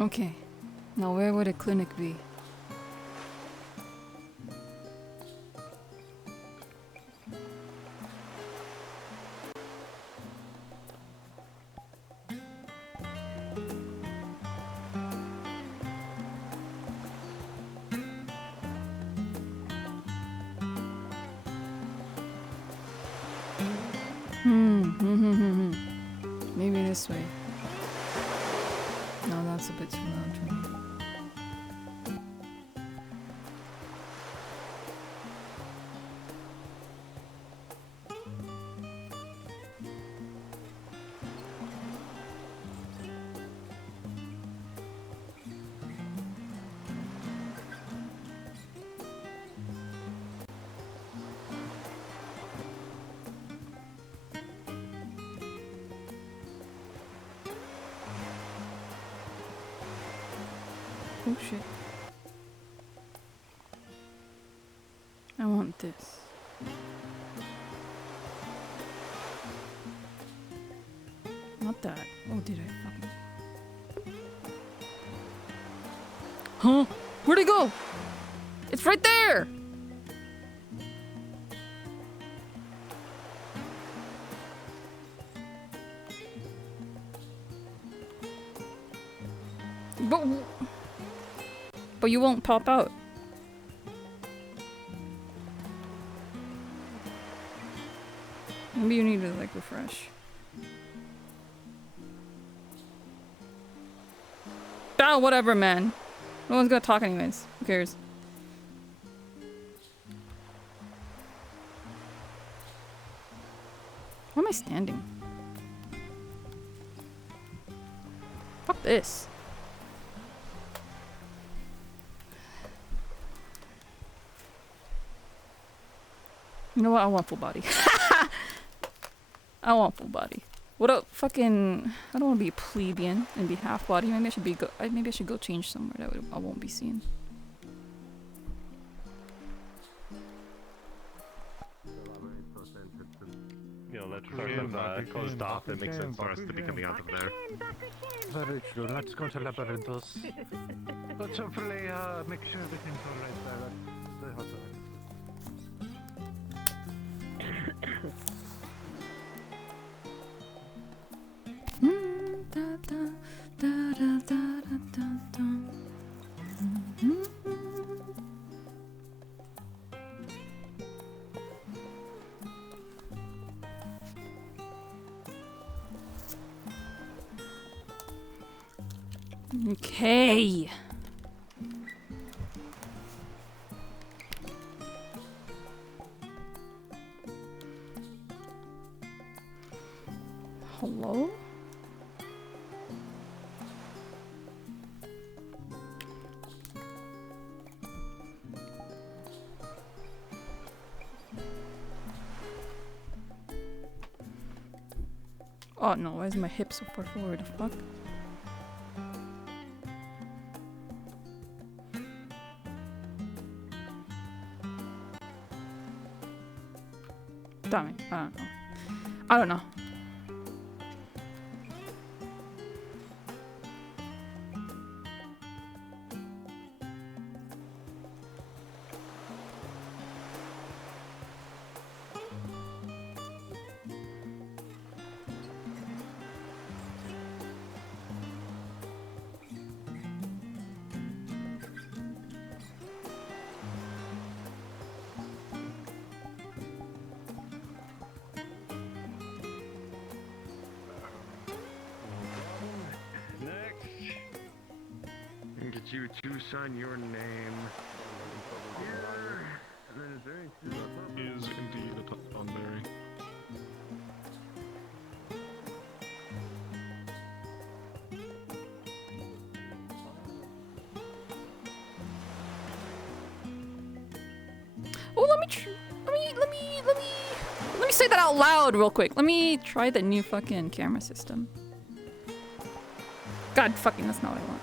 Okay. Now where would a clinic be? Maybe this way. No, that's a bit too loud for me. Oh shit. I want this. Not that. Oh, did I fucking... Huh? Where'd it go? It's right there! But you won't pop out. Maybe you need to like refresh. Ah, whatever, man. No one's gonna talk anyways. Who cares? Why am I standing? Fuck this. You know what? I want full body. I want full body. What a fucking... I don't want to be a plebeian and be half body. Maybe I should be maybe I should go change somewhere that I won't be seen. You know, let's sort of closed off. It makes sense for us to be coming out of there. Very true. Let's go to Labyrinthos. Let's hopefully make sure everything's alright there. Let's hot Okay. Hello? Oh no, why is my hip so far forward? The fuck? Damn it, I don't know. I don't know. You to sign your name here. And then is indeed a Tonberry. Oh, let me say that out loud real quick. Let me try the new fucking camera system. God fucking, that's not what I want.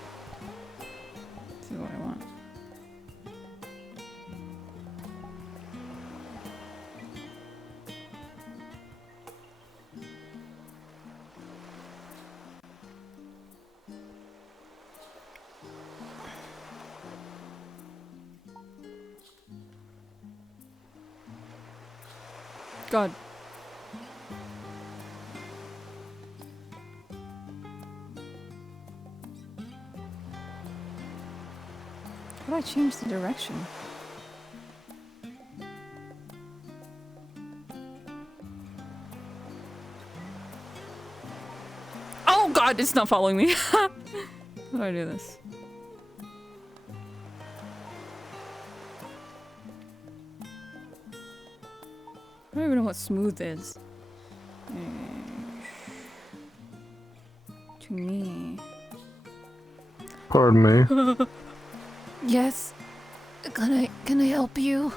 This is what I want. God. How do I change the direction? Oh God, it's not following me. How do I do this? I don't even know what smooth is. To me. Pardon me. Yes. Can I help you?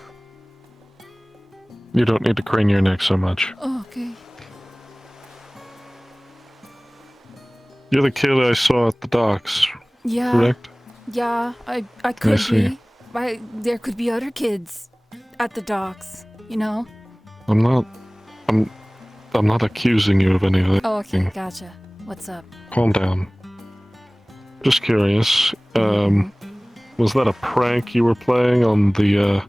You don't need to crane your neck so much. Oh, okay. You're the kid I saw at the docks, Yeah. correct? Yeah, I could see. be. There could be other kids at the docks, you know? I'm not accusing you of anything. Oh, okay, gotcha. What's up? Calm down. Just curious, was that a prank you were playing on the,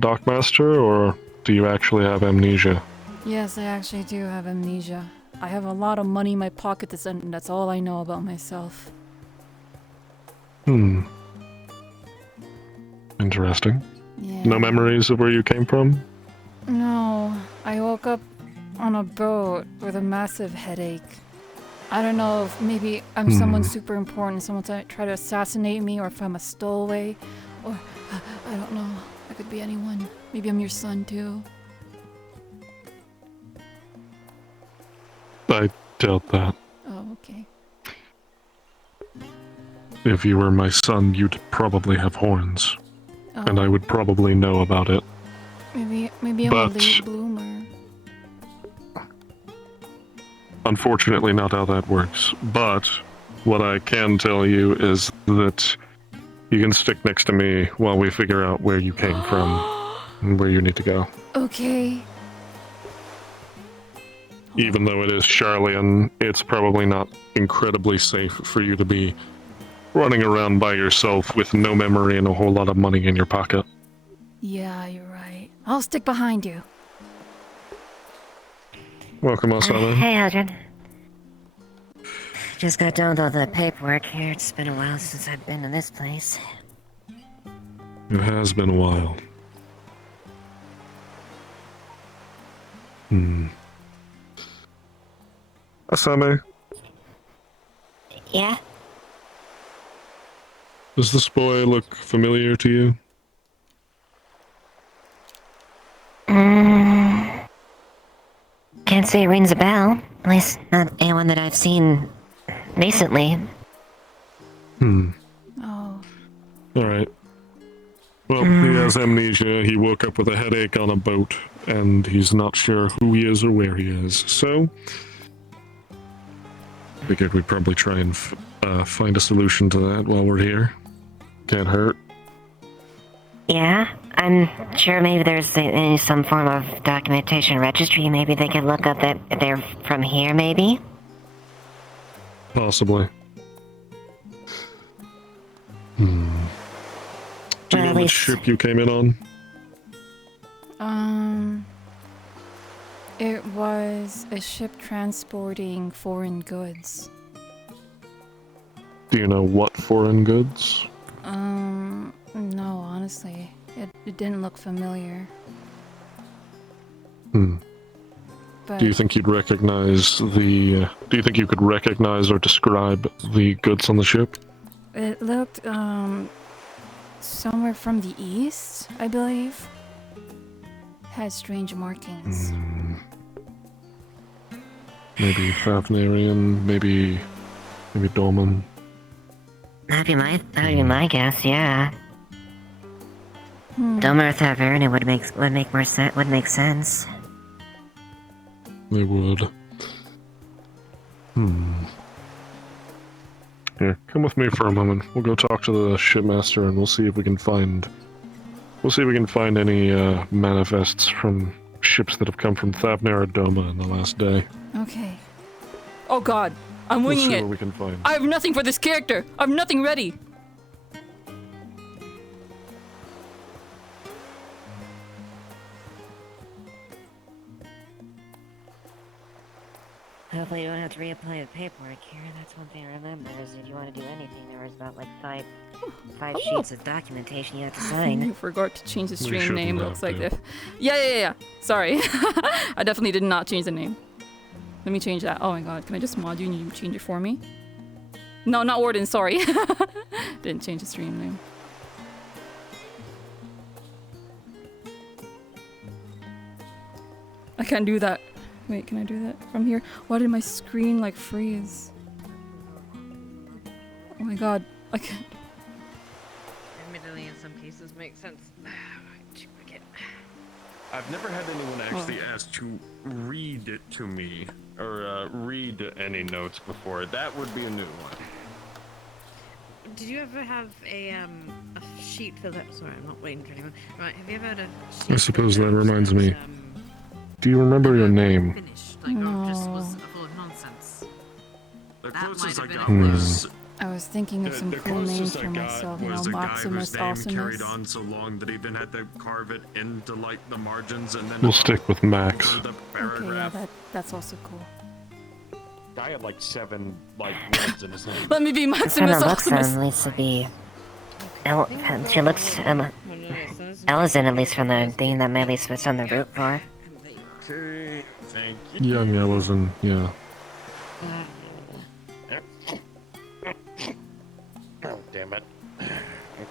Dockmaster, or do you actually have amnesia? Yes, I actually do have amnesia. I have a lot of money in my pocket, and that's all I know about myself. Interesting. Yeah. No memories of where you came from? No, I woke up on a boat with a massive headache. I don't know if maybe I'm someone super important, someone try to assassinate me, or if I'm a stowaway, or I don't know. I could be anyone. Maybe I'm your son too. I doubt that. Oh, okay. If you were my son, you'd probably have horns. Oh, And I would probably know about it. maybe I'm a but- late bloomer. Unfortunately, not how that works. But what I can tell you is that you can stick next to me while we figure out where you came from and where you need to go. Okay. Even though it is Charlian, it's probably not incredibly safe for you to be running around by yourself with no memory and a whole lot of money in your pocket. Yeah, you're right. I'll stick behind you. Welcome, Asana. Hey, Aldrin. Just got done with all the paperwork here. It's been a while since I've been to this place. It has been a while. Asame, Yeah? does this boy look familiar to you? Can't say it rings a bell. At least not anyone that I've seen recently. Oh. Alright. Well, he has amnesia, he woke up with a headache on a boat, and he's not sure who he is or where he is, so... Figured we'd probably try and find a solution to that while we're here. Can't hurt. Yeah? I'm sure maybe there's some form of documentation registry. Maybe they could look up that they're from here, maybe? Possibly. Do you Well, know at which least- ship you came in on? It was a ship transporting foreign goods. Do you know what foreign goods? No, honestly. It didn't look familiar. But Do you think you'd recognize the... do you think you could recognize or describe the goods on the ship? it looked, somewhere from the east, I believe. Had strange markings. Maybe Fafnarian, maybe Dolman. That'd be my guess, yeah. Domer Tavern would make sense. They would. Here, come with me for a moment. We'll go talk to the shipmaster and we'll see if we can find... We'll see if we can find any, manifests from ships that have come from Thavner or Doma in the last day. Okay. Oh god, I'm We'll winging see it. what we can find. I have nothing for this character. I have nothing ready. Hopefully you don't have to reapply the paperwork here. That's one thing I remember is if you want to do anything, there was about like five sheets of documentation you have to sign. You forgot to change the We stream shouldn't name. have Looks like to. if. Yeah. Sorry. I definitely did not change the name. Let me change that. Oh my god. Can I just mod you and you change it for me? No, not Warden. Sorry. Didn't change the stream name. I can't do that. Wait, can I do that from here? Why did my screen like freeze? Oh my god. I can't. Admittedly, in some cases, makes sense. Duplicate. I've never had anyone actually ask to read it to me or read any notes before. That would be a new one. Did you ever have a sheet filled out? Sorry, I'm not waiting for anyone. Right, have you ever had a sheet I suppose filled that out reminds me. was, Do you remember your name? finished, like, or just was full of nonsense? The That closest I might have got been a was I was thinking of some the cool names closest I for got myself. You know, was a guy Maximus, whose name carried Awesomeness. on so long that he then had to carve it into like the margins and then We'll stick with Max. over the Okay, yeah, paragraph. that's also cool. Guy had like 7 words in his name. Let me be From Maximus, the looks Awesomeness. at least to be... she looks, Ellison, at least from the thing that Millie was on the route for. Okay, thank you. Young Ellison, yeah. Oh, damn it.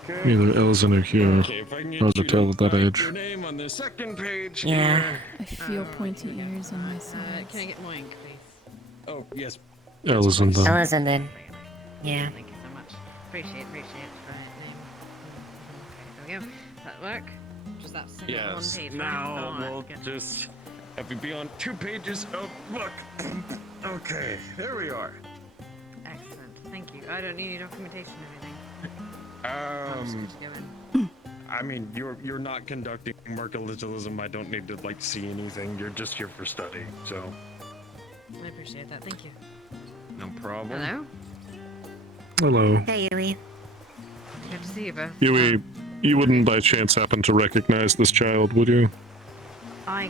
Okay. Either Ellison or Hugh. Okay, if I can get Hard to you tell at that write age. Your name on the second page Yeah. here. I feel pointy ears on my sides. Can I get more ink, please? Oh, yes. Ellison then. Ellison then. Yeah. Thank you so much. Appreciate. Right, there we go. Does that work? Just that single one Yes. page, right? Now Oh, we'll good. just have you be on 2 pages of book. Okay, there we are. Excellent. Thank you. I don't need any documentation or anything. I'm just good to go in. I mean, you're not conducting mercantilism. I don't need to like see anything. You're just here for study, so I appreciate that. Thank you. no problem. Hello? Hello. Hey, Yui. Good to see you both. Yui, you wouldn't by chance happen to recognize this child, would you? I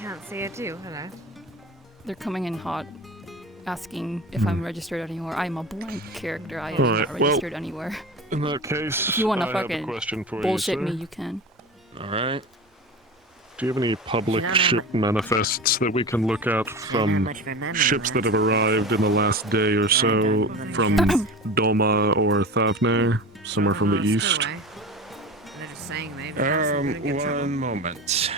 can't say I do. Hello. They're coming in hot, asking if I'm registered anywhere. I'm a blank character. I am Alright, not well- registered anywhere. In that case, If you wanna I have a fucking question for Bullshit you, me, sir. you can. All right. Do you have any public No. ship manifests that we can look at I don't from much remember ships that have last. arrived in the last day or so from Doma or Thavner, somewhere from the east? They're just saying maybe that's gonna get trouble. One moment.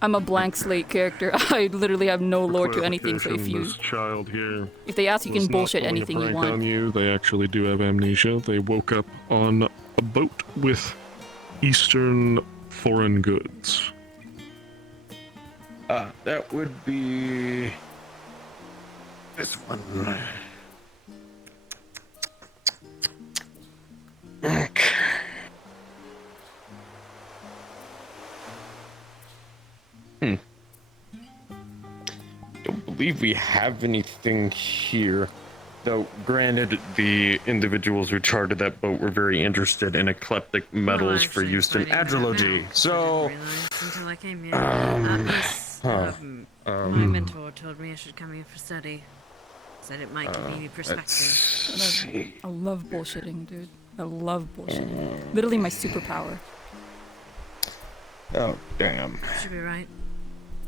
I'm a blank slate character. I literally have no lore to anything. So if Clarification, you this child here if they ask, you was can not bullshit pulling a anything you prank on want. you. They actually do have amnesia. They woke up on a boat with Eastern foreign goods. That would be this one. Okay. Don't believe we have anything here. Though, granted, the individuals who chartered that boat were very interested in eclectic metals for Actually, use in finding that adrology. out, So, I didn't realize until I came here. At least, my mentor told me I should come here for study. Said it might give me new perspective. let's see. I love bullshitting, dude. I love bullshitting. Literally my superpower. Oh, damn. Should be right.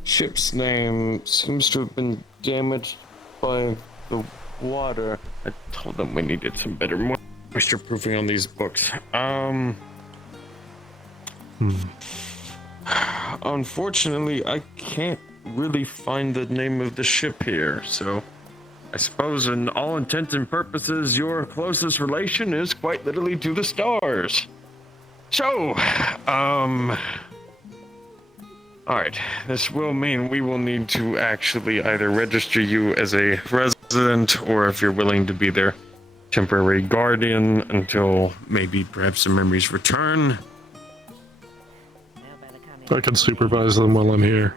Ship's name seems to have been damaged by the water. I told them we needed some better moisture proofing on these books. Unfortunately, I can't really find the name of the ship here, so I suppose in all intents and purposes, your closest relation is quite literally to the stars. So, alright, this will mean we will need to actually either register you as a resident, or if you're willing to be their temporary guardian until maybe perhaps the memories return. I can supervise them while I'm here.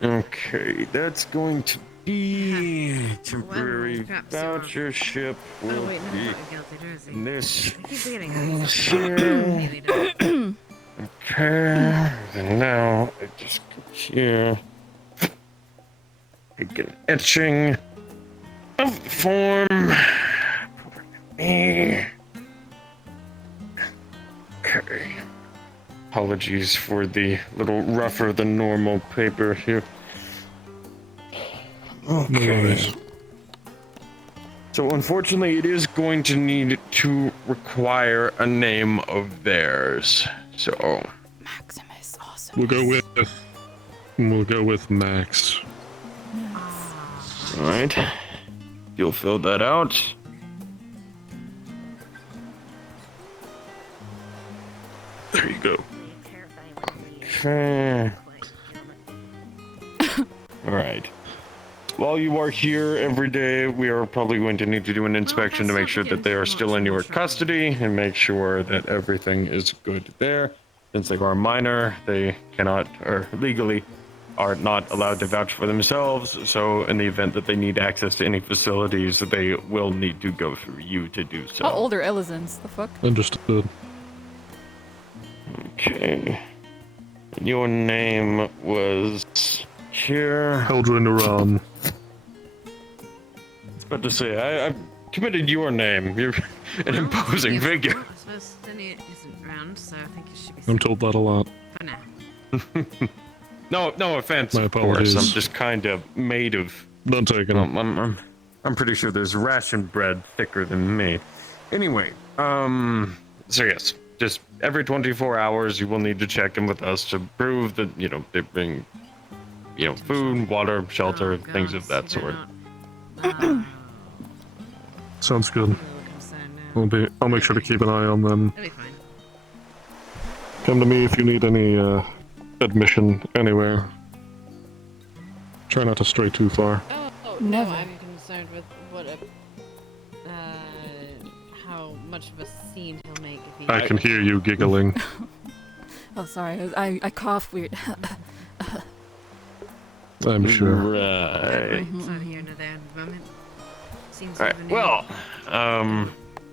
Okay, that's going to be temporary Well, perhaps you're- voucher ship Oh will wait, no, be not a guilty jersey. in this I keep forgetting that. here. Really don't. Okay, and now it just goes here. Take an etching of the form. Me. Okay. Apologies for the little rougher than normal paper here. Okay. So unfortunately, it is going to need to require a name of theirs. So Maximus, awesome. We'll go with Max. all right, you'll fill that out. There you go. Okay. All right. While you are here every day, we are probably going to need to do an inspection to make sure that they are still in your custody and make sure that everything is good there. Since they are a minor, they cannot, or legally, are not allowed to vouch for themselves. So in the event that they need access to any facilities, they will need to go through you to do so. How old are Elizans? The fuck? Understood. Okay. Your name was here. Eldrin Iran. I was about to say, I've committed your name. You're an imposing figure. I suppose Denny isn't around, so I think you should be I'm safe told that a lot. for now. No offense, My of course. apologies. I'm just kind of made of. None taken. I'm pretty sure there's ration bread thicker than me. Anyway, so yes, just every 24 hours you will need to check in with us to prove that they bring, food, water, shelter, Oh, things God, of that so they're sort. not, Sounds good. a little concerned now. I'll make sure to keep an eye on them. It'll be fine. Come to me if you need any admission anywhere. Try not to stray too far. Oh, Never. no, I'm concerned with how much of a scene he'll make if he... I can hear you giggling. Oh, sorry. I cough weird. I'm sure. Right. So here and there at the moment. Seems All right. to have a new Well,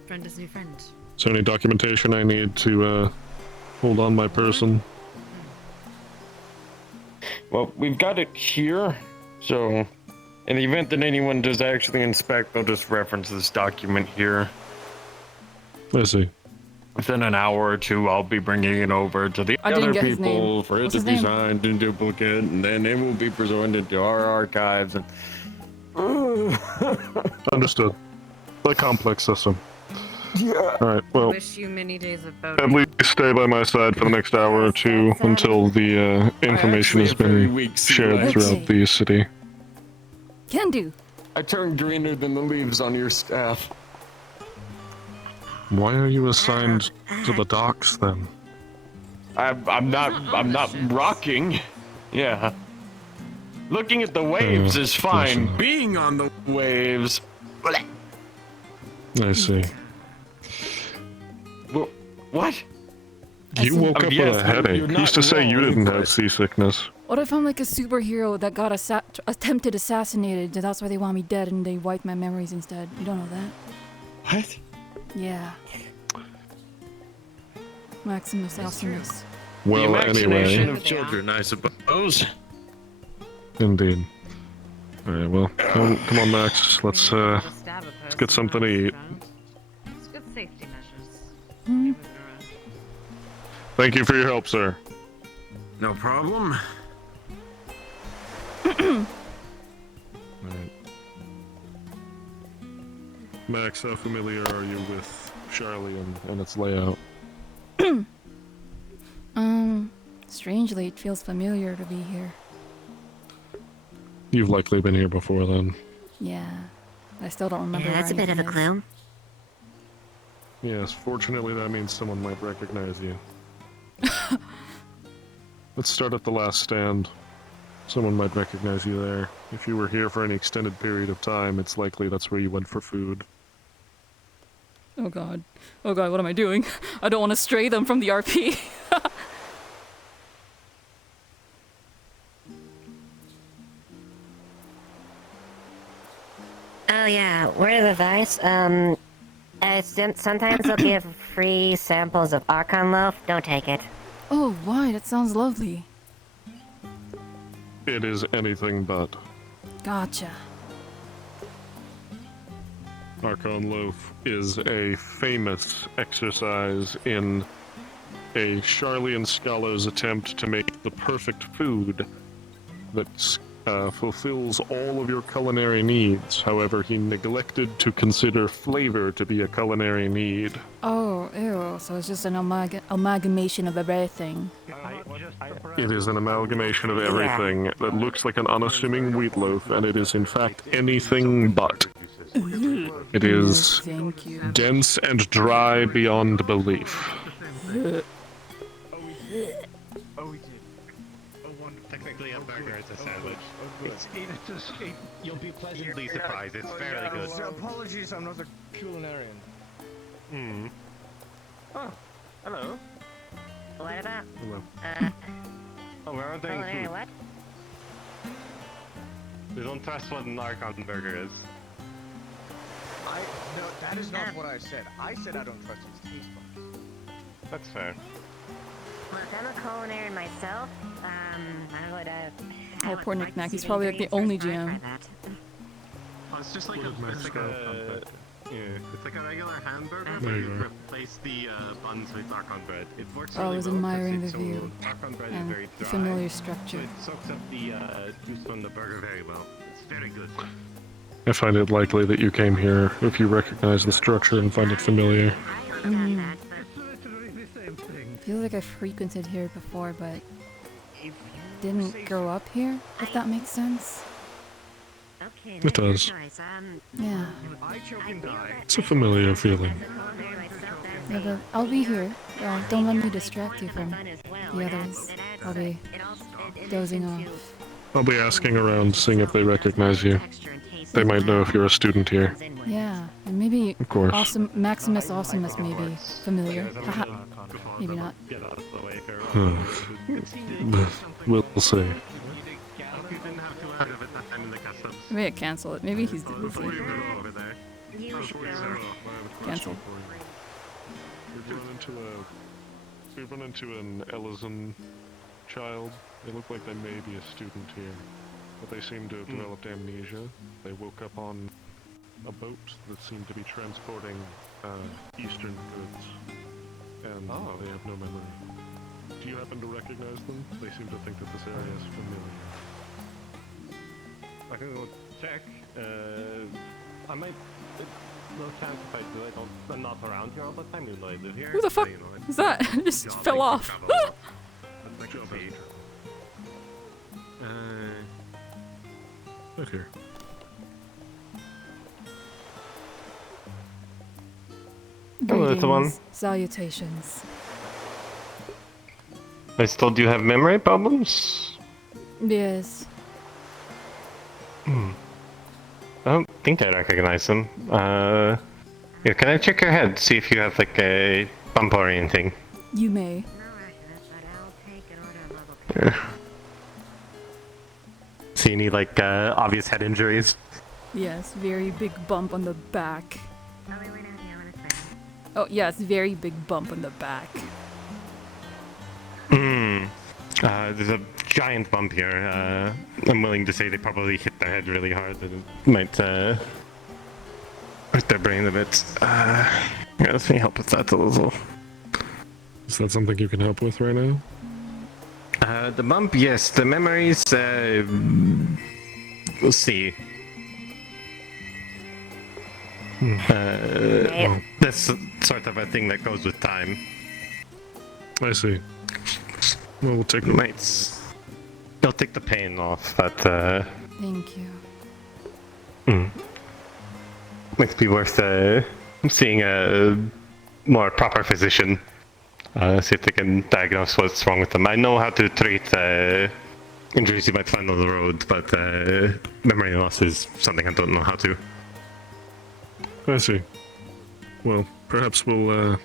friend is new friend. Is there any documentation I need to hold on my person? well, we've got it here. So, in the event that anyone does actually inspect, they'll just reference this document here. I see. Within an hour or two, I'll be bringing it over to the I didn't other get his people name. for it What's to his be name? signed in duplicate, and then it will be presented to our archives. And Understood. The complex system. yeah. Alright, well, Wish you many days of at boating. least stay by my side for the next hour or two until the information has been shared throughout the city. Can do. I turn greener than the leaves on your staff. Why are you assigned to the docks then? I'm not rocking. Yeah. Looking at the waves is fine. enough. Being on the waves. I see. What? You woke up with yes, a headache. you're You used to not say you wrong, didn't but- have seasickness. What if I'm like a superhero that got attempted assassinated? And that's why they want me dead and they wiped my memories instead. You don't know that? What? Yeah. Maximus Awesomeness. The Well, imagination anyway. of children, I suppose. Indeed. Alright, well, come on, Max. Let's get something to eat. It's good safety measures. Hmm? Moving around. Thank you for your help, sir. No problem. Alright. Max, how familiar are you with Charlie and its layout? Strangely, it feels familiar to be here. You've likely been here before then. Yeah. I still don't remember Yeah, where that's a bit of a anything is. clue. Yes, fortunately that means someone might recognize you. Let's start at the last stand. Someone might recognize you there. If you were here for any extended period of time, it's likely that's where you went for food. Oh god. Oh god, what am I doing? I don't want to stray them from the RP. Oh yeah, word of advice, sometimes they'll give free samples of Archon loaf. Don't take it. Oh, why? That sounds lovely. It is anything but. Gotcha. Archon Loaf is a famous exercise in a Charlian scholar's attempt to make the perfect food that fulfills all of your culinary needs. However, he neglected to consider flavor to be a culinary need. Oh, ew. So it's just an amalgamation of everything. It is an amalgamation of everything that looks like an unassuming wheat loaf, and it is in fact anything but. It is Thank you. dense and dry beyond belief. Technically, a burger is a sandwich. You'll be pleasantly surprised. It's fairly good. Apologies, I'm not a culinarian. Hmm. Oh, hello. What about? Hello. Oh, we're ordering Culinary food. what? We don't trust what an Archon burger is. No, that is not what I said. I said I don't trust his taste buds. That's fair. Look, I'm a culinarian myself. I would Oh, poor like Nick to Nack. see He's probably like the only GM. Oh, it's just like it's like it's like a regular hamburger, but There you you go. replace the buns with Archon bread. It works I really was well 'cause admiring it's the view Archon bread is and very the dry, familiar so structure. it soaks up the juice from the burger very well. It's very good. I find it likely that you came here if you recognize the structure and find it familiar. It's literally the same thing. I feel like I frequented here before, but didn't grow up here, if that makes sense. Okay, It does. Yeah. I choke and die. It's a familiar feeling. Yeah, but I'll be here. Don't let me distract you from the others. I'll be dozing off. I'll be asking around, seeing if they recognize you. They might know if you're a student here. Yeah, and maybe Of course. Awesome Maximus Awesomeness may be familiar. Haha. Maybe not. Get out of the way here. We'll see. You didn't have to out of it that time in the customs. Maybe I cancel it. Maybe he's Before busy. you go over there. Cancel. We've run into an Ellison child. They look like they may be a student here, but they seem to have developed amnesia. They woke up on a boat that seemed to be transporting Eastern goods, and they have no memory. Do you happen to recognize them? They seem to think that this area is familiar. I can go check. I might. No chance if I do. I'm not around here all the time. Even though I live here. Who the fuck so, you know, is that? It just I'll fell take off. the travel. That's like a fee. Right here. Hello, little one. Greetings, salutations. I still do have memory problems. Yes. I don't think I recognize them. Here, can I check your head? See if you have like a bump or anything. You may. See any like obvious head injuries? Yes, very big bump on the back. Oh, yes, very big bump on the back. There's a giant bump here. I'm willing to say they probably hit their head really hard. And it might hurt their brain a bit. Yeah, let me help with that a little. Is that something you can help with right now? The bump, yes. The memories, we'll see. That's sort of a thing that goes with time. I see. Well, we'll take They'll take the pain off, but Thank you. might be worth seeing a more proper physician. See if they can diagnose what's wrong with them. I know how to treat injuries you might find on the road, but memory loss is something I don't know how to. I see. Well, perhaps we'll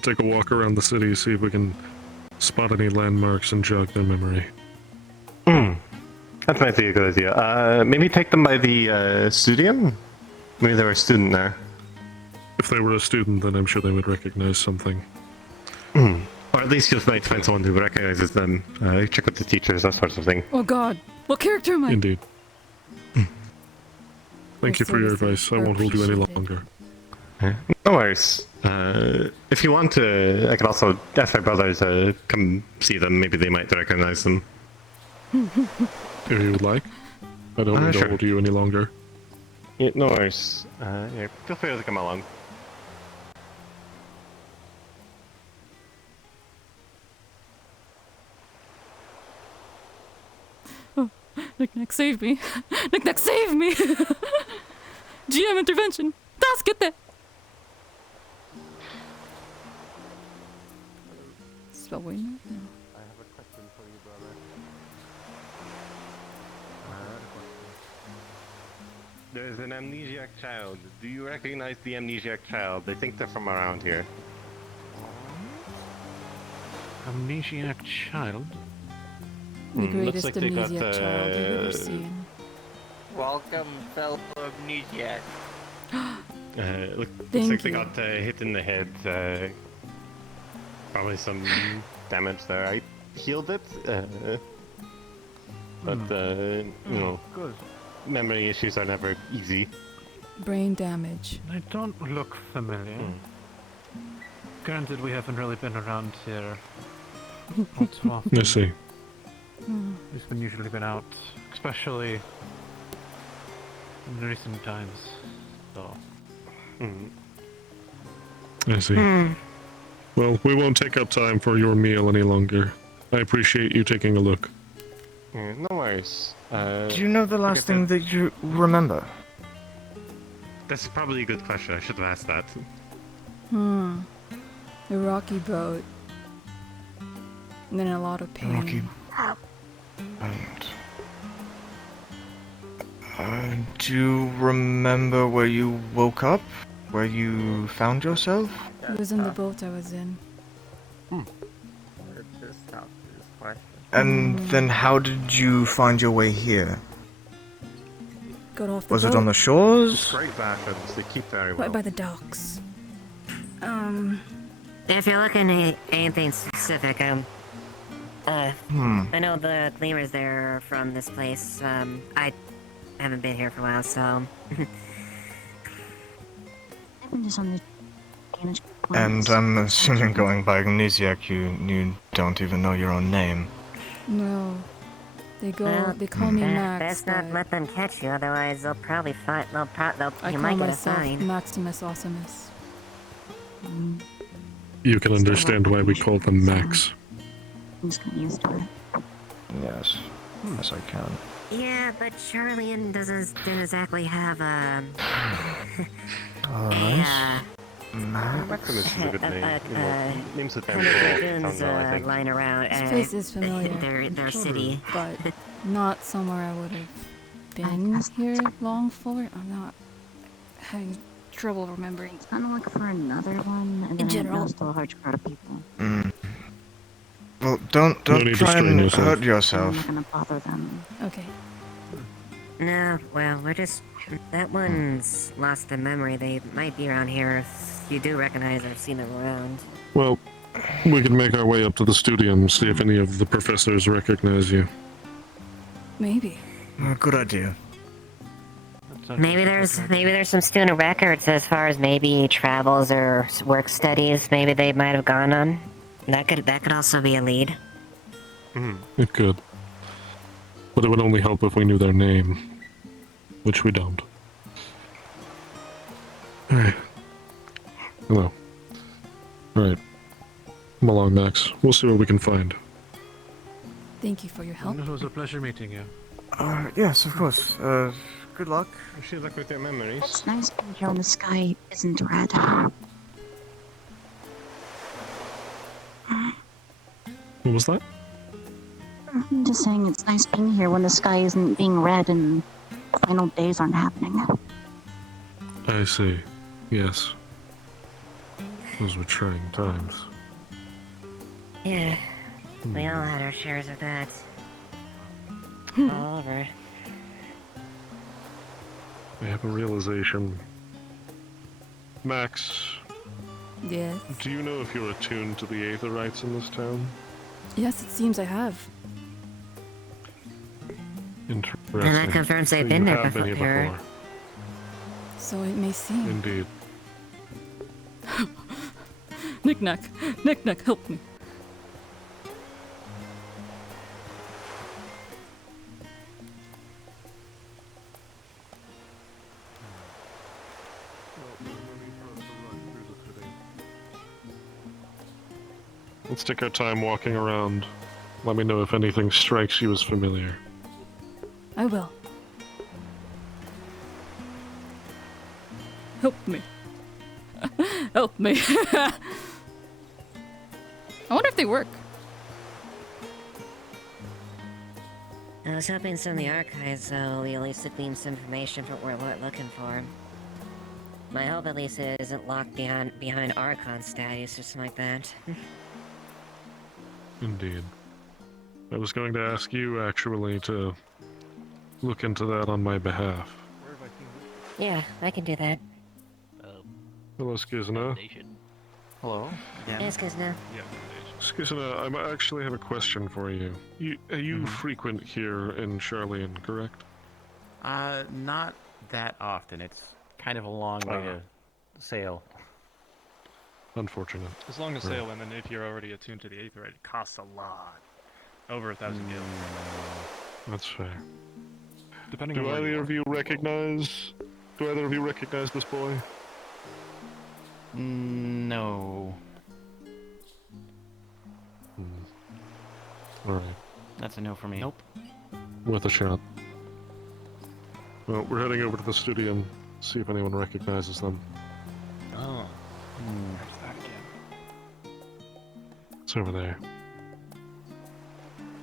take a walk around the city, see if we can spot any landmarks and jog their memory. That might be a good idea. Maybe take them by the studium? Maybe they were a student there. If they were a student, then I'm sure they would recognize something. Or at least you might find someone who recognizes them. Check with the teachers, that sort of thing. Oh god. What character am I? Indeed. Thank you for your services advice. I are won't hold you any appreciated. longer. No worries. If you want to, I could also ask my brother to come see them. Maybe they might recognize them. If you would like. I don't need Sure. to hold you any longer. Yeah, no worries. Yeah, feel free to come along. Knick-knack, save me. Knick-knack, save me. GM intervention. Taskete. Spellwinder? No. I have a question for you, brother. There's an amnesiac child. Do you recognize the amnesiac child? They think they're from around here. Amnesiac child? The looks greatest like they got, amnesiac child you've ever seen. Welcome, fellow amnesiac. Looks Thank like they you. got hit in the head. Probably some damage there. I healed it, but you know, Good. memory issues are never easy. Brain damage. They don't look familiar. Granted, we haven't really been around here all too often. I see. We've been usually been out, especially in recent times. So, I see. Well, we won't take up time for your meal any longer. I appreciate you taking a look. Yeah, no worries. Do you know the last I thing that you remember? That's probably a good question. I should have asked that. The rocky boat. And then a lot of pain. Rocky. And do you remember where you woke up? Where you found yourself? It was in the boat I was in. Just stop this question. And then how did you find your way here? Got off the Was boat. it on the shores? Great bathrooms. They keep very well. Right by the docks. If you're looking at anything specific, I know the lemurs there are from this place. I haven't been here for a while, so. And I'm assuming going by amnesiac, you don't even know your own name. No. They call me Max, Best not but let them catch you, otherwise they'll probably find. I You call might get a myself fine. Maximus Awesomeness. You can understand why we call them Max. I'm just getting used to it. Yes. Yes, I can. Yeah, but Charlian didn't exactly have Alright. Max. Maximus is a good name. You know, names of them kind of for dragoons sounds well, I think. lying around. This place is familiar, Their city. but not somewhere I would have been here long for. I'm not having trouble remembering. It's kind of look for another one, and then general. there's still a large crowd of people. Well, don't No need to try strain and yourself. hurt I'm yourself. not gonna bother them. Okay. No, well, we're just... That one's lost in memory. They might be around here if you do recognize I've seen them around. Well, we can make our way up to the studio and see if any of the professors recognize you. Maybe. Good idea. Maybe there's some student records as far as maybe travels or work studies. Maybe they might have gone on. That could also be a lead. It could. But it would only help if we knew their name. Which we don't. Alright. Hello. Alright. Come along, Max. We'll see what we can find. Thank you for your help. It was a pleasure meeting you. Yes, of course. Good luck. Wish you luck with your memories. It's nice being here when the sky isn't red. What was that? I'm just saying it's nice being here when the sky isn't being red and final days aren't happening. I see. Yes. Those were trying times. Yeah, we all had our shares of that. All over. I have a realization. Max, Yes. do you know if you're attuned to the Aetherites in this town? Yes, it seems I have. Interesting. And that confirms they've So been you there have before. here So it may seem. Indeed. Knick-knack, knick-knack, help me. Let's take our time walking around. Let me know if anything strikes you as familiar. I will. Help me. Help me. I wonder if they work. I was hoping some of the archives, though, will at least glean some information from what we're looking for. My hope, at least, it isn't locked behind Archon status or something like that. Indeed. I was going to ask you, actually, to look into that on my behalf. Yeah, I can do that. Hello, Skizna. Hello. Yes, cause now. Skizna, I actually have a question for you. You frequent here in Charlian, correct? Not that often. It's kind of a long way to sail. Unfortunate. As long as sail, and then if you're already attuned to the Aetherite, it costs a lot. Over 1,000 gil. That's fair. Depending Do on where either you of you recognize? Do either of you recognize this boy? No. All right. That's a no for me. Nope. Worth a shot. Well, we're heading over to the studio. See if anyone recognizes them. Oh. Where's that again? It's over there.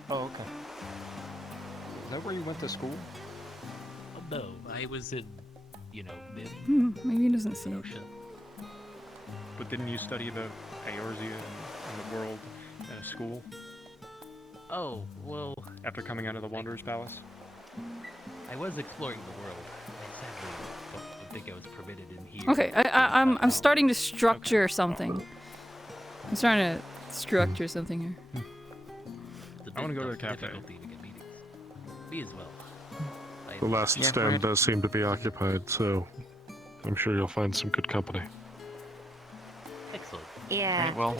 Oh, okay. Is that where you went to school? No, I was in, mid. Maybe he doesn't see it. But didn't you study the Eorzea in the world in a school Oh, well, after coming out of the Wanderer's Palace? I was exploring the world. I sadly don't think I was permitted in here. Okay, I'm starting to structure something. I'm starting to structure something here. I want to go to the cafe. Difficulty to get meetings. Me as well. The last stand does seem to be occupied, so I'm sure you'll find some good company. Excellent. Yeah. Right, well,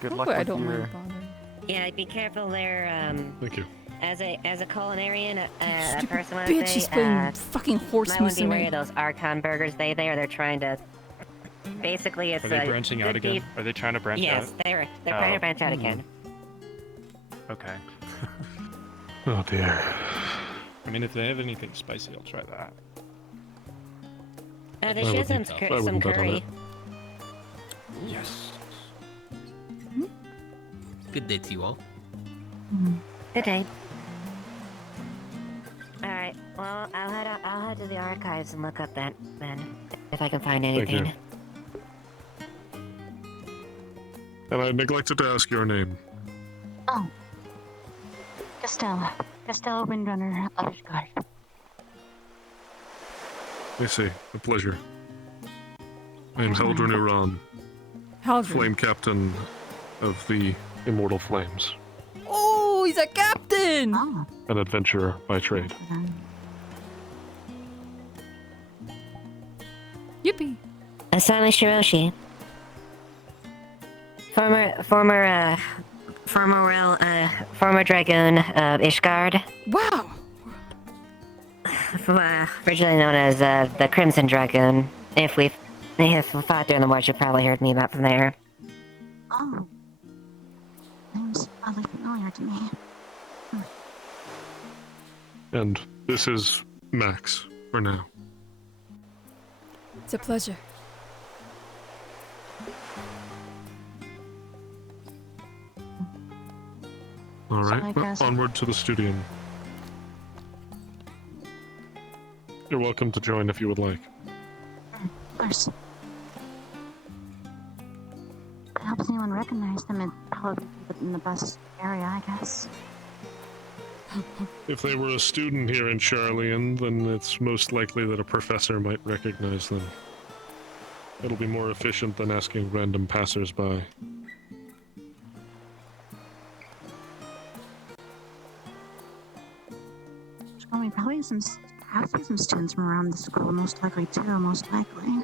good luck Hopefully I with don't your... mind bothering. Yeah, be careful there, Thank you. as a culinarian, a Stupid person would bitch, say, she's playing fucking horse might want moose to be in wary me. of those Archon burgers they're trying to, basically it's Are they a branching good out again? beef- Are they trying to branch out? Yes, they're trying to branch out again. Okay. Oh dear. I mean, if they have anything spicy, I'll try that. There I should have some, wouldn't- I some wouldn't bet on curry. it. Yes. Good day to you all. Good day. Alright, well, I'll head to the archives and look up that, then, if I can find Thank you. anything. And I neglected to ask your name. Oh. Castella. Castella Windrunner of Ishgard. I see. A pleasure. I am Heldren Uran, Haldren. Flame Captain of the Immortal Flames. Oh, he's a captain! Oh. An adventurer by trade. Yippee. Asami Shiroshi. Former Dragoon of Ishgard. Wow! Originally known as the Crimson Dragoon. If we fought during the war, you probably heard me about from there. Oh. Name's oddly familiar to me. And this is Max, for now. It's a pleasure. Alright, I well, guess- onward to the studio. You're welcome to join if you would like. Of course. If it helps anyone recognize them, it'd probably be in the best area, I guess. If they were a student here in Charlian, then it's most likely that a professor might recognize them. It'll be more efficient than asking random passersby. There's going to be probably some have to be some students from around the school, most likely too, most likely.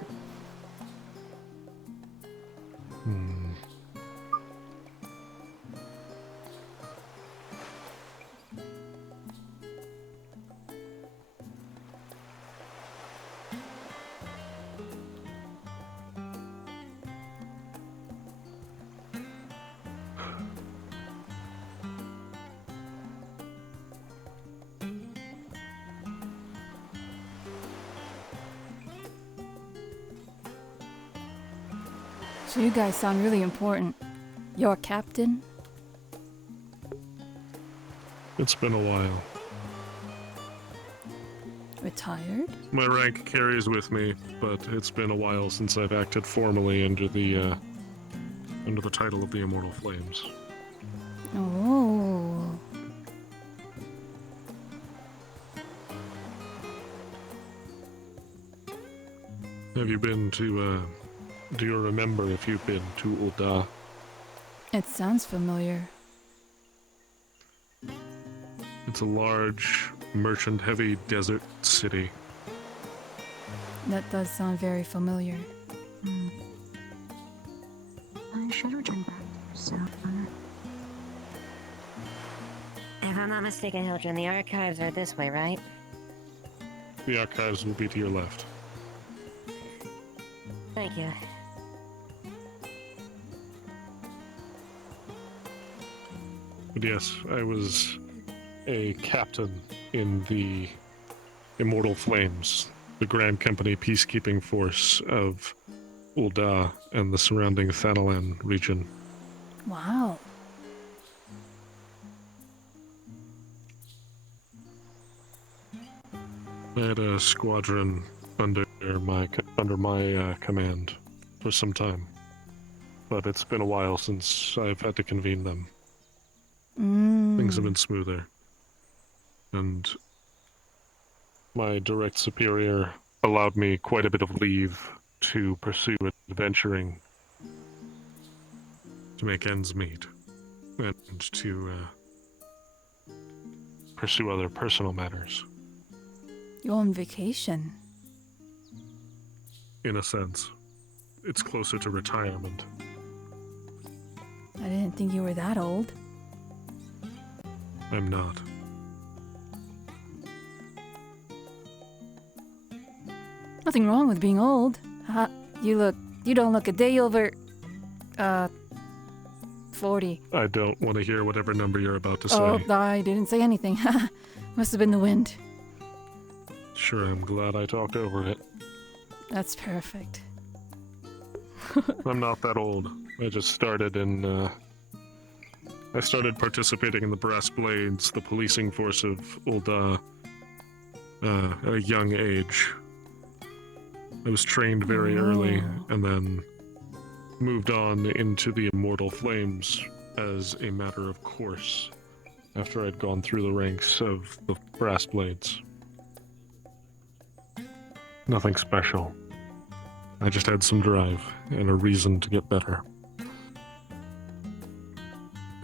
So you guys sound really important. You're a captain? It's been a while. Retired? My rank carries with me, but it's been a while since I've acted formally under the title of the Immortal Flames. Oh. Have you been to, do you remember if you've been to Ul'dah? It sounds familiar. It's a large, merchant-heavy desert city. That does sound very familiar. I should return back there soon. If I'm not mistaken, Hildren, the archives are this way, right? The archives will be to your left. Thank you. But yes, I was a captain in the Immortal Flames, the Grand Company peacekeeping force of Ul'dah and the surrounding Thanalan region. Wow. I had a squadron under my command for some time, but it's been a while since I've had to convene them. Things have been smoother, and my direct superior allowed me quite a bit of leave to pursue adventuring, to make ends meet, and to pursue other personal matters. You're on vacation. In a sense, it's closer to retirement. I didn't think you were that old. I'm not. Nothing wrong with being old. You don't look a day over, 40. I don't want to hear whatever number you're about to say. Oh, I didn't say anything. Must have been the wind. Sure, I'm glad I talked over it. That's perfect. I'm not that old. I just started I started participating in the Brass Blades, the policing force of Ul'dah, at a young age. I was trained very early, and then moved on into the Immortal Flames as a matter of course, after I'd gone through the ranks of the Brass Blades. Nothing special. I just had some drive and a reason to get better.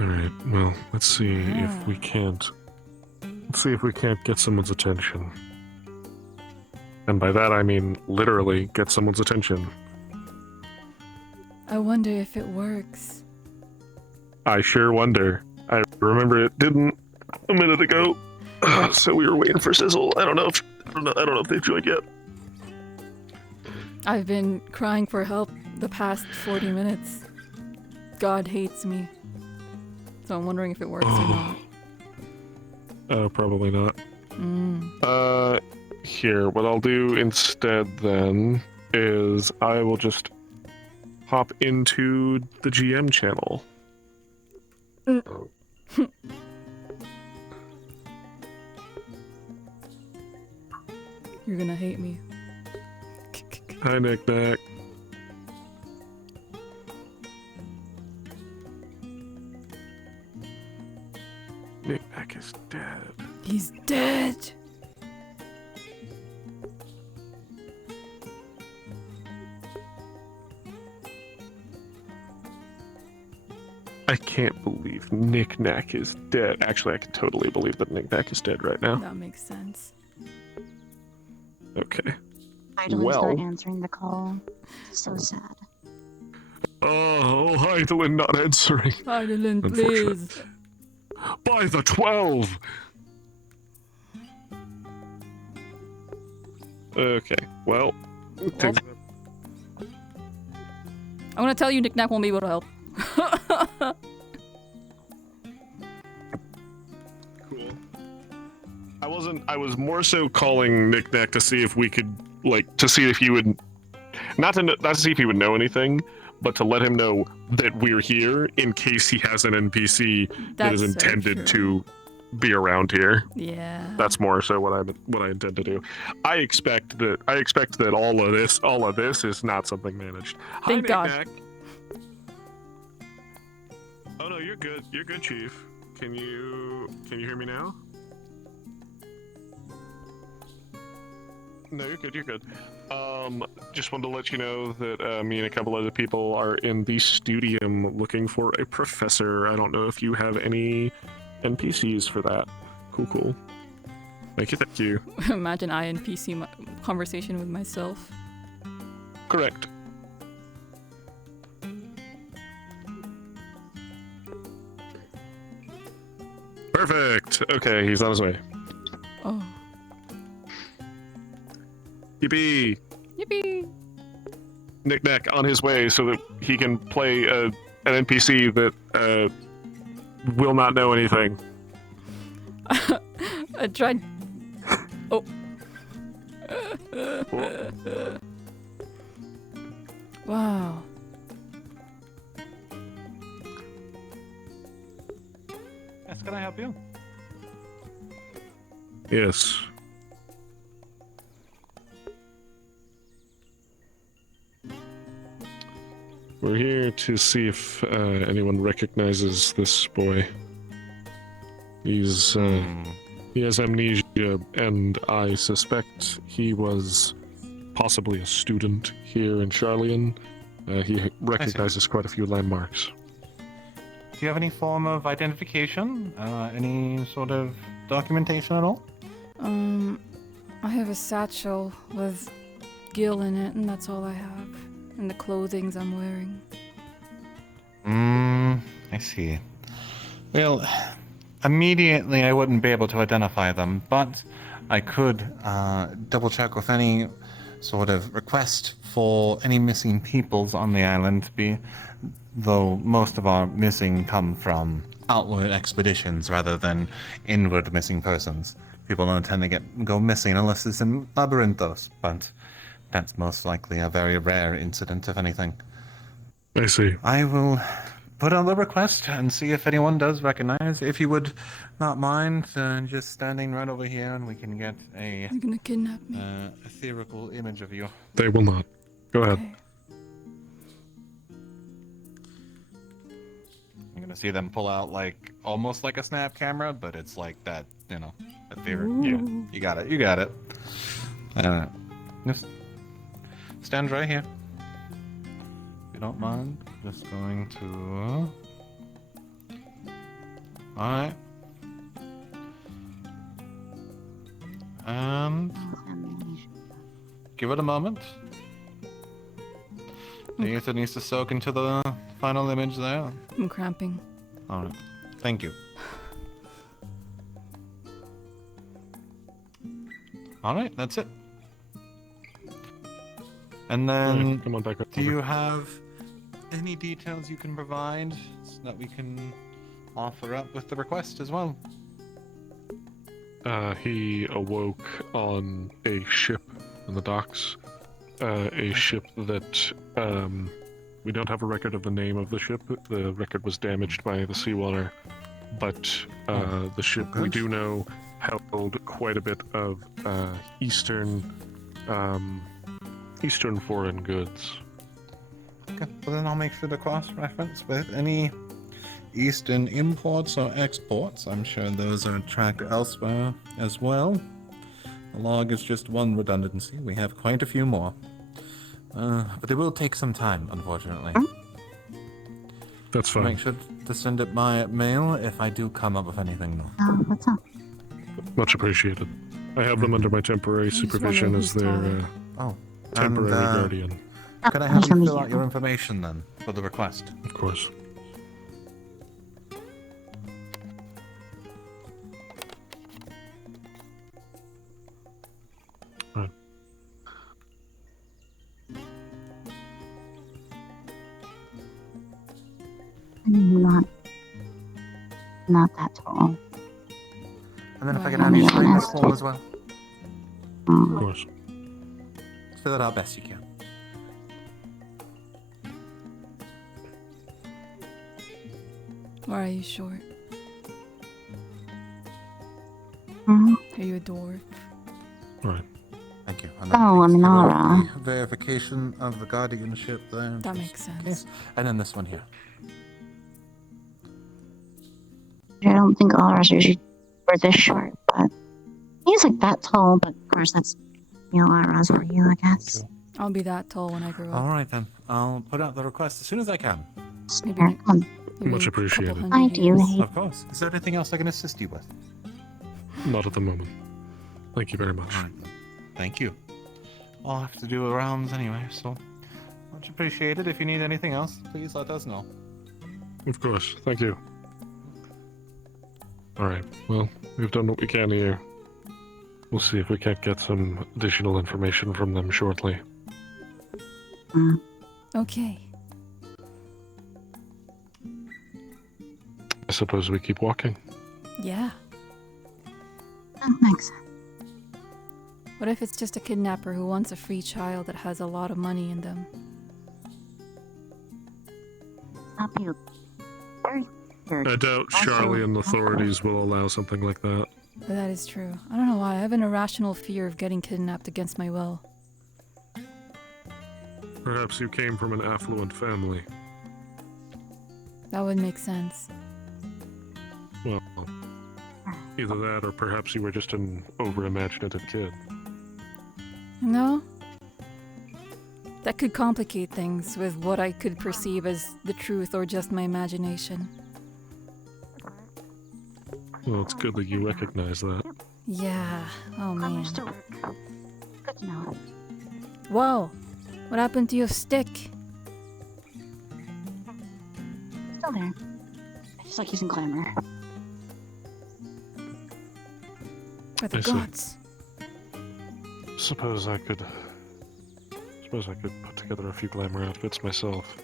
Alright, well, let's see if we can't get someone's attention. And by that I mean literally get someone's attention. I wonder if it works. I sure wonder. I remember it didn't a minute ago. So we were waiting for Sizzle. I don't know if they've joined yet. I've been crying for help the past 40 minutes. God hates me. So I'm wondering if it works or not. Probably not. Here, what I'll do instead then is I will just hop into the GM channel. You're gonna hate me. Hi, Knick-Knack. Knick-Knack is dead. He's dead! I can't believe Knick-Knack is dead. Actually, I can totally believe that Knick-Knack is dead right now. That makes sense. Okay. Idling Well. start answering the call. So sad. Oh, Heidelin not answering. Heidelin, Unfortunate. please. By the 12! Okay, well. I'm gonna tell you, Nick Nack won't be able to help. Cool. I was more so calling Nick Nack to see if we could, like, to see if he would, not to see if he would know anything, but to let him know that we're here in case he has an NPC that is That's so intended true. to be around here. Yeah. That's more so what I intend to do. I expect that all of this is not something managed. Thank God. Nick Nack. Oh no, you're good. You're good, Chief. Can you hear me now? No, you're good. You're good. Just wanted to let you know that me and a couple other people are in the studium looking for a professor. I don't know if you have any NPCs for that. Cool. Thank you. Imagine I and PC conversation with myself. Correct. Perfect. Okay, he's on his way. Oh. Yippee! Yippee! Nick Nack on his way so that he can play an NPC that will not know anything. I tried. Oh. Wow. Yes, can I help you? Yes. We're here to see if anyone recognizes this boy. He's he has amnesia, and I suspect he was possibly a student here in Charlian. He recognizes quite a few landmarks. Do you have any form of identification? Any sort of documentation at all? I have a satchel with Gil in it, and that's all I have. And the clothings I'm wearing. I see. Well, immediately I wouldn't be able to identify them, but I could double check with any sort of request for any missing peoples on the island, though most of our missing come from outward expeditions rather than inward missing persons. People don't tend to go missing unless it's in Labyrinthos, but that's most likely a very rare incident, if anything. I see. I will put on the request and see if anyone does recognize. If you would not mind just standing right over here, and we can get a You're gonna kidnap me. ethereal image of you. They will not. Go ahead. Okay. You're gonna see them pull out almost like a snap camera, but it's like that, ethereal. Yeah, you got it. You got it. Just stand right here. If you don't mind, just going to. Alright. And give it a moment. The ether needs to soak into the final image there. I'm cramping. Alright. Thank you. Alright, that's it. And then, come on back up. do you have any details you can provide so that we can offer up with the request as well? He awoke on a ship in the docks. A ship that we don't have a record of the name of the ship. The record was damaged by the seawater, but the ship we do know held quite a bit of eastern foreign goods. Okay, well then I'll make sure to cross-reference with any Eastern imports or exports. I'm sure those are tracked elsewhere as well. The log is just one redundancy. We have quite a few more. But they will take some time, unfortunately. That's fine. Make sure to send it by mail if I do come up with anything though. What's up? Much appreciated. I have them under my temporary just supervision wondering as who's their taller. Oh. temporary and, guardian. Can I I have was you gonna fill be out your here. information then for the request? Of course. Right. I'm not that tall. And then if I can Wow. have you Yeah, sign this that's- form as well. Of Mm, course. Fill it out best you can. Why are you short? mm. Are you a dwarf? Right. Thank you. And Oh, takes I'm care of Nara. the verification of the guardianship there. That just makes in sense. case. And then this one here. I don't think ours usually were this short, but he's like that tall. But of course, that's ours for you, I guess. I'll be that tall when I grow All up. right then. I'll put out the request as soon as I can. Maybe Here, ne- come on. Maybe Much in a couple appreciated. hundred I do years. hate. Of course. Is there anything else I can assist you with? Not at the moment. Thank you very much. All right. Thank you. I'll have to do rounds anyway, so much appreciated. If you need anything else, please let us know. Of course. Thank you. Alright. Well, we've done what we can here. We'll see if we can't get some additional information from them shortly. Mm. Okay. I suppose we keep walking. Yeah. That makes sense. What if it's just a kidnapper who wants a free child that has a lot of money in them? That'd be very weird. I doubt Also- Charlie and the authorities will allow something like that. But that is true. I don't know why. I have an irrational fear of getting kidnapped against my will. Perhaps you came from an affluent family. That would make sense. Well, either that or perhaps you were just an over-imaginative kid. No? That could complicate things with what I could perceive as the truth or just my imagination. Well, it's good that you recognize that. Yeah. Oh man. Understood. Good to know. Whoa! What happened to your stick? Still there. I just like using glamour. For the I see. gods. Suppose I could put together a few glamour outfits myself.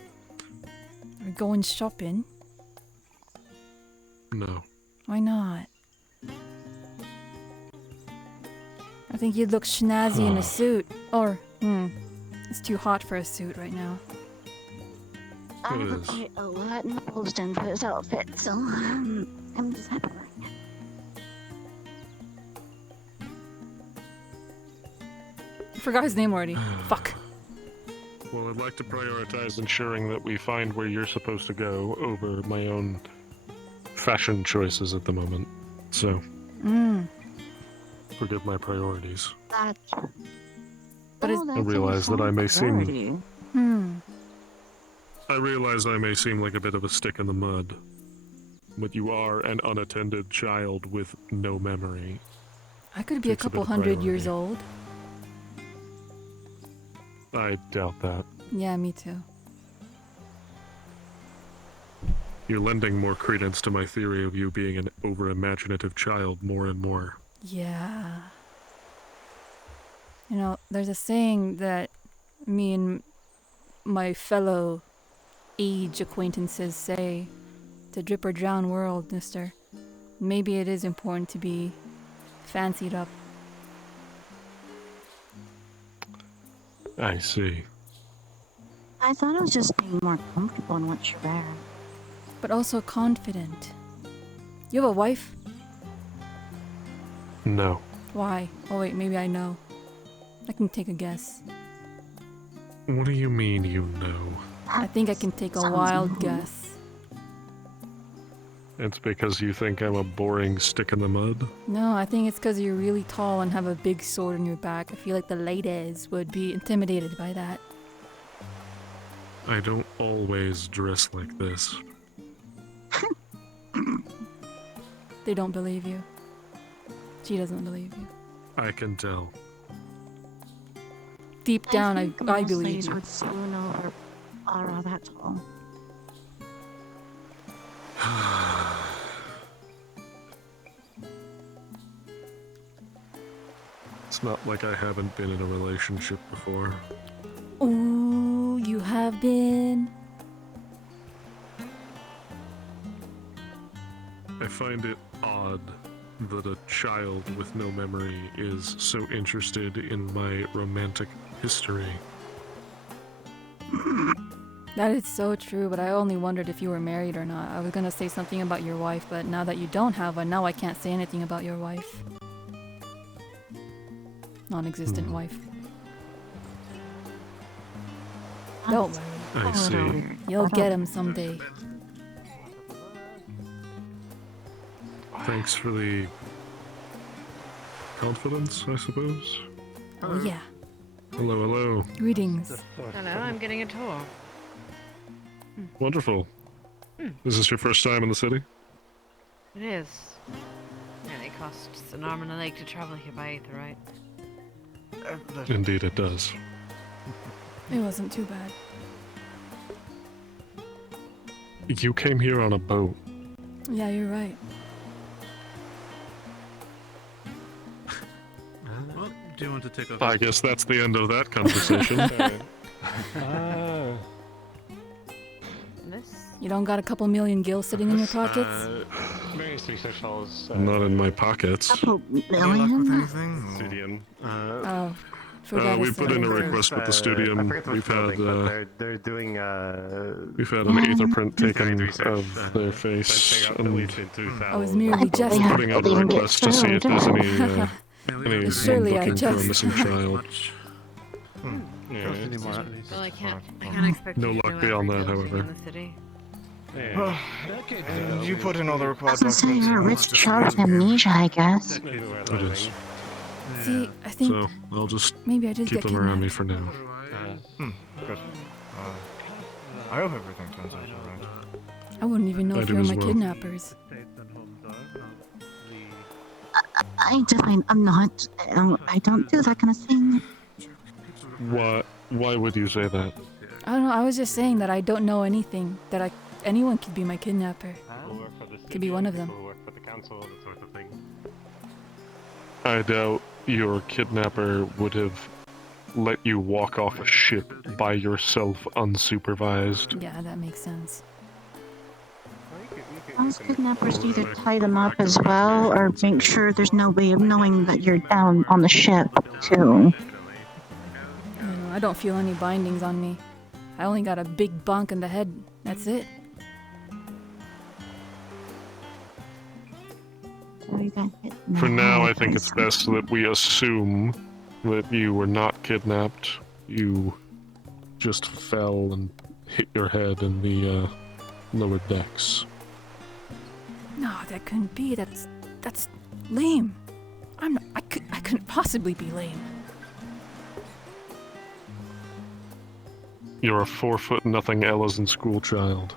We're going shopping. No. Why not? I think you'd look snazzy in a suit. Or, it's too hot for a suit right now. I It put is. quite a lot in post in for this outfit, so I'm just happy right now. I forgot his name already. Fuck. Well, I'd like to prioritize ensuring that we find where you're supposed to go over my own fashion choices at the moment. So, forgive my priorities. But is- I realize that I may seem... Hmm. I realize I may seem like a bit of a stick in the mud, but you are an unattended child with no memory. I could be a Takes a bit couple of hundred years priority. old. I doubt that. Yeah, me too. You're lending more credence to my theory of you being an over-imaginative child more and more. Yeah. You know, there's a saying that me and my fellow age acquaintances say, "To drip or drown world, mister." Maybe it is important to be fancied up. I see. I thought it was just being more comfortable in what you wear. But also confident. You have a wife? No. Why? Oh wait, maybe I know. I can take a guess. What do you mean you know? I think I can take a Sounds wild mean. guess. It's because you think I'm a boring stick in the mud? No, I think it's because you're really tall and have a big sword on your back. I feel like the ladies would be intimidated by that. I don't always dress like this. They don't believe you. She doesn't believe you. I can tell. Deep down, think I most believe ladies you. would swoon over Ara that tall. It's not like I haven't been in a relationship before. Ooh, you have been. I find it odd that a child with no memory is so interested in my romantic history. That is so true, but I only wondered if you were married or not. I was gonna say something about your wife, but now that you don't have one, now I can't say anything about your wife. Non-existent wife. Don't worry. I see. You'll get him someday. Thanks for the confidence, I suppose. Oh yeah. Hello, hello. Greetings. Hello, I'm getting a tour. Wonderful. Is this your first time in the city? It is. And it costs an arm and a leg to travel here by Aether, right? Indeed, it does. It wasn't too bad. You came here on a boat. Yeah, you're right. Well, do you want to take off? I guess that's the end of that conversation. You don't got a couple million gil sitting in your pockets? Various research fellows. Not in my pockets. Couple Any luck with million? anything? Studium. Oh, forgot we to put say. in a request with the studium. We've had they're doing we've had an ether print taken research, of their face, and I was merely we're jesting. putting out a request to see if there's any anyone Surely I looking for a jest. missing child. Well, I can't expect No you to luck know beyond that, every building however. in the city. And you put in all the I required was gonna say documents. you're a rich child with amnesia, I guess. It is. See, I think So I'll just maybe I did keep get them around me kidnapped. for now. Good. I hope everything turns out alright. I wouldn't even know I if do you were as my well. kidnappers. I'm not. I don't do that kind of thing. Why would you say that? I don't know. I was just saying that I don't know anything. That anyone could be my kidnapper. Could be one of them. Work for the council, that sort of thing. I doubt your kidnapper would have let you walk off a ship by yourself unsupervised. Yeah, that makes sense. Most kidnappers either tie them up as well, or make sure there's no way of knowing that you're down on the ship, too. I don't know. I don't feel any bindings on me. I only got a big bonk in the head. That's it. So you got hit in the For now, head I think by it's best that we assume that you were not kidnapped. You just fell and hit your head in the lower decks. No, that couldn't be. That's lame. I couldn't possibly be lame. You're a 4'0" Ellison school child.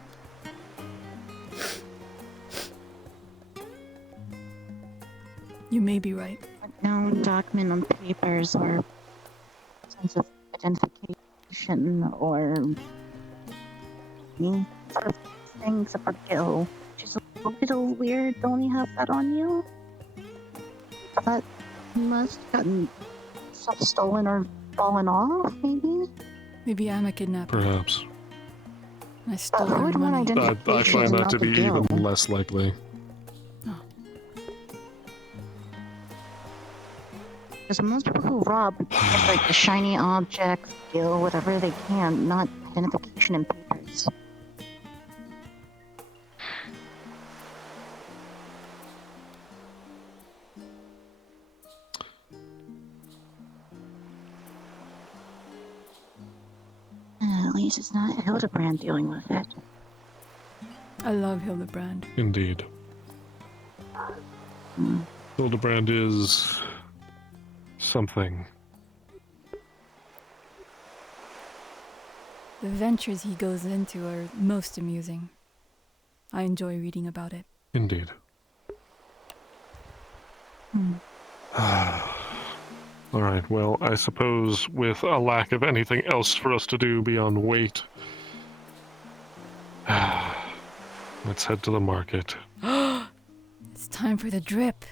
You may be right. No document on papers or sense of identification or any sort of thing except for Gil, which is a little weird to only have that on you. That must have gotten stuff stolen or fallen off, maybe? Maybe I'm a kidnapper. Perhaps. I stole Who their would want money. I find that to be even less likely. Because most people who rob get like the shiny object, Gil, whatever they can, not identification and papers. At least it's not Hildebrand dealing with it. I love Hildebrand. Indeed. Hildebrand is something. The ventures he goes into are most amusing. I enjoy reading about it. Indeed. Alright, well, I suppose with a lack of anything else for us to do beyond wait, let's head to the market. It's time for the drip.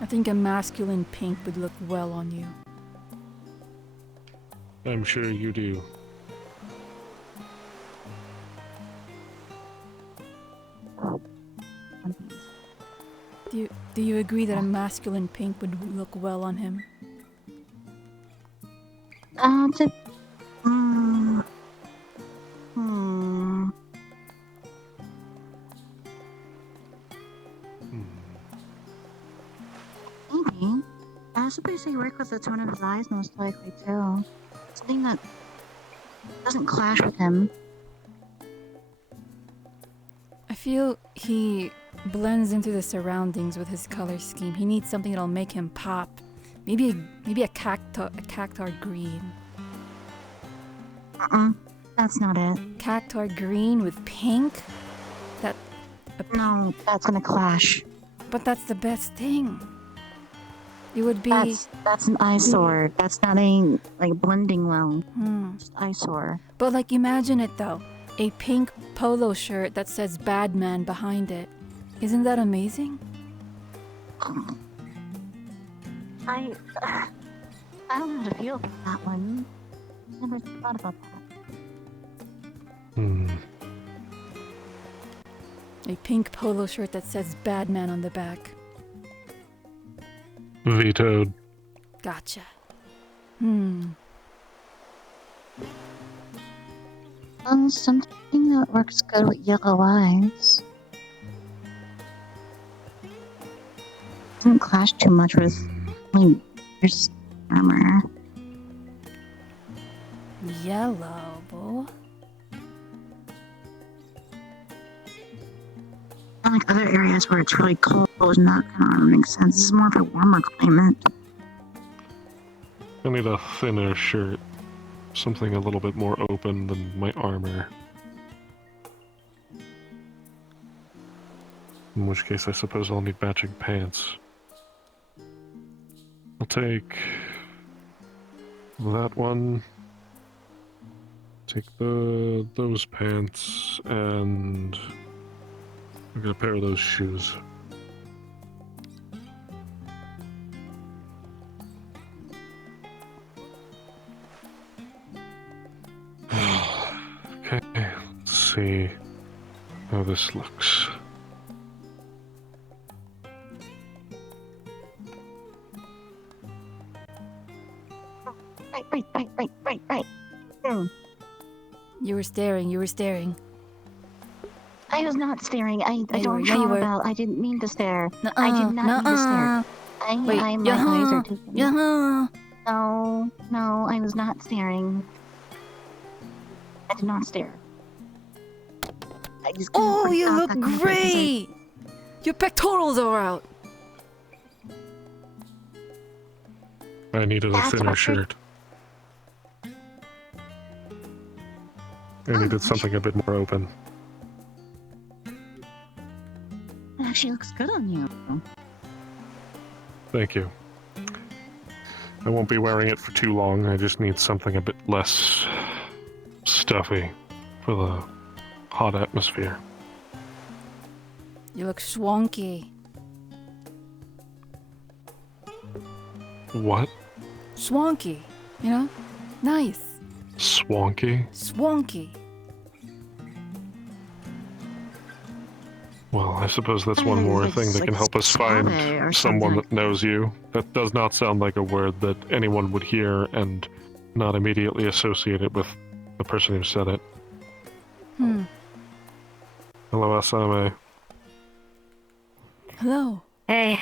I think a masculine pink would look well on you. I'm sure you do. Do you agree that a masculine pink would look well on him? Maybe. I suppose he work with the tone of his eyes most likely too. Something that doesn't clash with him. I feel he blends into the surroundings with his color scheme. He needs something that'll make him pop. Maybe a cactar green. That's not it. Cactar green with pink? No, that's gonna clash. But that's the best thing. It would be... That's an eyesore. That's not a, blending well. Just eyesore. But, imagine it, though. A pink polo shirt that says Bad Man behind it. Isn't that amazing? I don't know how to feel about that one. Never thought about that. A pink polo shirt that says Bad Man on the back. Vetoed. Gotcha. Something that works good with yellow eyes. Doesn't clash too much with your armor. Yellow, boy. Unlike other areas where it's really cold and that kind of makes sense. This is more of a warmer climate. I need a thinner shirt. Something a little bit more open than my armor. In which case, I suppose I'll need matching pants. I'll take that one. Take those pants, and I'll get a pair of those shoes. Okay, let's see how this looks. Right. You were staring. I was not staring. I Yeah, don't you know were. about. I didn't mean to stare. Nuh-uh, I did not mean to stare. Wait, My eyes are taken. yeah. No, I was not staring. I did not stare. I just Oh, you look great! Your pectorals are out. I needed a That's thinner what you're- shirt. I needed something a bit more open. It actually looks good on you. Thank you. I won't be wearing it for too long. I just need something a bit less stuffy for the hot atmosphere. You look swanky. What? Swanky. You know? Nice. Swanky? Swanky. Well, I suppose that's one more It's thing that like can help us find suave or someone something. that knows you. That does not sound like a word that anyone would hear and not immediately associate it with the person who said it. Hello, Asame. Hello. Hey.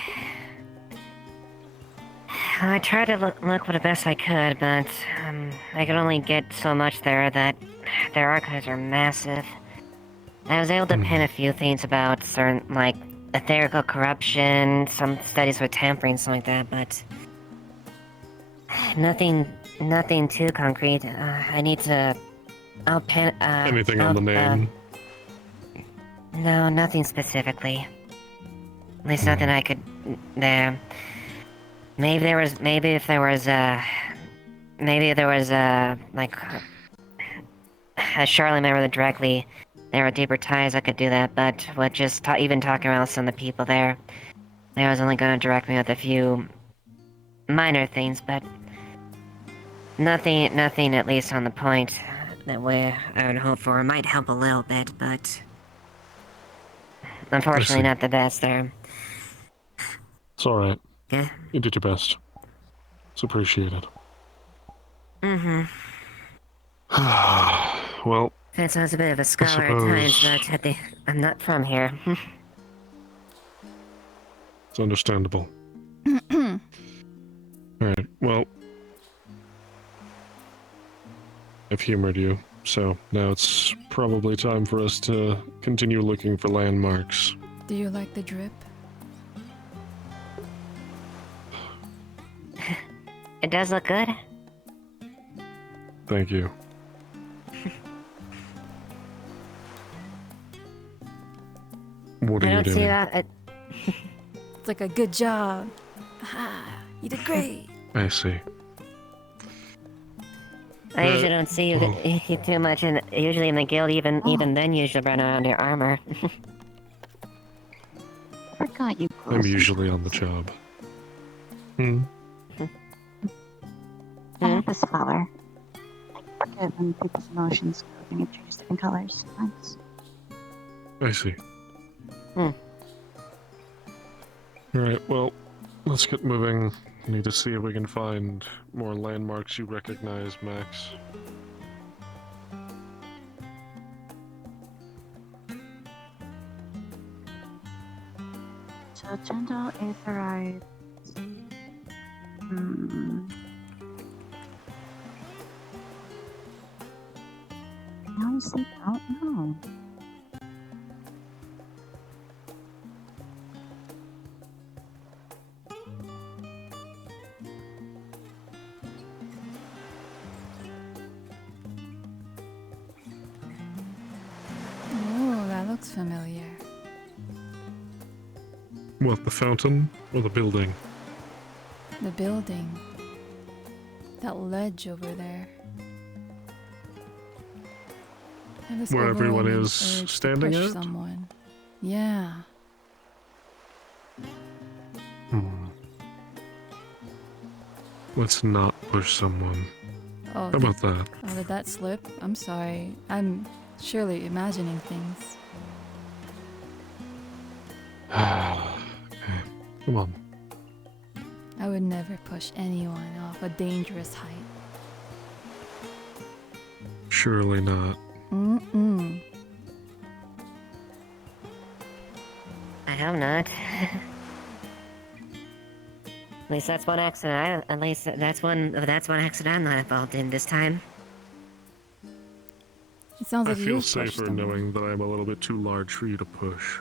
I tried to look for the best I could, but I could only get so much there that their archives are massive. I was able to pin a few things about certain, etherical corruption, some studies with tampering, something like that, but Nothing too concrete. I need to. Anything on the name? No, nothing specifically. At least nothing I could. There. Maybe if there was like a Charlotte member directly, there were deeper ties. I could do that, but with just even talking around some of the people there, they was only going to direct me with a few minor things, but nothing at least on the point that way I would hope for. It might help a little bit, but unfortunately not the best there. It's alright. Yeah. You did your best. It's appreciated. Well, That sounds a bit of a scholar at times, but I'm not from here. it's understandable. Alright, well, I've humored you, so now it's probably time for us to continue looking for landmarks. Do you like the drip? It does look good. Thank you. What are you doing? See that. It's like a good job. Ah, you did great. I see. I usually don't see you too much, and usually in the guild, even then, you usually run around your armor. Forgot you. I'm usually on the job. I have this flower. I forget when people's emotions go and it changes different colors sometimes. I see. Alright, well, let's get moving. Need to see if we can find more landmarks you recognize, Max. So gentle aetherized. I honestly don't know. Oh, that looks familiar. What, the fountain or the building? The building. That ledge over there. I have this Where everyone overwhelming is urge to standing push at? someone. Yeah. Let's not push someone. Oh, How about that? Oh, did that slip? I'm sorry. I'm surely imagining things. Okay, come on. I would never push anyone off a dangerous height. Surely not. I hope not. At least that's one accident. At least that's one accident I'm not involved in this time. It sounds I like feel you pushed safer them. knowing that I'm a little bit too large for you to push.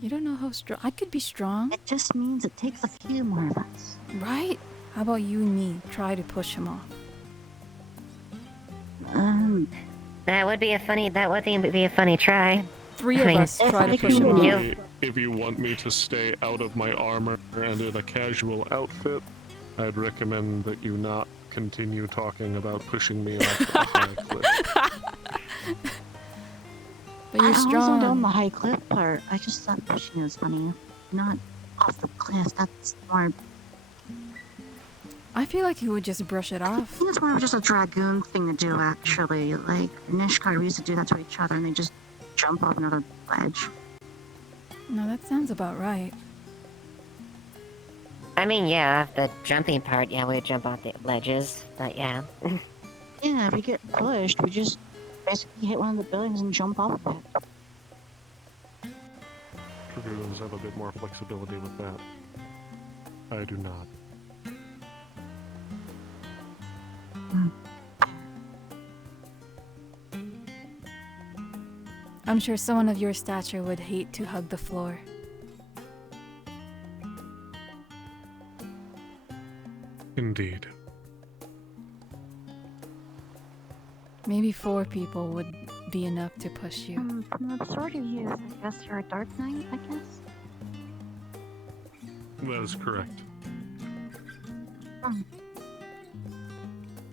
You don't know how strong. I could be strong. It just means it takes a few more of us. Right? How about you and me try to push him off? That would be a funny try. Three of us try to push him off. If you want me to stay out of my armor and in a casual outfit, I'd recommend that you not continue talking about pushing me off the high cliff. But you're I strong. also done the high cliff part. I just thought pushing was funny. Not off the cliff. That's more. I feel like he would just brush it I off. think it's more of just a dragoon thing to do, actually. Like, Nishkar used to do that to each other, and they just jump off another ledge. No, that sounds about right. I mean, yeah, the jumping part, yeah, we would jump off the ledges, but yeah. Yeah, if we get pushed, we just basically hit one of the buildings and jump off of it. Dragoons have a bit more flexibility with that. I do not. I'm sure someone of your stature would hate to hug the floor. Indeed. Maybe 4 people would be enough to push you. From the sort of use, I guess you're a dark knight, I guess? That is correct.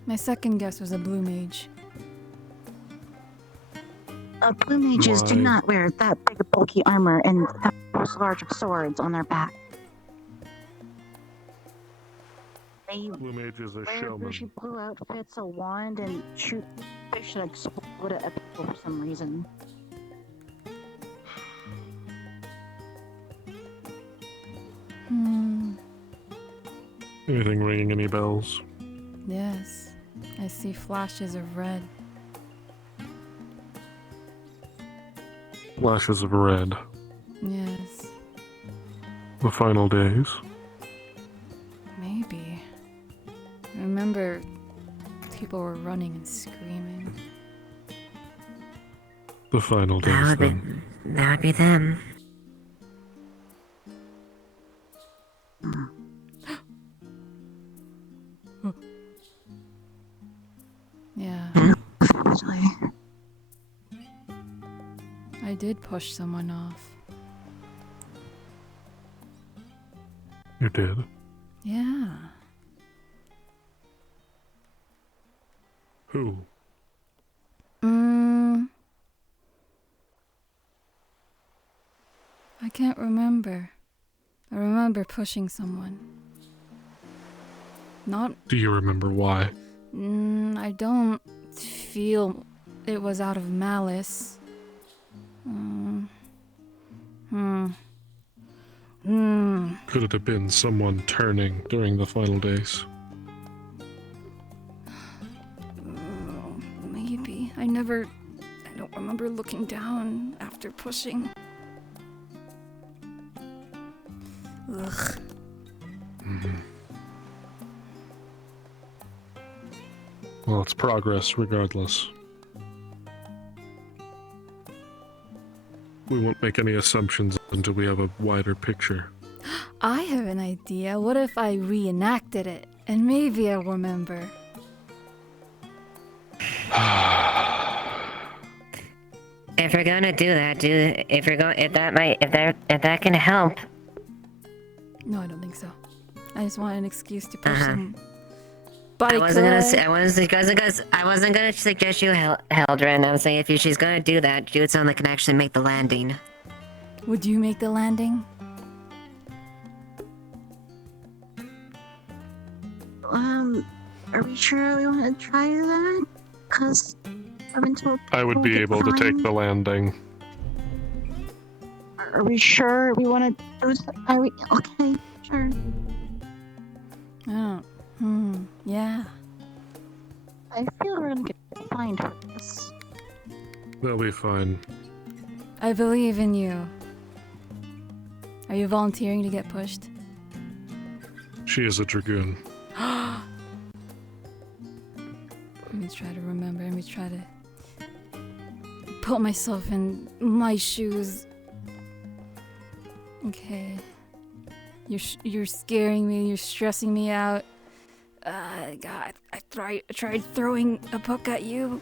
My second guess was a blue mage. Blue mages do Why? not wear that big bulky armor and have those large of swords on their back. They Blue Mage is a wear showman. bushy blue outfits, a wand, and shoot fish that explode at people for some reason. Anything ringing any bells? Yes. I see flashes of red. Flashes of red. Yes. The final days. Maybe. I remember people were running and screaming. The final days, then. That would be them. Yeah. Actually, I did push someone off. You did? Yeah. Who? I can't remember. I remember pushing someone. Not. Do you remember why? I don't feel it was out of malice. Could it have been someone turning during the final days? Maybe. I don't remember looking down after pushing. Ugh. Well, it's progress regardless. We won't make any assumptions until we have a wider picture. I have an idea. What if I reenacted it? And maybe I'll remember. If you're gonna do that, if that can help. No, I don't think so. I just want an excuse to push some. But I wasn't gonna suggest you Heldren. I was saying if she's gonna do that, do it so they can actually make the landing. Would you make the landing? Are we sure we want to try that? Cause I've been told I would be able to take the landing. Are we sure we want to do that? Are we okay? Sure. Oh. Yeah. I feel we're gonna get fined for this. They'll be fine. I believe in you. Are you volunteering to get pushed? She is a dragoon. Let me try to remember. Let me try to put myself in my shoes. Okay. You're scaring me. You're stressing me out. God, I tried throwing a book at you.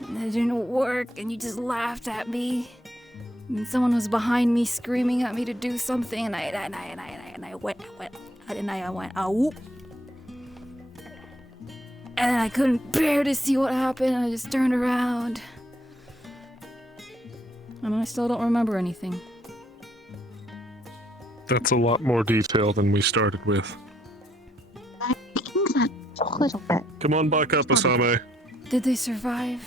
And it didn't work, and you just laughed at me. And someone was behind me screaming at me to do something, and I went, whoop. And then I couldn't bear to see what happened, and I just turned around. And I still don't remember anything. That's a lot more detail than we started with. I think that's a little bit. Come on back up, Asame. Did they survive?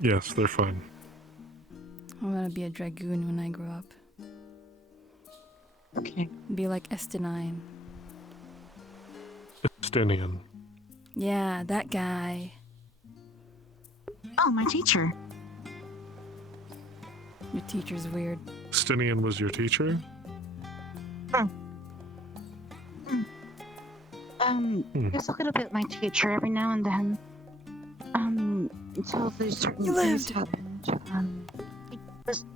Yes, they're fine. I'm gonna be a dragoon when I grow up. Okay. Be like Estinine. Estinian. Yeah, that guy. Oh, my teacher. Your teacher's weird. Estinian was your teacher? There's a little bit my teacher every now and then. Until there's certain things happened.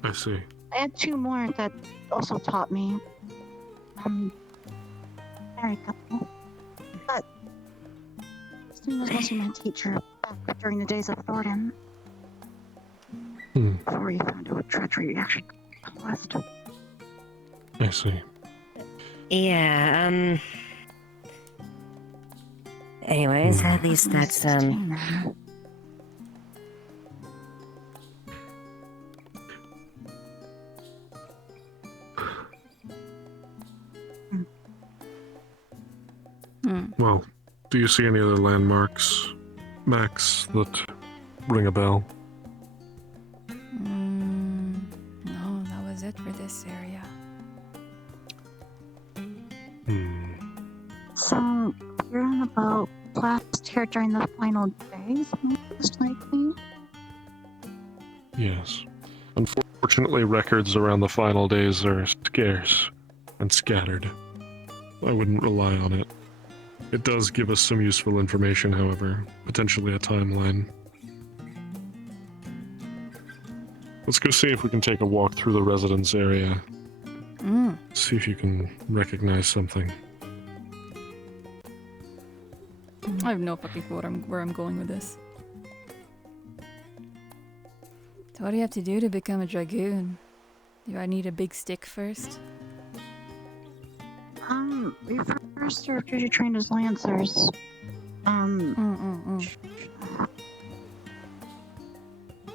I see. I had 2 more that also taught me. Married couple. Steen was mostly my teacher back during the days of Thornton. Before he found out what treachery actually caused. I see. Yeah, anyways, at least that's, Well, do you see any other landmarks, Max, that ring a bell? No, that was it for this area. So, you're on about last here during the final days, most likely? Yes. Unfortunately, records around the final days are scarce and scattered. I wouldn't rely on it. It does give us some useful information, however, potentially a timeline. Let's go see if we can take a walk through the residence area. See if you can recognize something. I have no fucking clue where I'm going with this. So what do you have to do to become a dragoon? Do I need a big stick first? We first served you to train as lancers.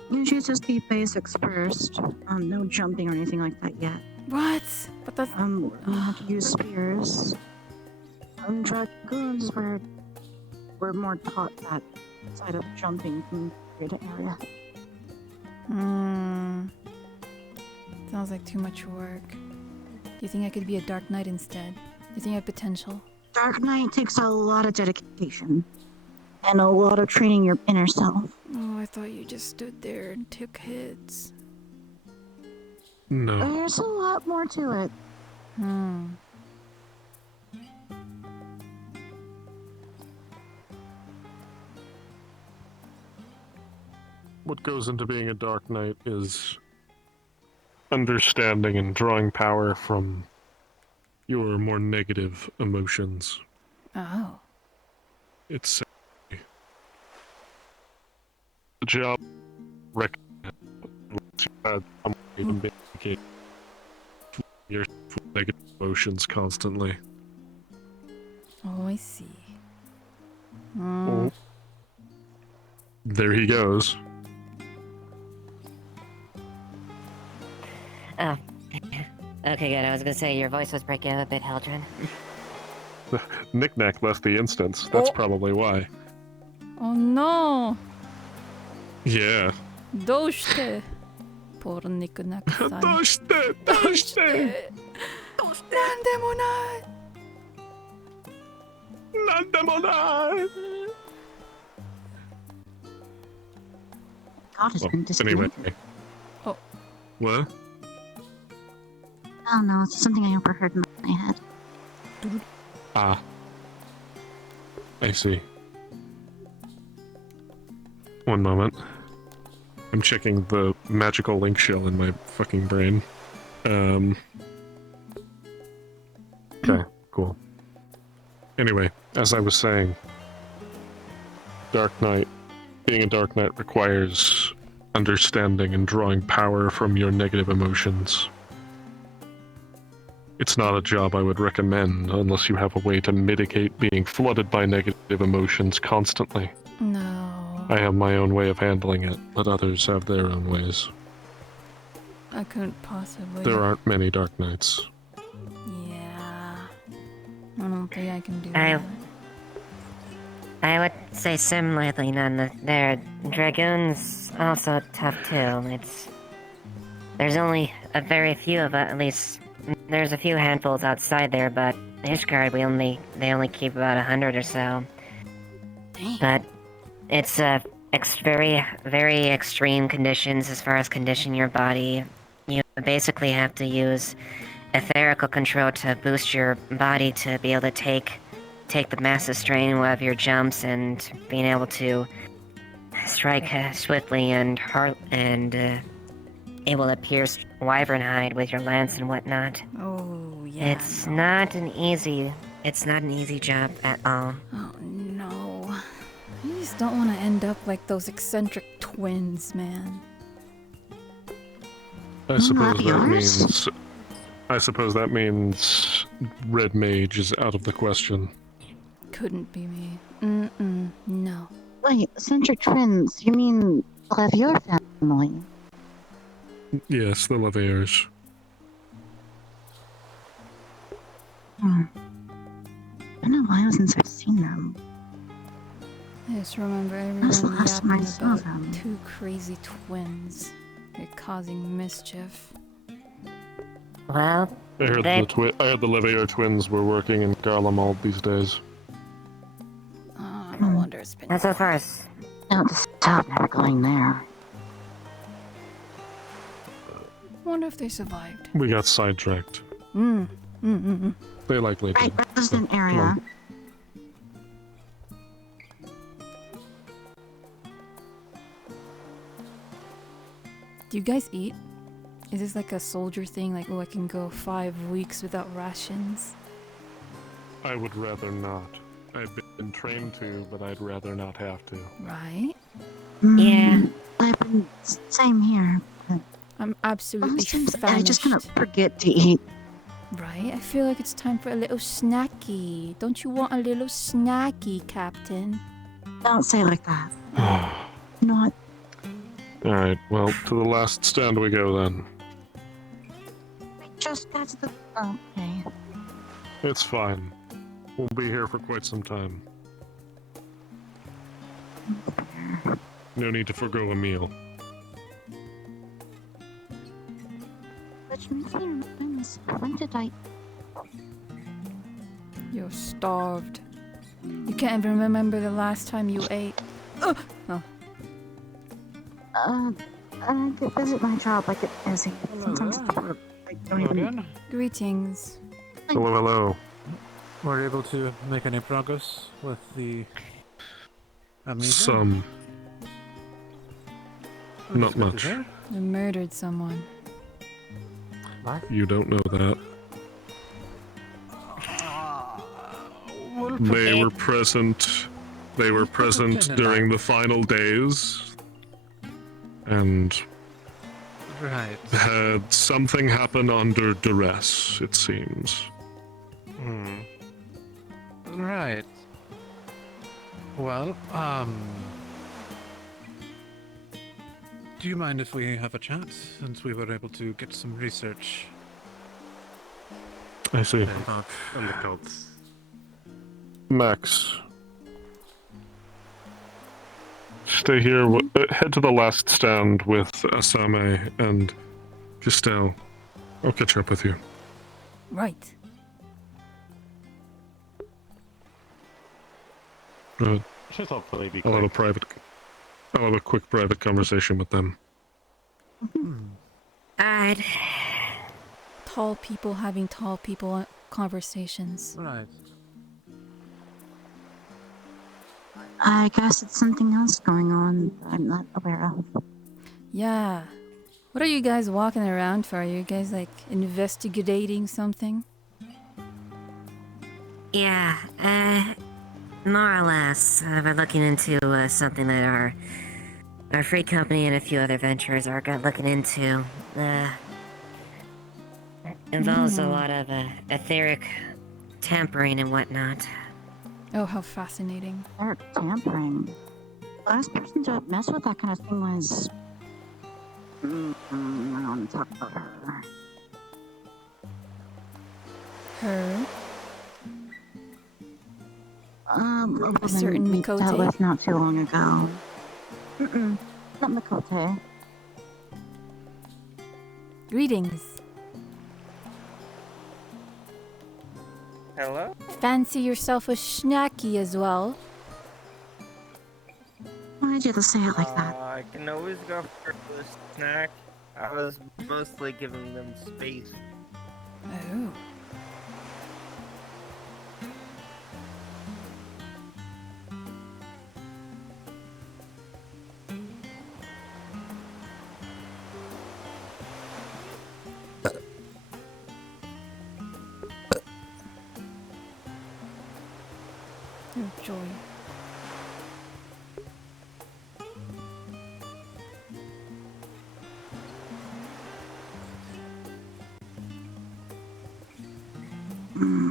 Usually just the basics first. No jumping or anything like that yet. What? But that's... you have to use spears. Dragoons were more taught that side of jumping from area to area. Sounds like too much work. Do you think I could be a Dark Knight instead? Do you think I have potential? Dark Knight takes a lot of dedication and a lot of training your inner self. Oh, I thought you just stood there and took hits. No. There's a lot more to it. What goes into being a Dark Knight is understanding and drawing power from your more negative emotions. Oh. It's a job your negative emotions constantly. Oh, I see. Oh. There he goes. Oh. Okay, good. I was gonna say your voice was breaking up a bit, Heldren. Knick-Knack left the instance. That's probably why. Oh no! Yeah. Doshite! Poor Knick-Knack-san. Doshite! Doshite! Nandemonai! Nandemonai! God has been disappointed. Anyway. Oh. What? Oh no, it's something I overheard in my head. Ah. I see. One moment. I'm checking the magical link shell in my fucking brain. Okay, cool. Anyway, as I was saying, Dark Knight, being a Dark Knight requires understanding and drawing power from your negative emotions. It's not a job I would recommend unless you have a way to mitigate being flooded by negative emotions constantly. No. I have my own way of handling it, but others have their own ways. I couldn't possibly. There aren't many Dark Knights. Yeah. I don't think I can do that. I would say similarly, their dragoons also tough too. There's only a very few of at least. There's a few handfuls outside there, but Ishgard they only keep about 100 or so. Dang. But it's very very extreme conditions as far as conditioning your body. You basically have to use etherical control to boost your body to be able to take the massive strain of your jumps and being able to strike swiftly and hard and able to pierce wyvern hide with your lance and whatnot. Oh yeah. It's not an easy job at all. Oh no. You just don't want to end up like those eccentric twins, man. I suppose that means Red Mage is out of the question. Couldn't be me. No. Wait, eccentric twins? You mean of your family? Yes, the Lavayers. I don't know why I wasn't seen them. I just remember That's the everyone last time I yapping saw about them. two crazy twins. They're causing mischief. Well, I heard the Levayer twins were working in Garlemald these days. No wonder it's been. that's so first. No, stop never going there. Wonder if they survived. We got sidetracked. They likely did. Right, resident Come area. on. Do you guys eat? Is this like a soldier thing? Like, oh, I can go 5 weeks without rations? I would rather not. I've been trained to, but I'd rather not have to. Right? Yeah. I've been same here. I'm absolutely Sometimes I famished. just kind of forget to eat. Right? I feel like it's time for a little snacky. Don't you want a little snacky, Captain? Don't say it like that. Not. Alright, well, to the last stand we go then. I just got to the. Okay. It's fine. We'll be here for quite some time. No need to forgo a meal. Which makes me remind us, when did I? You're starved. You can't even remember the last time you ate. Oh. I get visit my job. I get busy. Sometimes I don't even. Greetings. Hello, hello. Were you able to make any progress with the amnesia? Some. Not Good to much. hear. You murdered someone. You don't know that. They were present. They were present during the final days. And Right. had something happen under duress, it seems. Right. Well, do you mind if we have a chat, since we were able to get some research? I see. About And the cults. Max. Stay here. Head to the last stand with Asame and Kistel. I'll catch up with you. Right. Should hopefully be I'll have quick. a quick private conversation with them. Alright. Tall people having tall people conversations. right. I guess it's something else going on that I'm not aware of. Yeah. What are you guys walking around for? Are you guys like investigating something? Yeah, more or less. We're looking into something that our free company and a few other ventures are looking into. Involves a lot of etheric tampering and whatnot. Oh, how fascinating. They're tampering. Last person to mess with that kind of thing was. I don't want to talk about her. Her? A woman certain we Mikote? dealt with not too long ago. Not Mikote. Greetings. Hello? Fancy yourself a snacky as well. Why did you have to say it like that? I can always go for the snack. I was mostly giving them space. Oh. Oh, joy.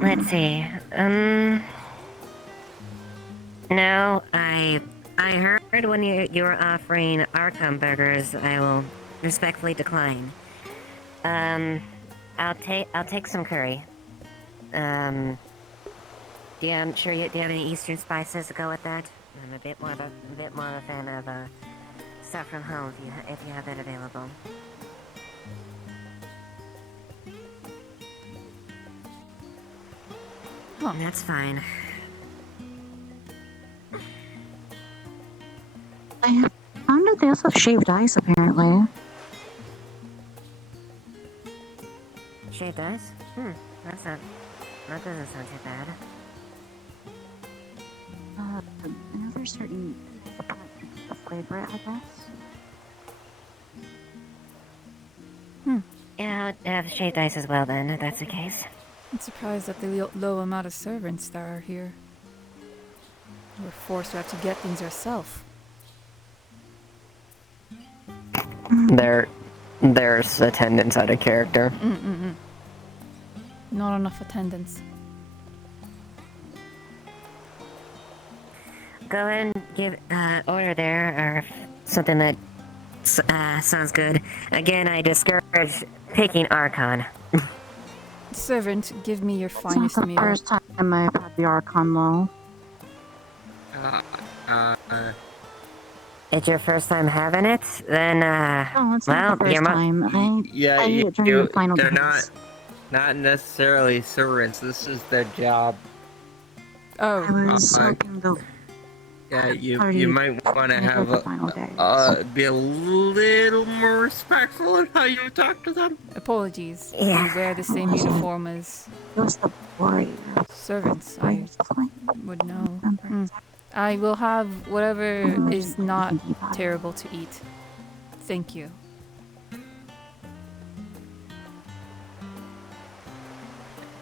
let's see. No, I heard when you were offering Arkham burgers. I will respectfully decline. I'll take some curry. I'm sure do you have any Eastern spices to go with that? I'm a bit more of a fan of stuff from home if you have that available. Huh. That's fine. I have found that they also have shaved ice, apparently. Shaved ice? That doesn't sound too bad. Another certain flavor, I guess. Yeah, I'll have shaved ice as well then, if that's the case. I'm surprised at the low amount of servants that are here. We're forced to have to get things ourselves. There's attendance out of character. Not enough attendance. Go ahead and give order there, or something that sounds good. Again, I discourage picking Archon. Servant, give me your It's finest not the meal. first time I've had the Archon low. It's your first time having it? Then, Oh, it's well, not the first time. I eat it during the final they're days. not necessarily servants. This is their job. Oh. I was hoping the Yeah, you party might want to make it have the final days. be a little more respectful in how you talk to them. Apologies. Yeah. We wear the same uniform as It was the warrior. servants. I would know. I will have whatever is not terrible to eat. Thank you.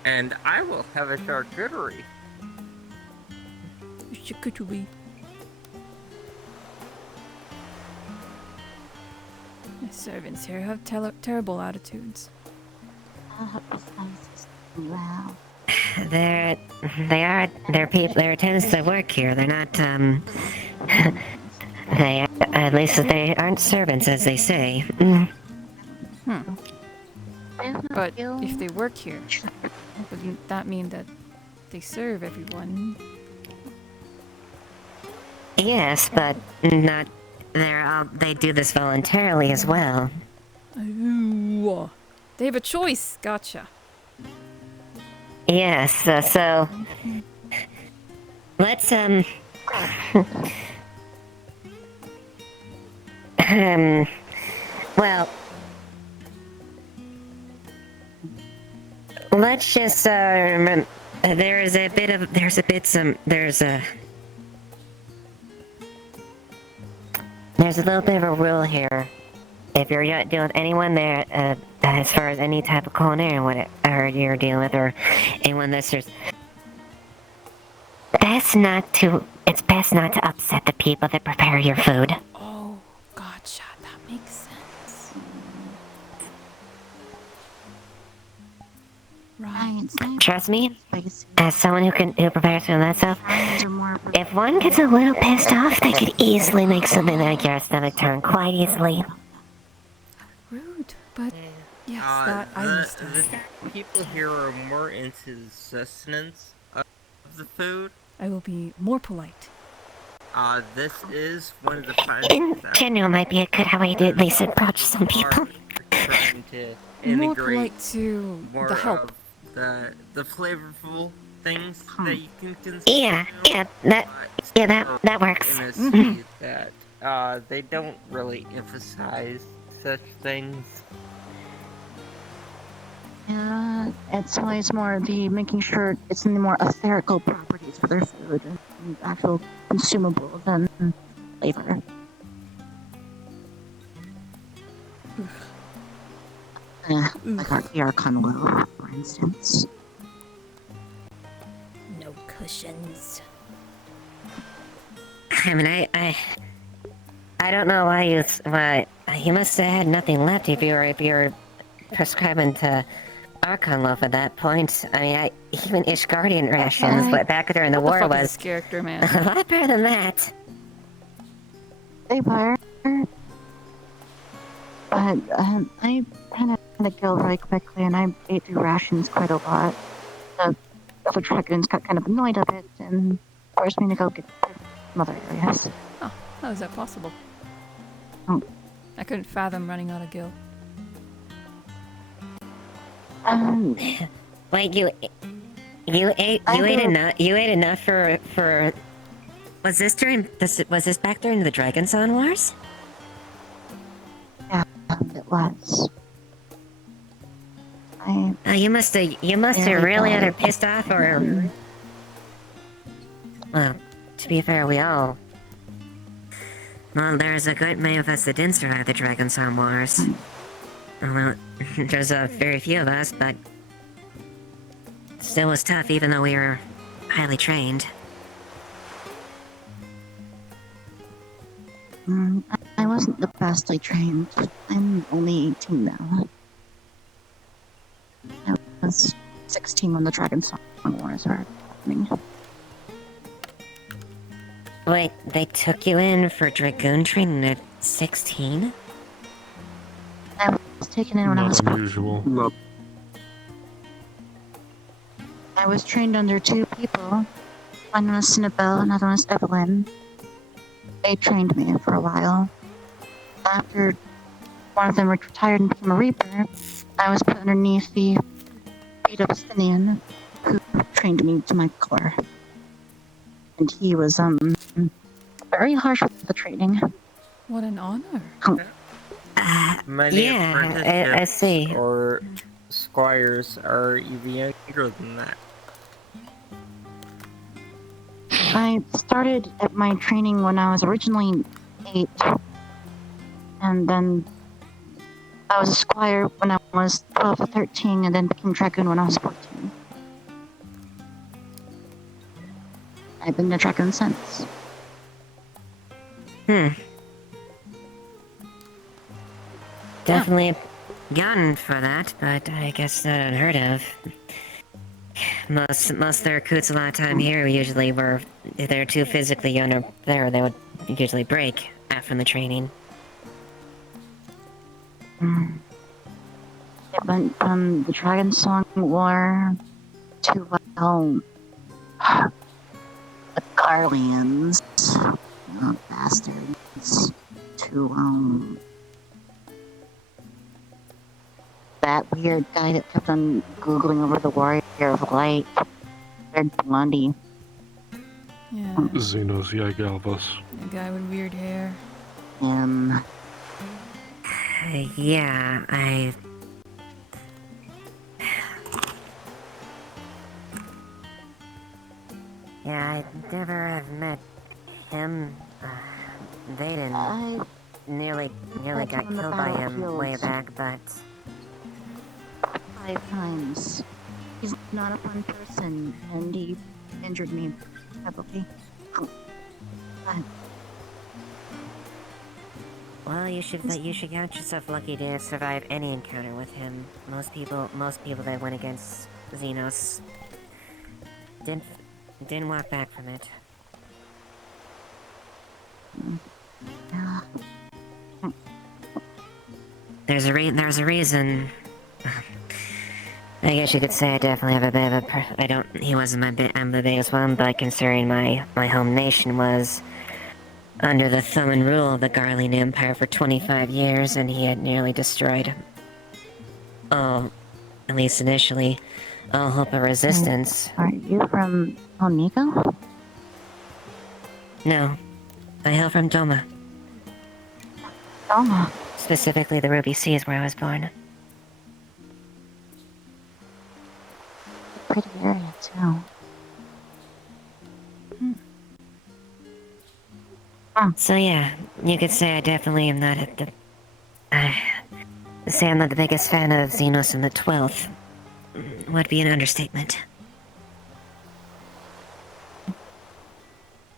And I will have a charcuterie. Charcuterie. The servants here have terrible attitudes. Wow. They're people. They're attendants that work here. They're not they at least they aren't servants, as they say. But if they work here, wouldn't that mean that they serve everyone? Yes, but not. They do this voluntarily as well. Ooh. They have a choice. Gotcha. Yes. So let's well, let's just remember there's a little bit of a rule here. If you're dealing with anyone there, as far as any type of culinary whatever you're dealing with, or anyone that's just, it's best not to upset the people that prepare your food. Oh, gotcha. That makes sense. Right. Trust me, as someone who prepares food myself, if one gets a little pissed off, they could easily make something like your stomach turn quite easily. Rude, but yes, that I understand. The people here are more into the sustenance of the food. I will be more polite. This is one of the finest. In general, might be a good way to at least approach some people. Trying to More integrate polite to more the help. of the flavorful things that you can consume. Yeah, that works. In a city that they don't really emphasize such things. Yeah, it's always more the making sure it's in the more etherical properties for their food and actual consumable than flavor. Like the Archon Low, for instance. No cushions. I mean, I don't know why you must have had nothing left if you're prescribing to Archon loaf at that point. I mean, even Ishgardian rations back during the What the war fuck is was this character, man? a lot better than that. They were. But I ran out of the guild really quickly, and I ate through rations quite a lot. The other dragoons got kind of annoyed of it and forced me to go get some other areas. Oh, how is that possible? Oh. I couldn't fathom running out of gil. Wait, you ate enough for was this back during the Dragonson Wars? Yeah, it was. You must have really had her pissed off, or well, to be fair, well, there's a good many of us that didn't survive the Dragonson Wars. Well, there's very few of us, but still was tough, even though we were highly trained. I wasn't the bestly trained. I'm only 18 now. I was 16 when the Dragonson Wars were happening. Wait, they took you in for Dragoon training at 16? I was taken in when I was unusual. Not I was trained under two people. One was Cinnabelle, another one was Evelyn. They trained me for a while. After one of them retired and became a Reaper, I was put underneath the feet of Athenian, who trained me to my core. And he was very harsh with the training. What an honor. Many Yeah, I see. Or squires are even younger than that. I started at my training when I was originally 8, and then I was a squire when I was 12 or 13, and then became dragoon when I was 14. I've been a dragoon since. Definitely gotten for that, but I guess not unheard of. Most of the recruits a lot of time here usually were, if they're too physically young or there, they would usually break after the training. It went from the Dragonsong War to, well, the Garleans, bastards, to, that weird guy that kept on Googling over the Warrior of Light, Red Blondie. Yeah. Xenos Yagalvas. A guy with weird hair. Yeah, I never have met him. They didn't. I nearly got killed by him way back, but 5 times. He's not a fun person, and he injured me heavily. well, you should count yourself lucky to survive any encounter with him. Most people that went against Xenos didn't walk back from it. There's a reason. I guess you could say I definitely have a bit of a he wasn't I'm the biggest one, but considering my home nation was under the thumb and rule of the Garlean Empire for 25 years, and he had nearly destroyed at least initially, all hope of resistance. Are you from Onigo? No, I hail from Doma. Doma? Specifically the Ruby Sea is where I was born. Pretty area, too. So yeah, you could say I definitely am not say I'm not the biggest fan of Xenos in the 12th would be an understatement.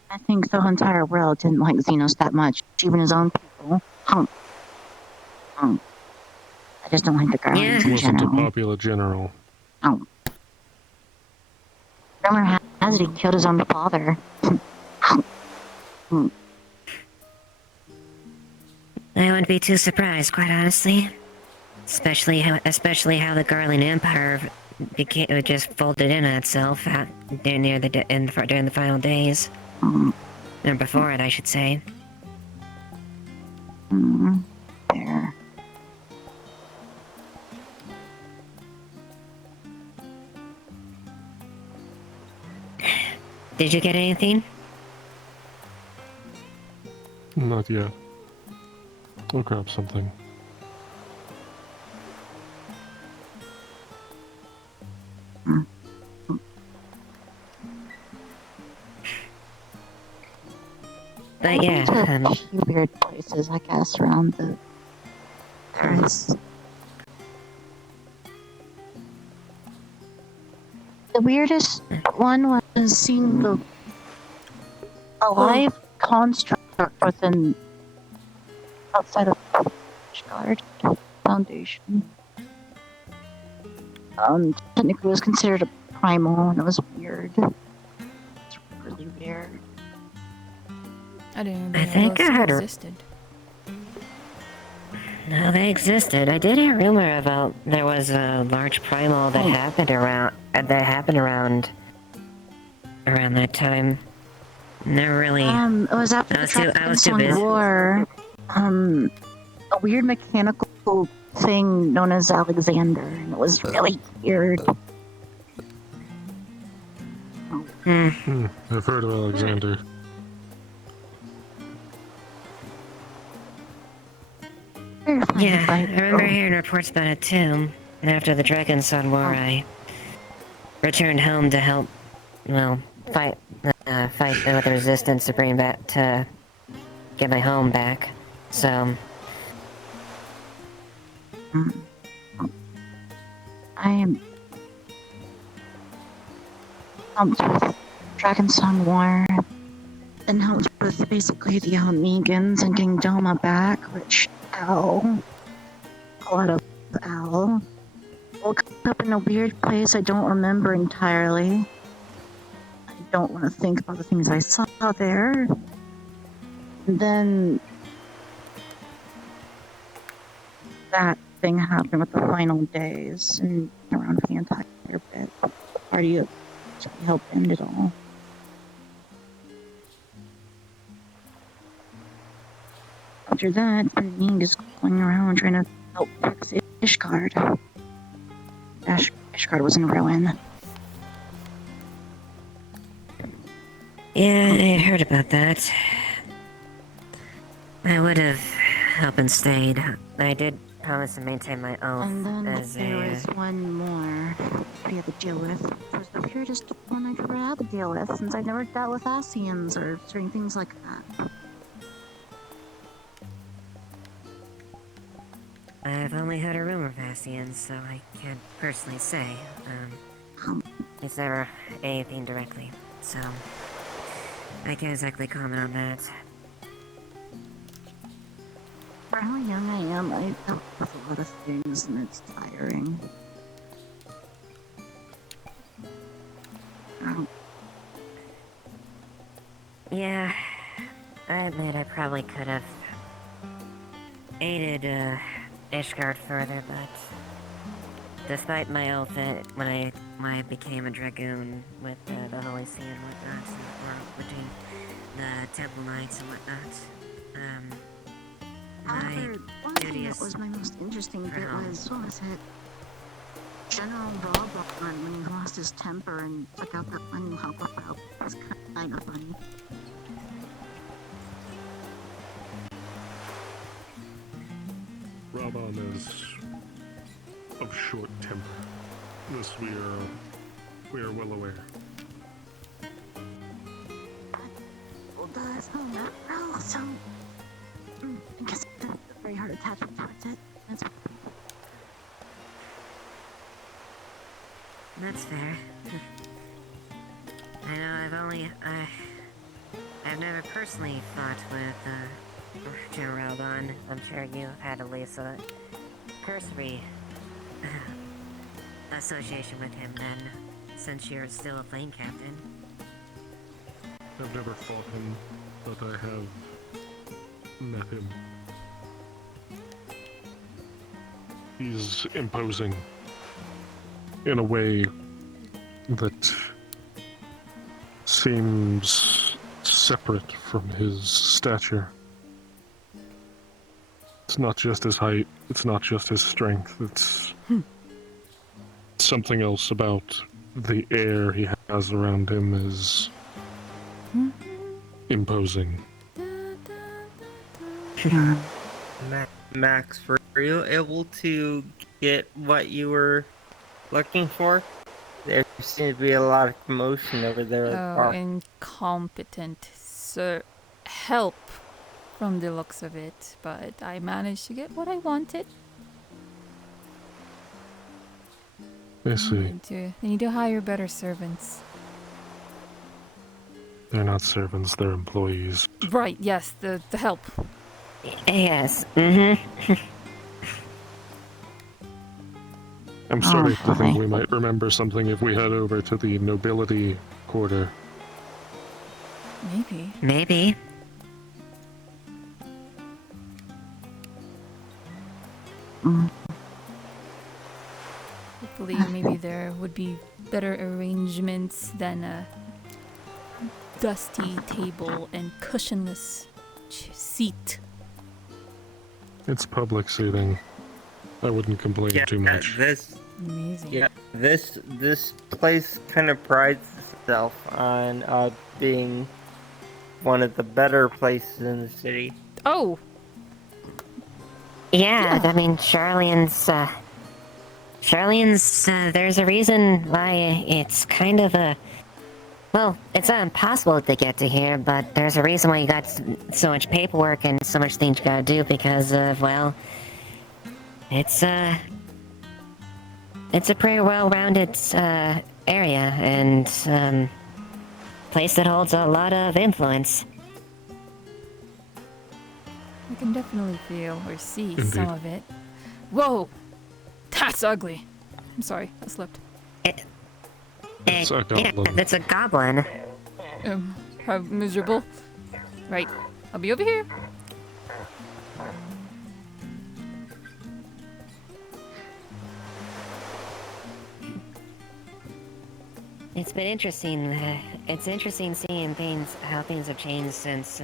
I think the entire world didn't like Xenos that much, even his own people. I just don't like the Garlands Yeah. in Wasn't a general. popular general. Oh. Rumor has it he killed his own father. I wouldn't be too surprised, quite honestly. Especially how the Garland Empire just folded in on itself out during the final days, or before it, I should say. There. Did you get anything? Not yet. I'll grab something. But yeah, I went to a few weird places, I guess, around the Earth. The weirdest one was seeing a live construct within outside of the Guard Foundation. Technically it was considered a primal, and it was weird. It's really weird. I didn't I even know think those I heard existed. No, they existed. I did hear rumor about there was a large primal that happened around that time. Never really. It was after the Dragon War. A weird mechanical thing known as Alexander, and it was really weird. I've heard of Alexander. Yeah, I remember hearing reports about it too. And after the Dragon Sun War, I returned home to help, fight with the resistance to get my home back. So. I am helped with Dragon Sun War, and helped with basically the Megans and getting Doma back, which, ow. A lot of ow. Woke up in a weird place I don't remember entirely. I don't want to think about the things I saw there. And then that thing happened with the final days and around the entire bit. The party helped end it all. After that, it's been me just going around trying to help fix Ishgard. Ishgard was in ruin. Yeah, I heard about that. I would have helped and stayed. I did promise to maintain my oath. And then as there was one more we had to deal with, which was the weirdest one I've ever had to deal with, since I've never dealt with Asians or certain things like that. I've only heard a rumor of Asians, so I can't personally say. It's never anything directly, so I can't exactly comment on that. For how young I am, I've dealt with a lot of things, and it's tiring. Yeah, I admit I probably could have aided Ishgard further, but despite my oath when I became a dragoon with the Holy See and whatnot, or between the Temple Knights and whatnot, my duty is What was my most interesting bit was, what was it? General Robon, when he lost his temper and took out that one helper belt. It was kind of funny. Raban is of short temper. This we are well aware. Well, does so I guess I have a very hard attachment towards it. That's fair. I know I've never personally fought with General Albon. I'm sure you have had at least a cursory association with him then, since you're still a plane captain. I've never fought him, but I have met him. He's imposing in a way that seems separate from his stature. It's not just his height, it's not just his strength, it's something else about the air he has around him is imposing. Max, were you able to get what you were looking for? There seems to be a lot of commotion over there at the Oh, park. incompetent sir. Help from the looks of it, but I managed to get what I wanted. I see. They need to hire better servants. They're not servants, they're employees. Right, yes, the help. Yes, I'm starting to think we might remember something if we head over to the nobility quarter. Maybe. Maybe. Hopefully, maybe there would be better arrangements than a dusty table and cushionless seat. It's public seating. I wouldn't complain too much. Amazing. Yeah, this place kind of prides itself on being one of the better places in the city. Oh. Yeah, I mean, Charlian's, there's a reason why it's kind of a... Well, it's not impossible to get to here, but there's a reason why you got so much paperwork and so much things you gotta do because of, well... It's a pretty well-rounded, area, and, place that holds a lot of influence. I can definitely feel or see Indeed. some of it. Whoa! That's ugly. I'm sorry, I slipped. It's a goblin. Yeah, that's a goblin. How miserable. Right, I'll be over here. It's been interesting. It's interesting seeing how things have changed since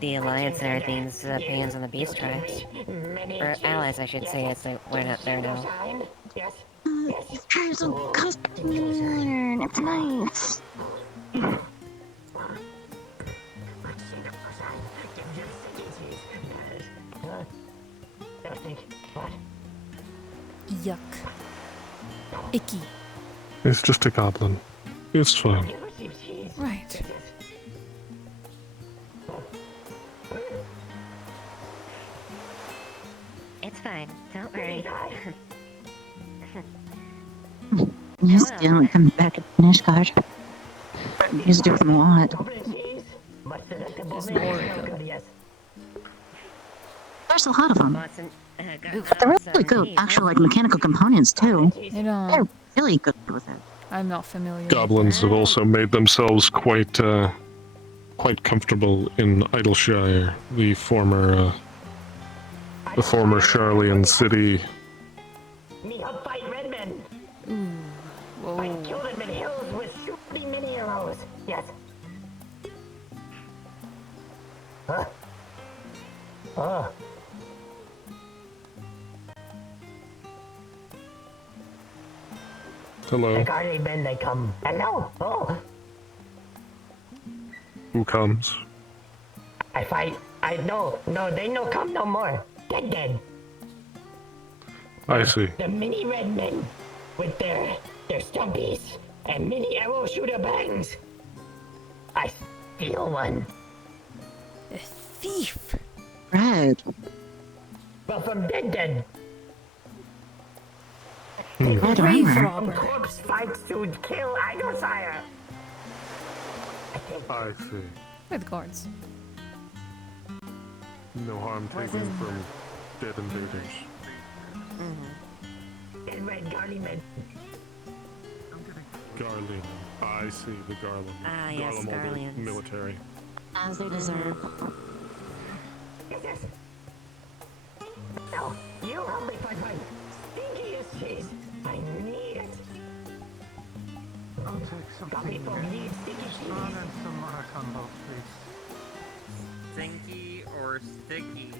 the Alliance and everything's opinions on the Beast Tribes. Or allies, I should say, as we're not there now. These tribes are custom. It's nice. Yuck. Icky. It's just a goblin. It's fine. Right. It's fine. Don't worry. You still haven't come back to finish guard. He's doing a lot. There's more of them. There's a lot of them. But They're really good, actual like mechanical components too. They're really good with it. I'm not familiar. Goblins have also made themselves quite comfortable in Idleshire, the former Charlian city. Me help fight red men. Whoa. I killed them in hills with shooting many arrows. Yes. Huh? Oh. Hello. The guardian men they come. And no. Oh. Who comes? I fight. No, they no come no more. Dead. I see. The mini red men with their stumpies and mini arrow shooter bangs. I steal one. A thief. Red. Well, from dead. Grave robber. Corpse fights to kill Idleshire. I see. Where are the guards? No harm taken from dead invaders. And red garlic. Garland. I see the Garland. Ah, yes, Garland Garlands. military. As they deserve. Yes. Now, you help me find my stinkiest cheese. I need it. I'll take some Got people need sticky cheese. and some Archon loaf, please. Stinky or sticky?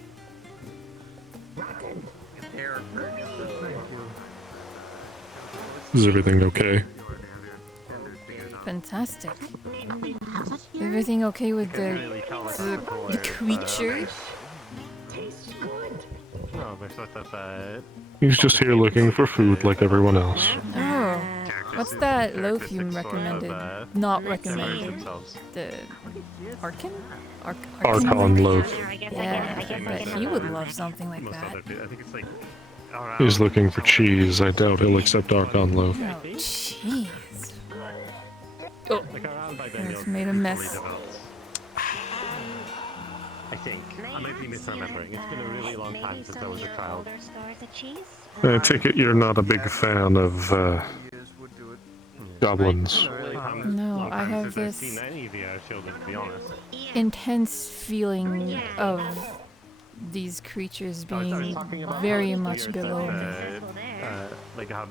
Rotten. They're Thank you. Is everything okay? Fantastic. Everything okay with the creature? Tastes good. No, they're sort of, He's just here looking for food like everyone else. Oh, what's that loaf you recommended? Not recommended. The Archon? Archon loaf. Yeah, but he would love something like that. I think it's like He's looking for cheese. I doubt he'll accept Archon loaf. Oh, jeez. Oh, like around by then. it's made a mess. I think. I might be misremembering. It's been a really long time since I was a child. I take it you're not a big fan of goblins. No, I have I've this seen any of the children, to be honest. intense feeling of these creatures being very much below me. Like how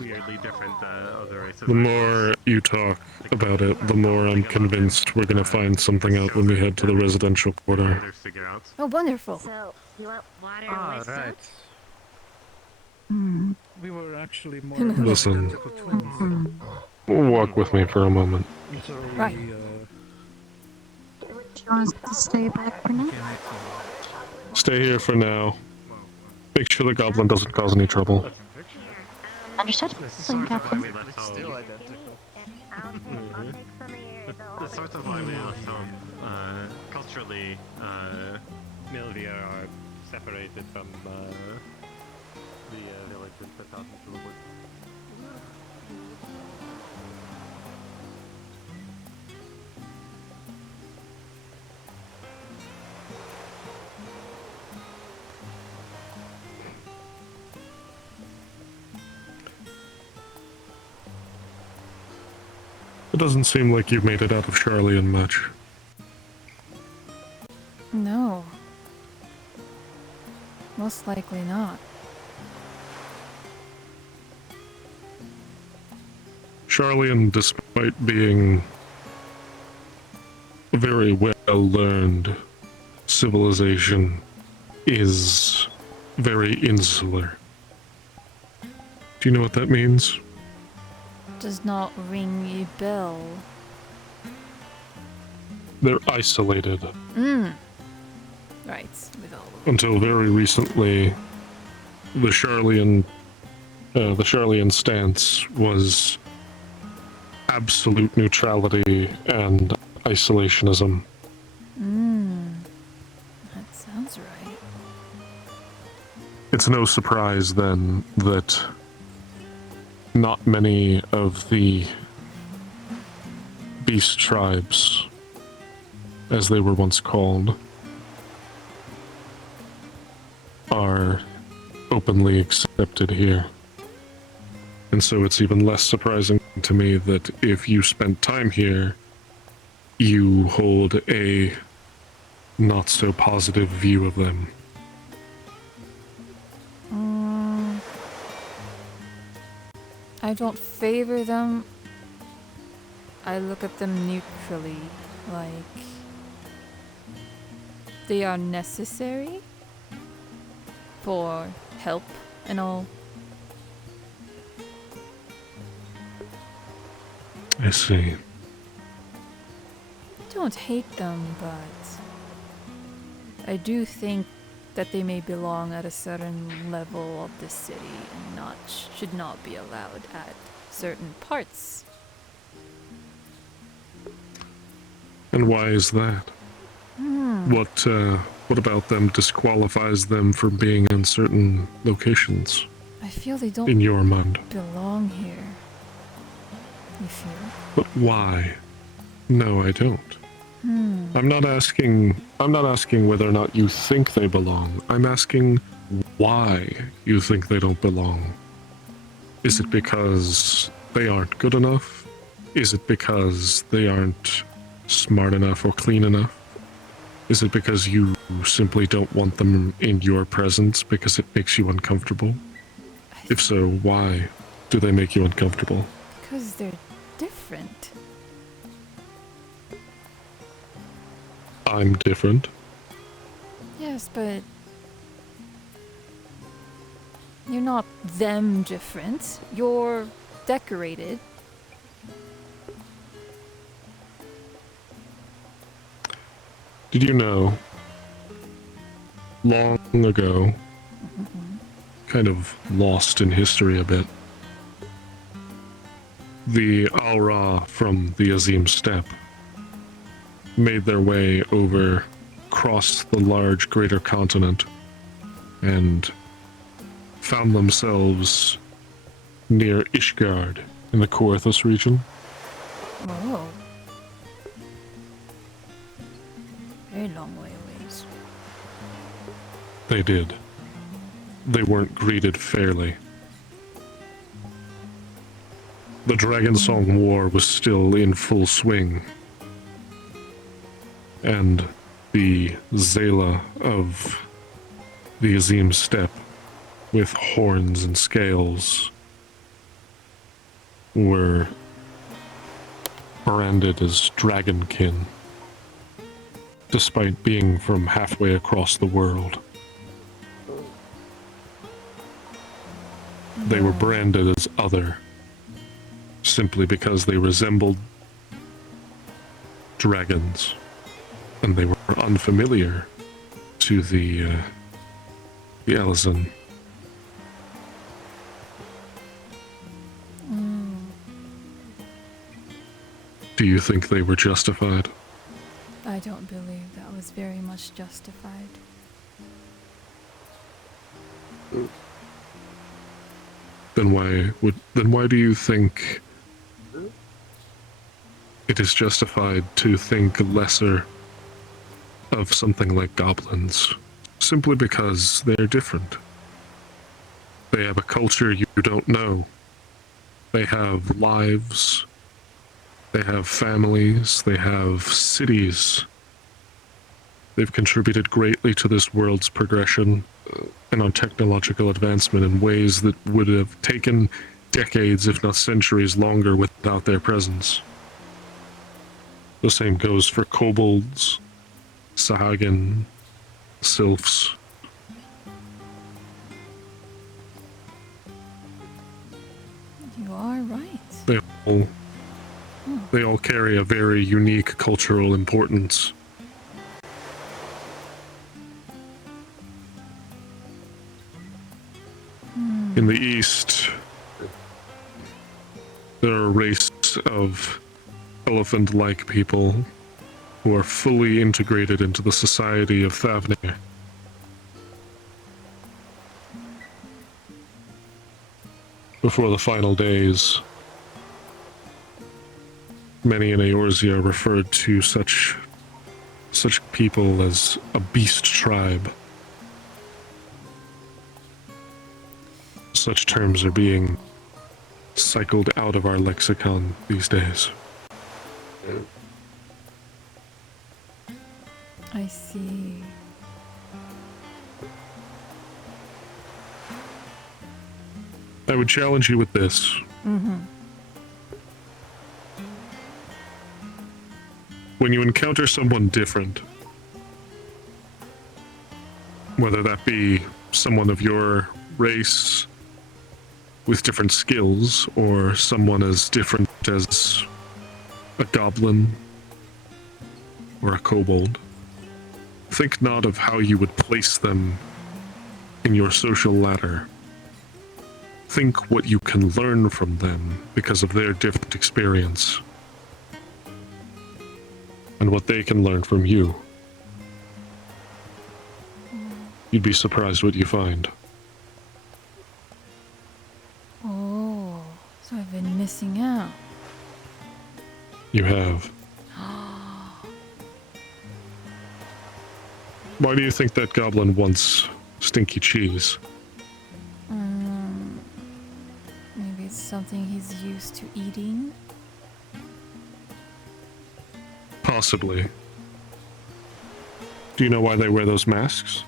weirdly different other races. The more you talk about it, the more I'm convinced we're gonna find something out when we head to the residential quarter. Oh, wonderful. So, you want water Ah, right. We were actually more Listen. identical twins. Walk with me for a moment. So Right. we, Do you want us to stay back for now? Stay here for now. Make sure the goblin doesn't cause any trouble. Understood. Same captain. Still identical. That's sort of why we left home. Culturally, Milvia are separated from the village and put out into the woods. It doesn't seem like you've made it out of Charlian much. No. Most likely not. Charlian, despite being a very well-learned civilization, is very insular. Do you know what that means? Does not ring a bell. They're isolated. Right, with all of Until very recently, the Charlian stance was absolute neutrality and isolationism. that sounds right. It's no surprise then that not many of the beast tribes, as they were once called, are openly accepted here. And so it's even less surprising to me that if you spent time here, you hold a not so positive view of them. I don't favor them. I look at them neutrally, like they are necessary for help and all. I see. Don't hate them, but I do think that they may belong at a certain level of the city and should not be allowed at certain parts. And why is that? What about them disqualifies them from being in certain locations? I feel they don't In your mind. belong here. You feel? But why? No, I don't. I'm not asking whether or not you think they belong. I'm asking why you think they don't belong. Is it because they aren't good enough? Is it because they aren't smart enough or clean enough? Is it because you simply don't want them in your presence because it makes you uncomfortable? If so, why do they make you uncomfortable? Because they're different. I'm different. Yes, but you're not them different. You're decorated. Did you know, long ago, kind of lost in history a bit, the Aura from the Azim Steppe made their way over, crossed the large greater continent, and found themselves near Ishgard in the Coerthus region. Oh. Very long way ways. They did. They weren't greeted fairly. The Dragon Song War was still in full swing, and the Zela of the Azim Steppe, with horns and scales, were branded as dragonkin, despite being from halfway across the world. They were branded as other, simply because they resembled dragons, and they were unfamiliar to the Elizan. Do you think they were justified? I don't believe that was very much justified. Then why do you think it is justified to think lesser of something like goblins? Simply because they're different. They have a culture you don't know. They have lives. They have families. They have cities. They've contributed greatly to this world's progression and on technological advancement in ways that would have taken decades, if not centuries, longer without their presence. The same goes for kobolds, Sahagin, sylphs. You are right. They all carry a very unique cultural importance. In the East, there are a race of elephant-like people who are fully integrated into the society of Thavnir. Before the final days, many in Eorzea referred to such people as a beast tribe. Such terms are being cycled out of our lexicon these days. I see. I would challenge you with this. Mm-hmm. When you encounter someone different, whether that be someone of your race with different skills, or someone as different as a goblin or a kobold, think not of how you would place them in your social ladder. Think what you can learn from them because of their different experience, and what they can learn from you. You'd be surprised what you find. Oh, so I've been missing out. You have. Why do you think that goblin once stinky cheese. Maybe it's something he's used to eating? Possibly. Do you know why they wear those masks?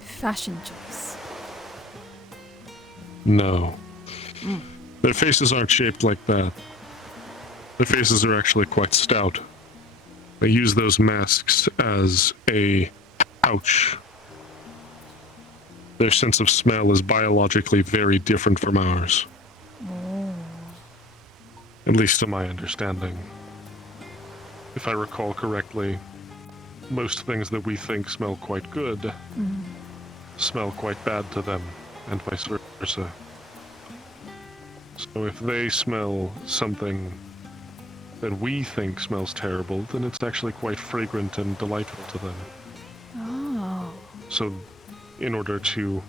Fashion choice. No. Their faces aren't shaped like that. Their faces are actually quite stout. They use those masks as a pouch. Their sense of smell is biologically very different from ours. Oh. At least to my understanding. If I recall correctly, most things that we think smell quite good smell quite bad to them, and vice versa. So if they smell something that we think smells terrible, then it's actually quite fragrant and delightful to them. Oh. So in order to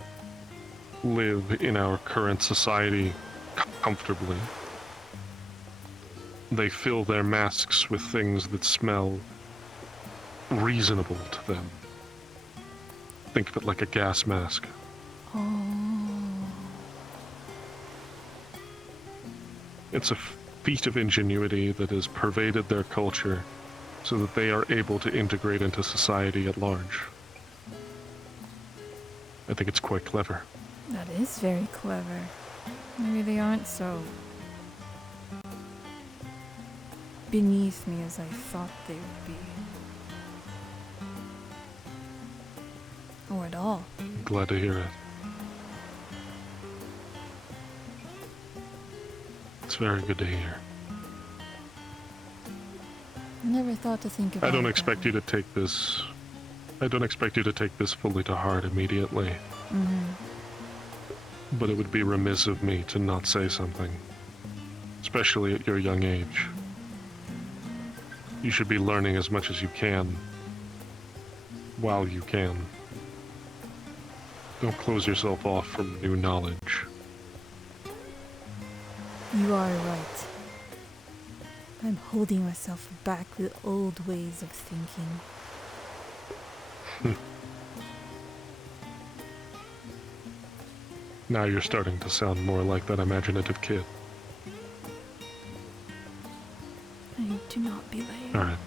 live in our current society comfortably, they fill their masks with things that smell reasonable to them. Think of it like a gas mask. Oh. It's a feat of ingenuity that has pervaded their culture so that they are able to integrate into society at large. I think it's quite clever. That is very clever. Maybe they aren't so beneath me as I thought they would be. Or at all. Glad to hear it. It's very good to hear. I never thought to think about I don't it expect you to take this. I don't expect you to take this fully to heart immediately. But it would be remiss of me to not say something, especially at your young age. You should be learning as much as you can, while you can. Don't close yourself off from new knowledge. You are right. I'm holding myself back with old ways of thinking. Now you're starting to sound more like that imaginative kid. I do not believe. Alright.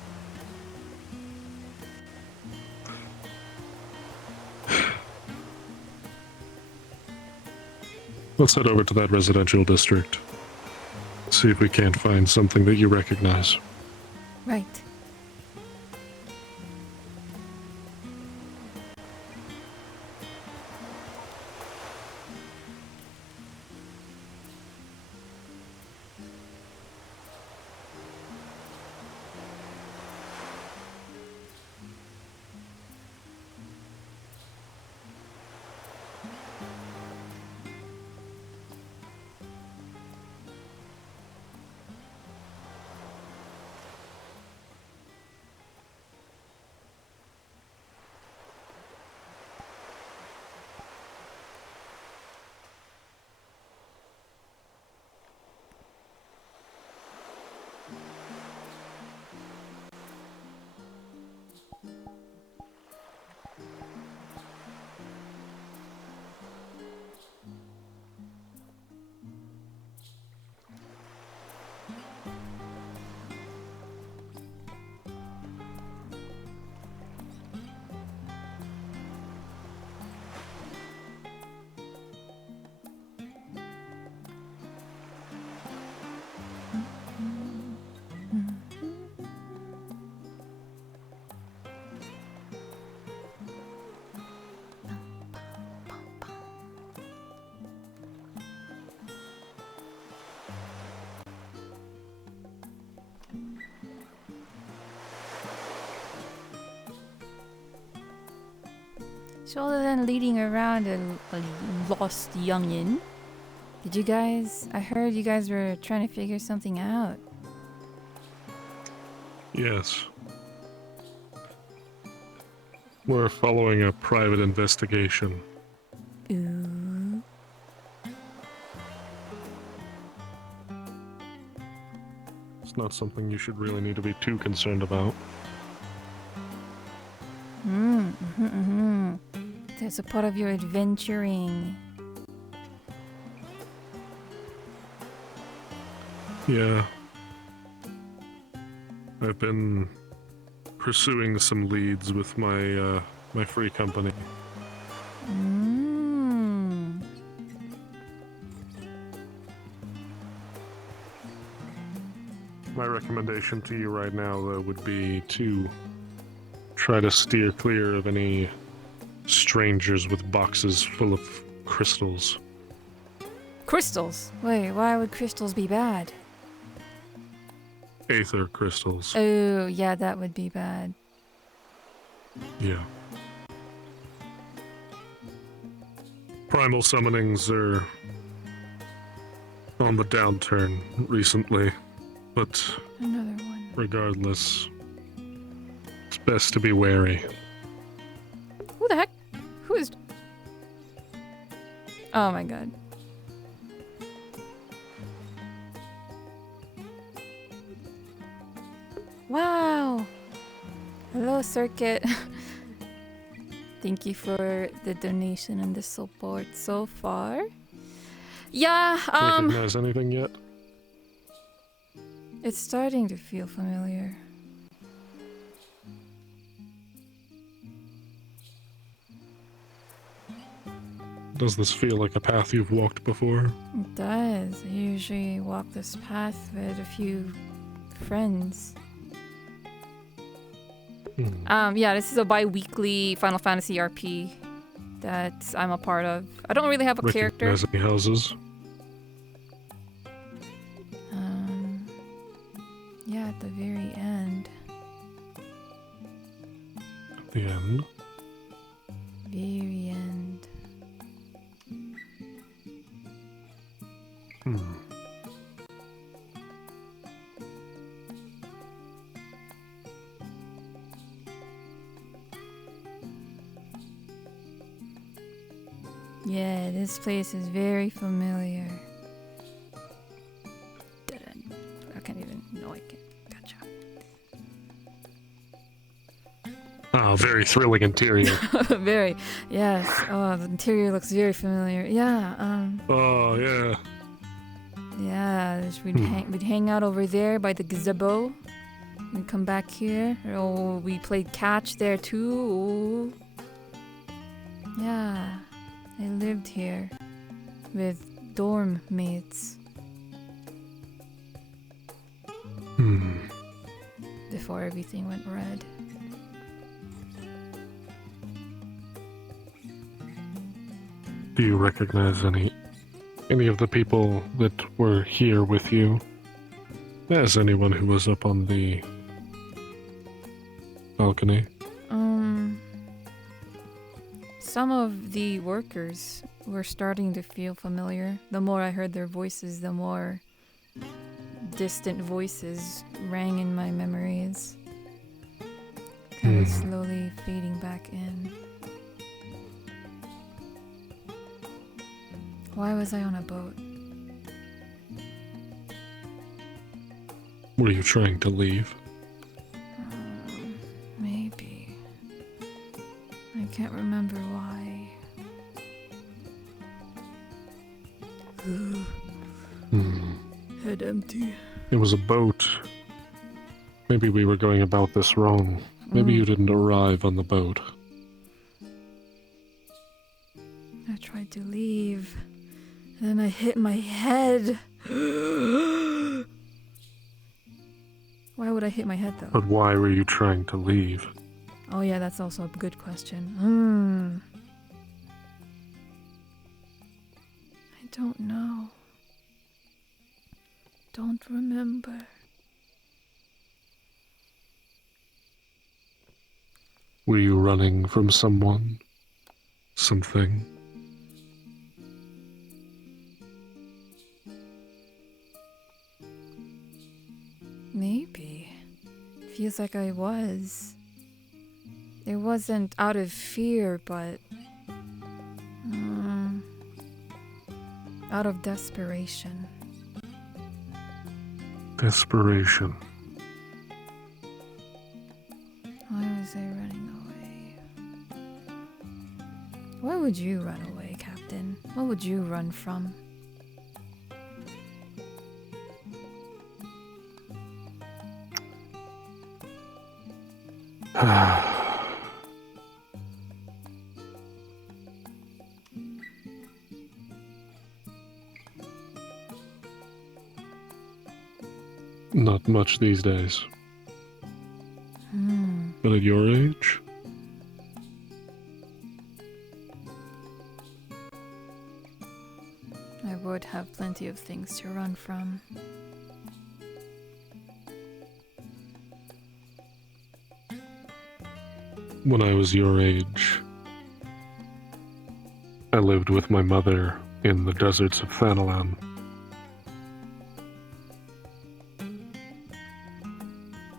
Let's head over to that residential district. See if we can't find something that you recognize. Right. So other than leading around a lost youngin', I heard you guys were trying to figure something out. Yes. We're following a private investigation. Ooh. It's not something you should really need to be too concerned about. That's a part of your adventuring. Yeah. I've been pursuing some leads with my my free company. Mm. My recommendation to you right now, though, would be to try to steer clear of any strangers with boxes full of crystals. Crystals? Wait, why would crystals be bad? Aether crystals. Oh, yeah, that would be bad. Yeah. Primal summonings are on the downturn recently, but Another one. regardless, it's best to be wary. Who the heck? Who is... Oh my god. Wow! Hello, Circuit. Thank you for the donation and the support so far. Yeah, Recognize anything yet? it's starting to feel familiar. Does this feel like a path you've walked before? It does. I usually walk this path with a few friends. Yeah, this is a bi-weekly Final Fantasy RP that I'm a part of. I don't really have a character. Recognize any houses? Yeah, at the very end. At the end? Very end. Yeah, this place is very familiar. I can't even. No, I can't. Ah, very thrilling interior. Very. Yes. Oh, the interior looks very familiar. Yeah. Oh, yeah. Yeah. We'd hang out over there by the gazebo. We'd come back here. Oh, we played catch there too. Yeah. I lived here with dorm mates. Before everything went red. Do you recognize any of the people that were here with you? As anyone who was up on the balcony? Some of the workers were starting to feel familiar. The more I heard their voices, the more distant voices rang in my memories. Kind of slowly fading back in. Why was I on a boat? Were you trying to leave? Maybe. I can't remember why. Head empty. It was a boat. Maybe we were going about this wrong. Maybe you didn't arrive on the boat. I tried to leave. Then I hit my head. Why would I hit my head though? But why were you trying to leave? Oh yeah, that's also a good question. I don't know. Don't remember. Were you running from someone? Something? Maybe. Feels like I was. It wasn't out of fear, but out of desperation. Desperation. Why was I running away? Why would you run away, Captain? What would you run from? Not much these days. But at your age? I would have plenty of things to run from. When I was your age, I lived with my mother in the deserts of Thanalan.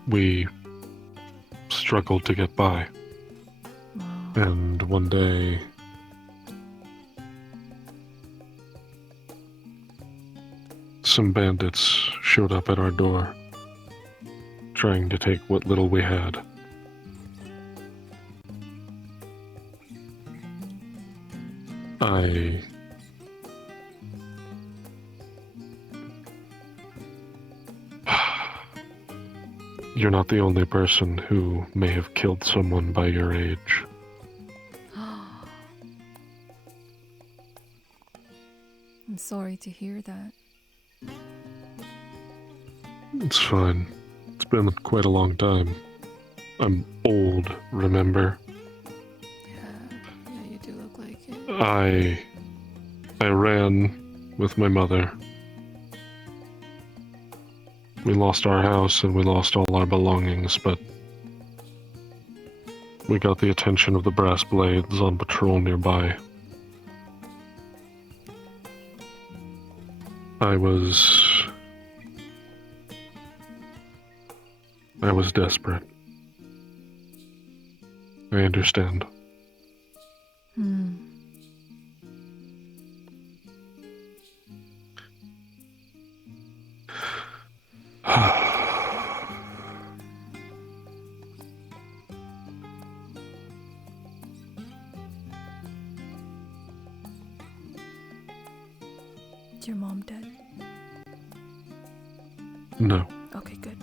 We struggled to get by. And one day, some bandits showed up at our door, trying to take what little we had. You're not the only person who may have killed someone by your age. I'm sorry to hear that. It's fine. It's been quite a long time. I'm old, remember? Yeah, you do look like it. I ran with my mother. We lost our house and we lost all our belongings, but we got the attention of the brass blades on patrol nearby. I was desperate. I understand. Is your mom dead? No. Okay, good.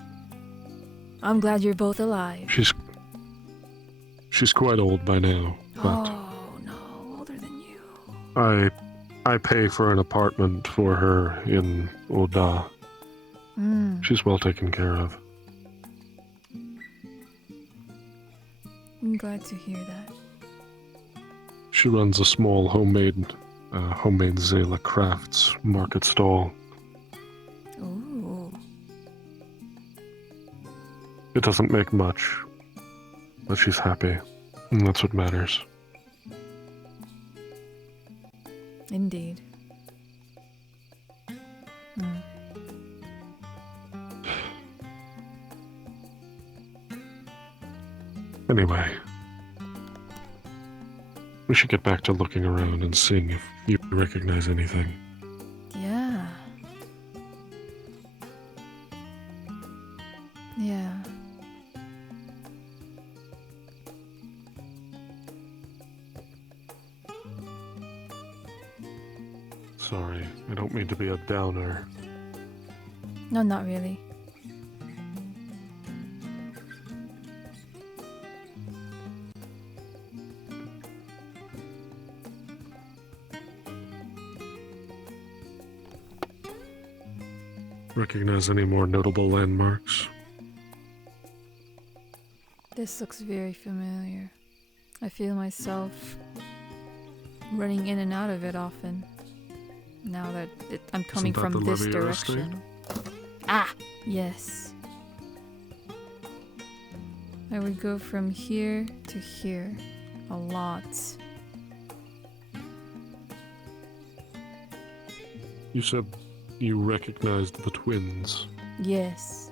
I'm glad you're both alive. She's quite old by now, but Oh no, older than you. I pay for an apartment for her in Oda. She's well taken care of. I'm glad to hear that. She runs a small homemade Zela Crafts market stall. Ooh. It doesn't make much, but she's happy, and that's what matters. Indeed. Anyway, we should get back to looking around and seeing if you recognize anything. Yeah. Yeah. Sorry, I don't mean to be a downer. No, not really. Recognize any more notable landmarks? This looks very familiar. I feel myself running in and out of it often. Now that I'm coming Isn't that from the this Levier direction. Ah! Yes. I would go from here to here. A lot. You said you recognized the twins. Yes.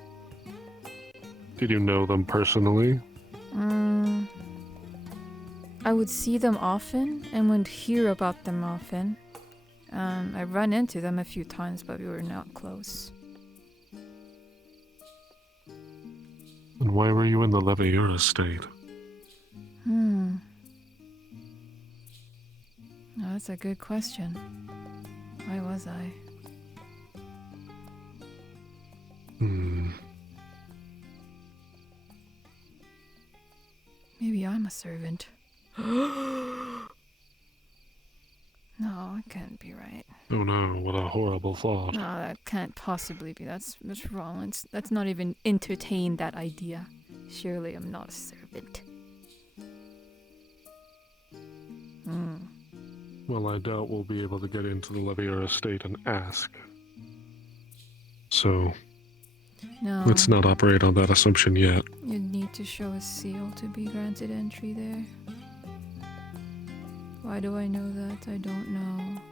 Did you know them personally? I would see them often and would hear about them often. I run into them a few times, but we were not close. And why were you in the Levier estate? That's a good question. Why was I? Maybe I'm a servant. No, it can't be right. Oh no, what a horrible thought. No, that can't possibly be. That's wrong. Let's not even entertain that idea. Surely I'm not a servant. Well, I doubt we'll be able to get into the Levier estate and ask. So, No. let's not operate on that assumption yet. You'd need to show a seal to be granted entry there. Why do I know that? I don't know.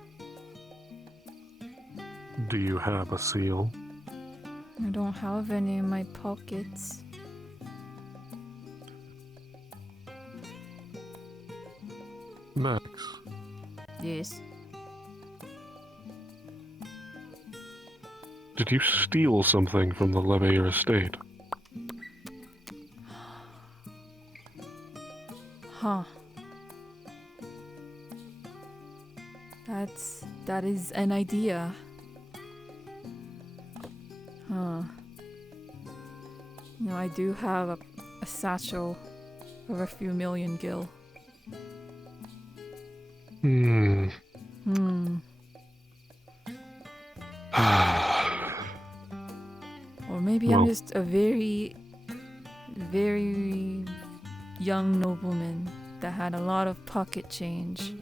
Do you have a seal? I don't have any in my pockets. Max, Yes. did you steal something from the Levier estate? Huh. That is an idea. Huh. You know, I do have a satchel of a few million gil. Or maybe I'm just a very, very young nobleman that had a lot of pocket change.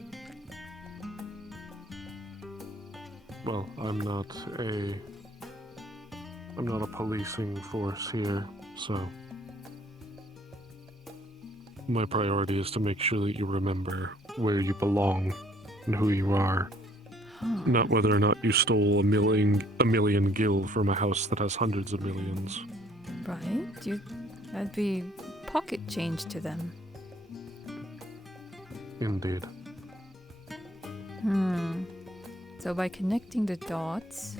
Well, I'm not a policing force here, so my priority is to make sure that you remember where you belong and who you are. Not whether or not you stole a million gil from a house that has hundreds of millions. Right? That'd be pocket change to them. Indeed. So by connecting the dots,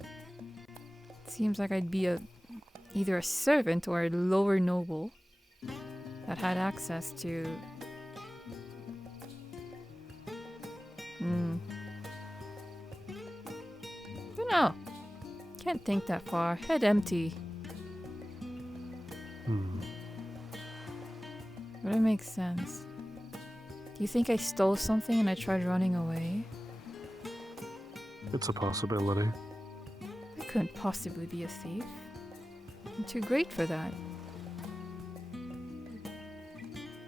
it seems like I'd be either a servant or a lower noble that had access to... Don't know. Can't think that far. Head empty. But it makes sense. Do you think I stole something and I tried running away? It's a possibility. I couldn't possibly be a thief. I'm too great for that.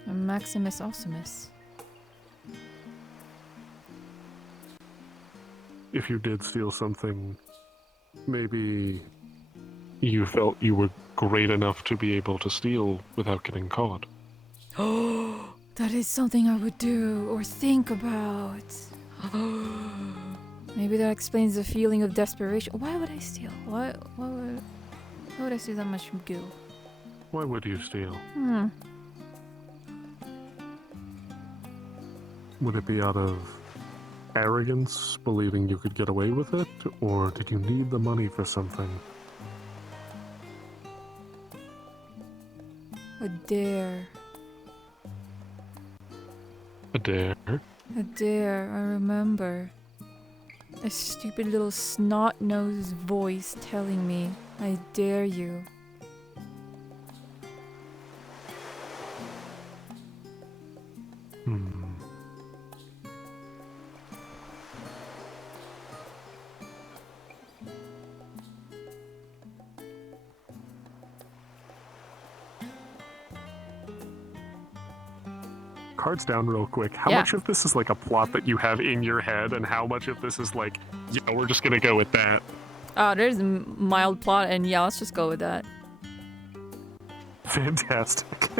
I'm Maximus Awesomus. If you did steal something, maybe you felt you were great enough to be able to steal without getting caught. Oh, that is something I would do or think about. Maybe that explains the feeling of desperation. Why would I steal? Why would I steal that much from gil? Why would you steal? Would it be out of arrogance, believing you could get away with it, or did you need the money for something? A dare. A dare? A dare, I remember. A stupid little snot-nosed voice telling me, I dare you. Cards down real quick. How much of this is like a plot that you have in your head, and how much of this is like, yeah, we're just gonna go with that? There's a mild plot, and yeah, let's just go with that. Fantastic.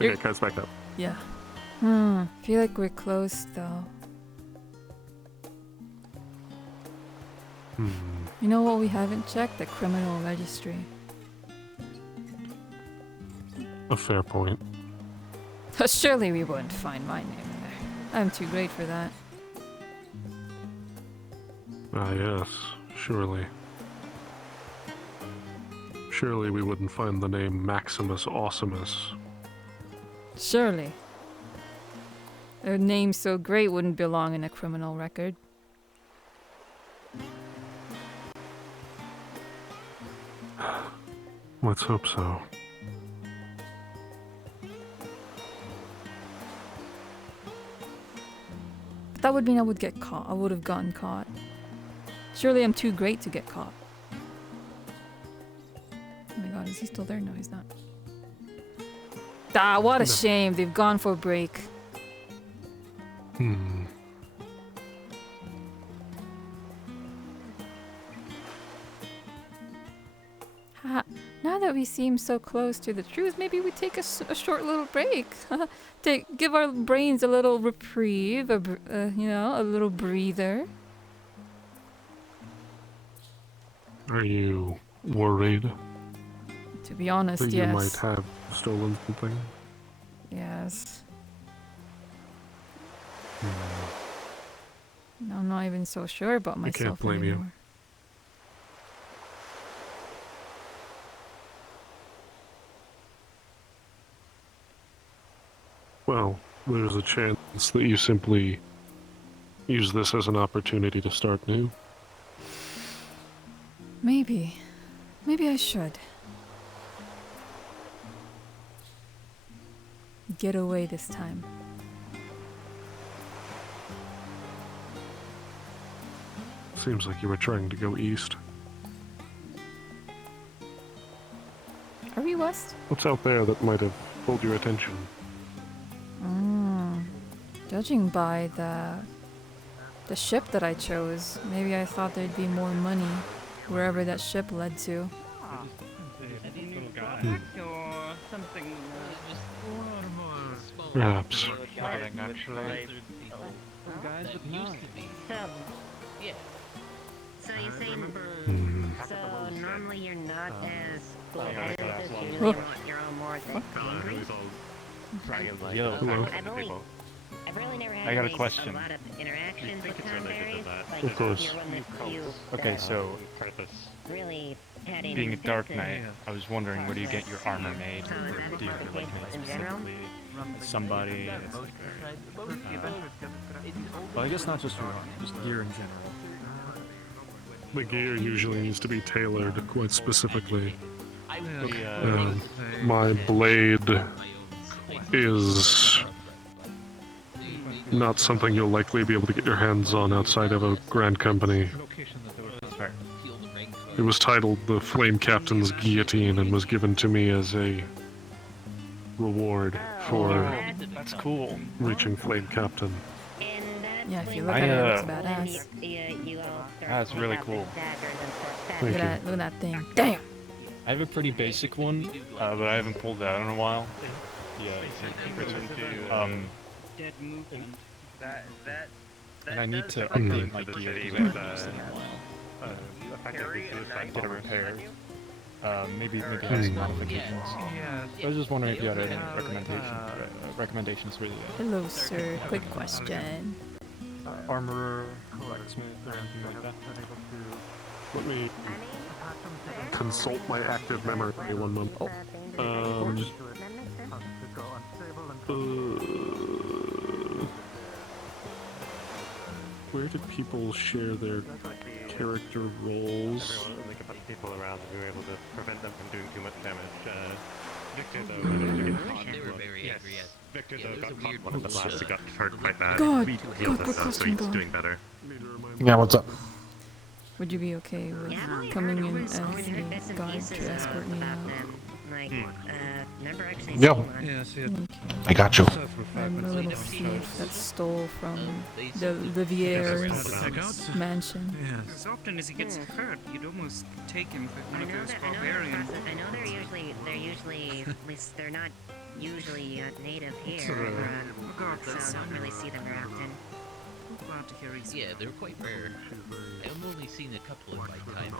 Okay, cards back up. Yeah. Feel like we're close, though. You know what we haven't checked? The criminal registry. A fair point. Surely we wouldn't find my name there. I'm too great for that. Ah, yes, surely. Surely we wouldn't find the name Maximus Awesomus. Surely. A name so great wouldn't belong in a criminal record. Let's hope so. That would mean I would get caught. I would have gotten caught. Surely I'm too great to get caught. Oh my god, is he still there? No, he's not. Ah, what a shame. They've gone for a break. Ha. Now that we seem so close to the truth, maybe we take a short little break. Give our brains a little reprieve, you know, a little breather. Are you worried To be honest, that yes. you might have stolen something? Yes. I'm not even so sure about I myself can't blame you. anymore. Well, there's a chance that you simply use this as an opportunity to start new. Maybe. Maybe I should. Get away this time. Seems like you were trying to go east. Are we west? What's out there that might have pulled your attention? Judging by the ship that I chose, maybe I thought there'd be more money wherever that ship led to. Perhaps. So you say, so normally you're not as cool-headed as usually you're all more angry? Yo. I've really never had I got a question. lot of interactions with Thornberries. Like, Of course. you're one that you, Okay, so really had any being a Dark sense of- Knight, I was wondering where do you get your armor made? So is Or that do you what like the make case in general? specifically somebody? Well, I guess not just your armor, just gear in general. The gear usually needs to be tailored quite specifically. My blade is not something you'll likely be able to get your hands on outside of a grand company. It was titled the Flame Captain's Guillotine and was given to me as a reward for That's cool. reaching Flame Captain. Yeah, if you look at it, it looks badass. That's really cool. Look at that thing. Damn! I have a pretty basic one, but I haven't pulled it out in a while. And I need to update my gear because I haven't used it in a while. Get it repaired. Maybe have some modifications. I was just wondering if you had any recommendations for the Hello, sir. Quick question. armorer, blacksmith, or anything like that. Let me consult my active memory 1 month. Where did people share their character roles? Like about the people around, we were able to prevent them from doing too much damage. Victor, though, They were very angry. Yes. Victor, though, got caught one of the blasts that got hurt quite bad. God, We God, healed good him, so question, he's God. doing better. Yeah, what's up? Would you be okay with coming in as a guide to escort me out? Like, never actually Yo. seen one. Yeah, see it. I got you. I'm a little thief that stole from the Livier's mansion. As often as he gets hurt, you'd almost take him for one of those barbarian. I know they're usually, at least they're not usually native here. So I don't really see them very often. Glad to hear he's Yeah, they're quite rare. I've only seen a couple in my time.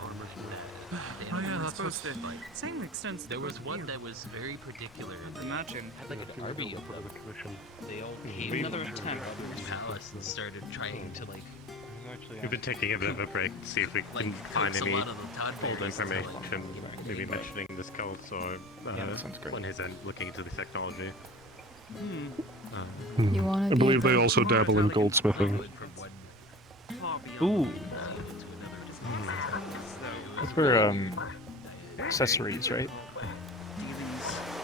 Oh yeah, that's supposed to. Same makes sense. There was one that was very particular. Imagine. Had like an army of them. They all came Another to attempt. the palace and started trying to like. We've been taking a bit of a break to see if we can find any old information, maybe mentioning this cult or on his end looking into the technology. You wanna I believe give they a- also dabble in goldsmithing. Ooh. That's for accessories, right?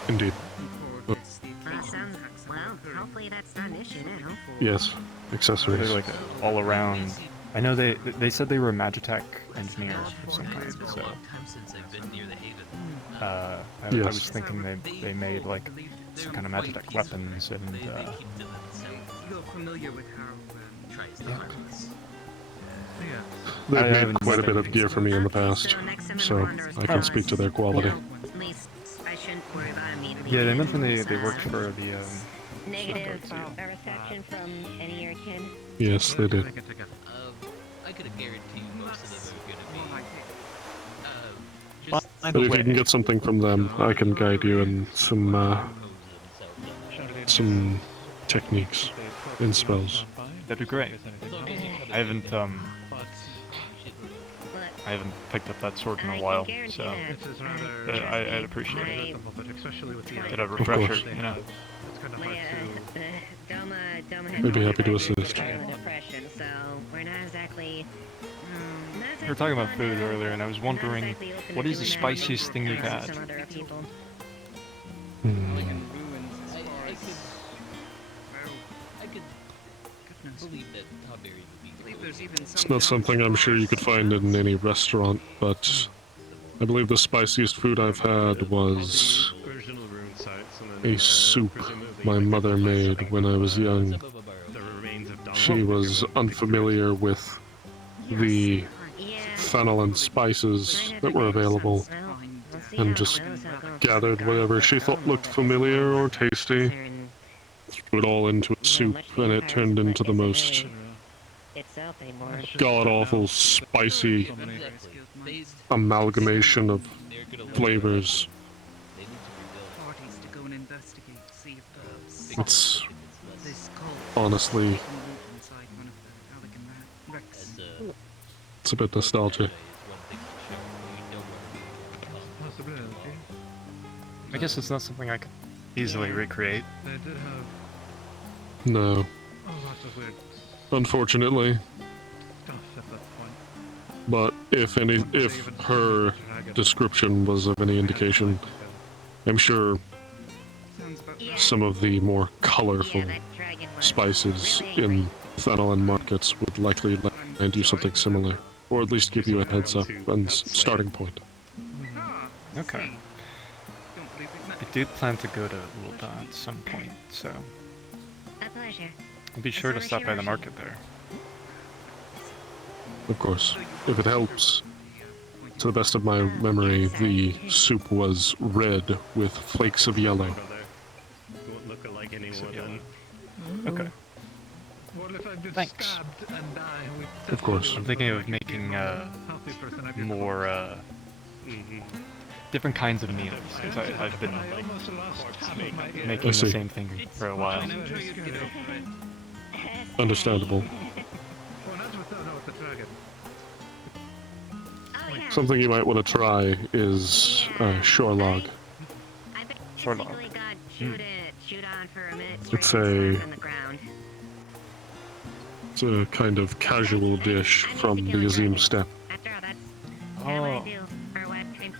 Indeed. Sounds well. Hopefully that's not an issue now. Yes, So accessories. they're like all around. I know they said they were Magitech engineers of some kind. So I Yes. was thinking they made like some kind of Magitech weapons and. You're familiar with how Yeah. They've I made haven't quite a seen bit it. of gear for me in the past, so I can speak to their quality. At least I shouldn't worry about immediately. Yeah, they mentioned they worked for the. Negative reception from any of your kin. Yes, they did. I could guarantee most of them are gonna be. But if you can get something from them, I can guide you in some techniques and spells. That'd be great. I haven't picked up that sword in a while, so I'd appreciate it. Get a refresher, you know. I'd be happy to assist. We were talking about food earlier, and I was wondering, what is the spiciest thing you've had? I could believe that Tawberry would be. It's not something I'm sure you could find in any restaurant, but I believe the spiciest food I've had was a soup my mother made when I was young. She was unfamiliar with the fennel and spices that were available, and just gathered whatever she thought looked familiar or tasty, threw it all into a soup, and it turned into the most god-awful, spicy amalgamation of flavors. It's honestly, it's a bit nostalgic. I guess it's not something I could easily recreate. No. Unfortunately. But if her description was of any indication, I'm sure some of the more colorful spices in Thanalan markets would likely land you something similar, or at least give you a heads up and starting point. Okay. I do plan to go to Ulda at some point, so A pleasure. I'll be sure to stop by the market there. Of course, if it helps. To the best of my memory, the soup was red with flakes of yellow. Won't look alike anyone. Okay. What if I'm just Thanks. stabbed and die with Of course. I'm thinking of making more different kinds of meals, because I've been making the see. same thing for a while. Understandable. Something you might want to try is shore log. Shore log. It's a kind of casual dish from the Azim Steppe. Oh.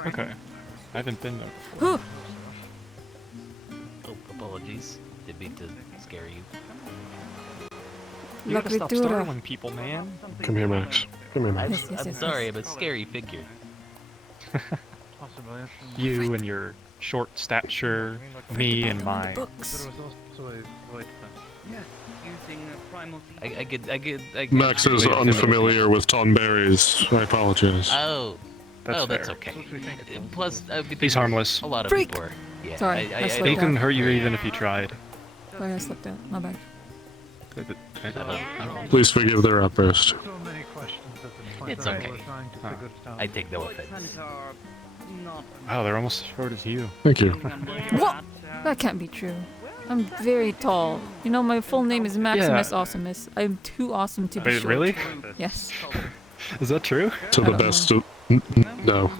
Okay. I haven't been there before. Oh, apologies. Didn't mean to scare you. You gotta stop Lakritura. startling people, man. Come here, Max. Come here, Max. I'm sorry, I'm a scary figure. You and your short stature, me and my... I could. Max is unfamiliar with Tonberries. I apologize. Oh. That's that's fair. okay. Plus, He's harmless. A lot of Freak! people are. Yeah, Sorry, I slipped He couldn't out. hurt you even if you tried. Sorry, I slipped out. My bad. Please forgive their outburst. It's okay. I take no offense. Wow, they're almost as short as you. Thank you. What? That can't be true. I'm very tall. You know, my full name is Maximus Awesomeness. I'm too awesome to be Wait, short. really? Yes. Is that true? To the best of... No.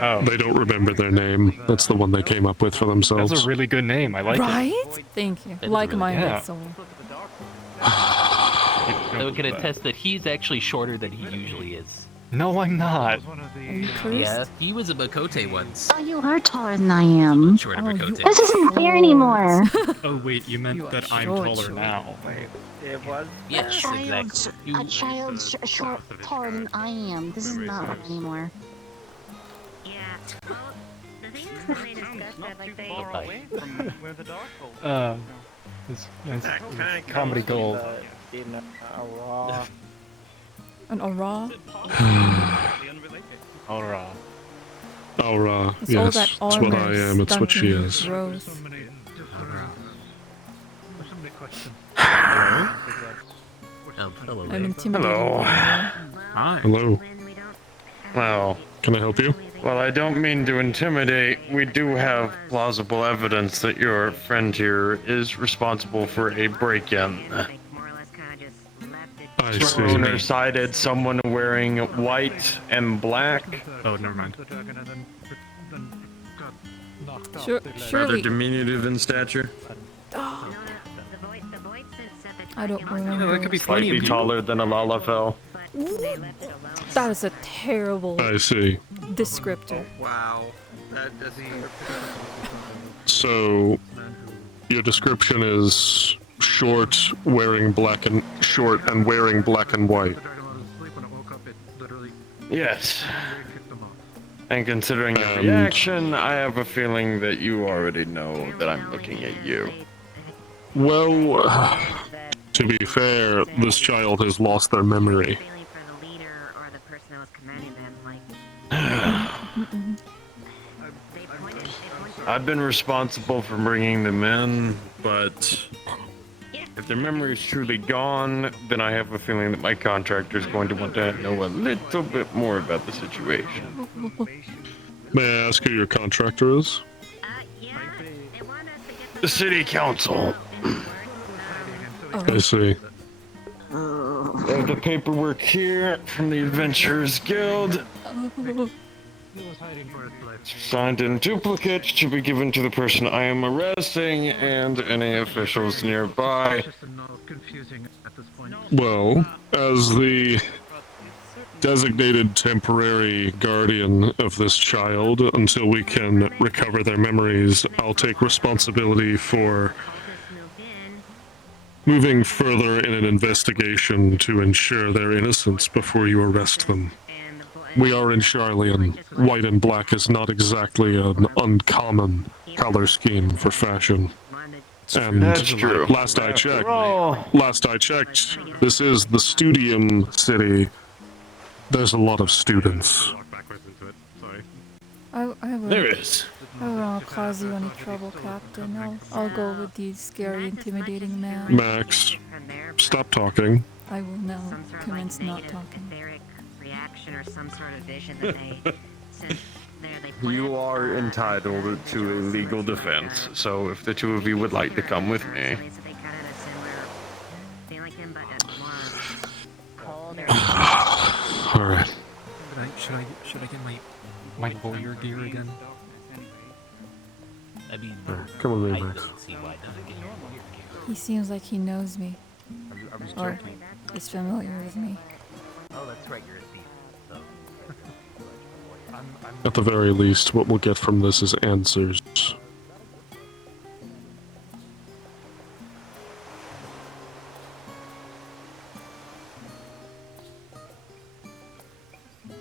Oh. They don't remember their name. That's the one they came up with for themselves. That's a really good name. I like Right? Thank you. Like-minded yeah. soul. I can attest that he's actually shorter than he usually is. No, I'm not. Yeah, he was a Makote once. Oh, you are taller than I am. Short of Makote. This isn't fair anymore. Oh wait, you meant that I'm taller now. It was. Yes, exactly. A child short taller than I am. This is not fair anymore. Yeah. Well, the thing is, when they discussed that, like they. It's comedy gold. In a raw. An aura? Aura. Aura. It's all Yes, that it's what I am. It's what she stunting is. growth. Hello. I'm intimidated. Hello. Hi. Hello. Well, Can I help you? well, I don't mean to intimidate. We do have plausible evidence that your friend here is responsible for a break-in. I The see. owner cited someone wearing white and black. Oh, never mind. Sure, surely. diminutive in stature. I don't remember. That could be plenty Slightly of taller than a Lalafell. That is a terrible I see. descriptor. Wow. That doesn't. So, your description is short, wearing black and white. Yes. And considering your And- reaction, I have a feeling that you already know that I'm looking at you. Well, to be fair, this child has lost their memory. I've been responsible for bringing them in, but if their memory is truly gone, then I have a feeling that my contractor is going to want to know a little bit more about the situation. May I ask who your contractor is? The city council. I see. I have the paperwork here from the Adventurers Guild. Signed in duplicate to be given to the person I am arresting and any officials nearby. Well, as the designated temporary guardian of this child, until we can recover their memories, I'll take responsibility for moving further in an investigation to ensure their innocence before you arrest them. We are in Charlie, and white and black is not exactly an uncommon color scheme for fashion. And That's true. last I checked, this is the Studium City. There's a lot of students. I will. There is. I won't cause you any trouble, Captain. I'll go with the scary, intimidating man. Max, stop talking. I will now commence not talking. Reaction or some sort of vision that they said You are entitled to a legal defense, so if the two of you would like to come with me. All right. Should I get my lawyer gear again? I mean, Come with me, I Max. don't see why not. He seems like he knows me, I was or joking. is familiar with me. Oh, that's right, you're a thief. So. At the very least, what we'll get from this is answers.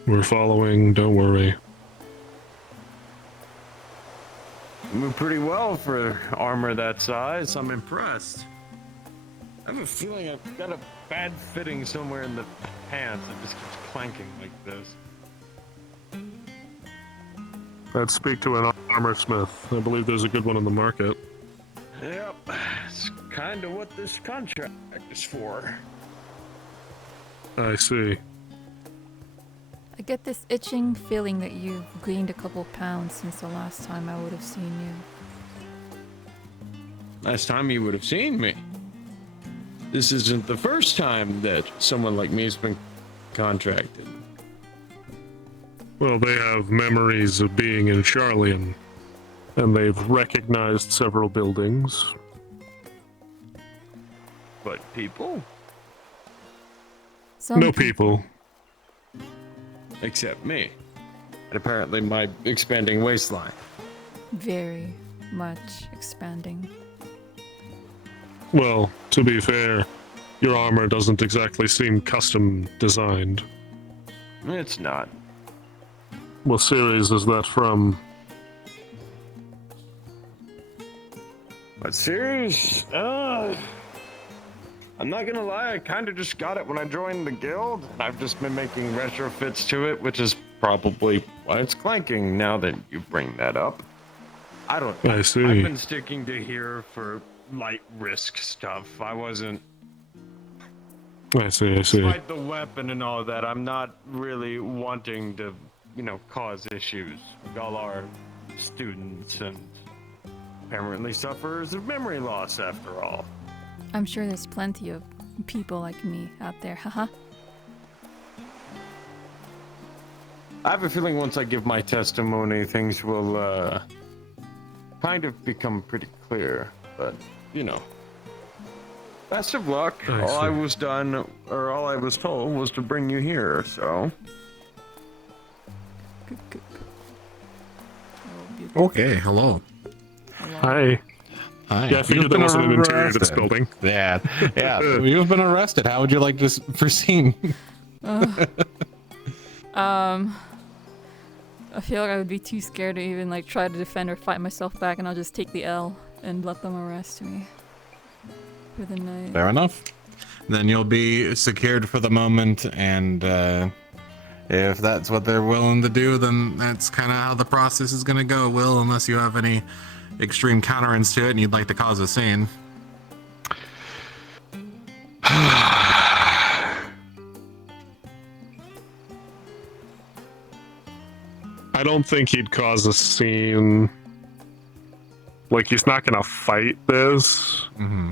We're following, don't worry. Move pretty well for armor that size. I'm impressed. I have a feeling I've got a bad fitting somewhere in the pants. It just keeps clanking like this. Let's speak to an armor smith. I believe there's a good one in the market. Yep, it's kind of what this contract is for. I see. I get this itching feeling that you've gained a couple pounds since the last time I would have seen you. Last time you would have seen me. This isn't the first time that someone like me has been contracted. Well, they have memories of being in Charlian, and they've recognized several buildings. But people? Some No people. Except me. And apparently my expanding waistline. Very much expanding. Well, to be fair, your armor doesn't exactly seem custom designed. It's not. What series is that from? What series? I'm not gonna lie, I kinda just got it when I joined the guild. I've just been making retrofits to it, which is probably why it's clanking now that you bring that up. I see. I've been sticking to here for light risk stuff. I wasn't... I see. Despite the weapon and all that, I'm not really wanting to, cause issues. We all are students and apparently sufferers of memory loss after all. I'm sure there's plenty of people like me out there, haha. I have a feeling once I give my testimony, things will, kind of become pretty clear, but, best of luck. All I was told was to bring you here, so. Okay, hello. Hi. Hi. Yeah, I figured there wasn't an interior to this building. Yeah. You've been arrested. How would you like to proceed? I feel like I would be too scared to even like try to defend or fight myself back, and I'll just take the L and let them arrest me for the night. Fair enough. Then you'll be secured for the moment, and if that's what they're willing to do, then that's kind of how the process is going to go, Will, unless you have any extreme counterance to it and you'd like to cause a scene. I don't think he'd cause a scene. Like, he's not gonna fight this. Mm-hmm.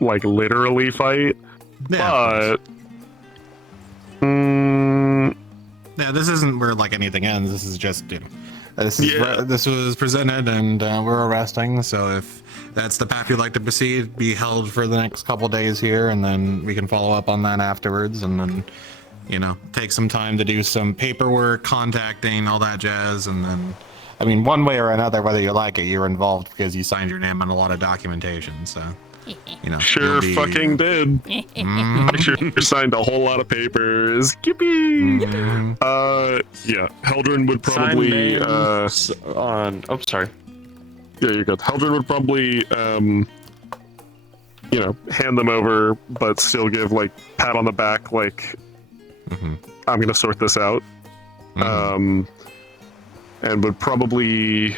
Like, literally fight. Yeah, but... Yeah, this isn't where, like, anything ends. This is just, this was presented, and we're arresting, so if that's the path you'd like to proceed, be held for the next couple days here, and then we can follow up on that afterwards, and then, take some time to do some paperwork, contacting, all that jazz, and then, I mean, one way or another, whether you like it, you're involved because you signed your name on a lot of documentation, so, Sure fucking did. I sure signed a whole lot of papers. Yippee! Yeah, Heldren would probably, sorry. Yeah, you're good. Heldren would probably, hand them over, but still give, like, pat on the back, like, I'm gonna sort this out. And would probably...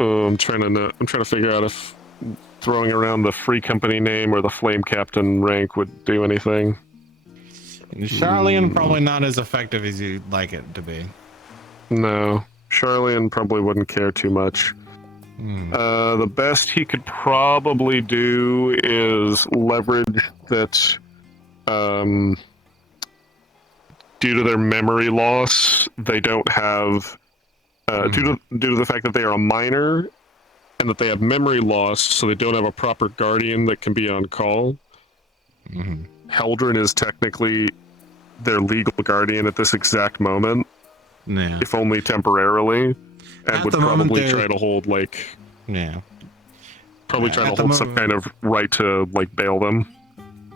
I'm trying to figure out if throwing around the free company name or the flame captain rank would do anything. Charlian probably not as effective as you'd like it to be. No, Charlian probably wouldn't care too much. The best he could probably do is leverage that, due to their memory loss, they don't have, due to the fact that they are a minor, and that they have memory loss, so they don't have a proper guardian that can be on call. Heldren is technically their legal guardian at this exact moment, if only temporarily, and would probably try to hold, like... Probably try to hold some kind of right to, like, bail them.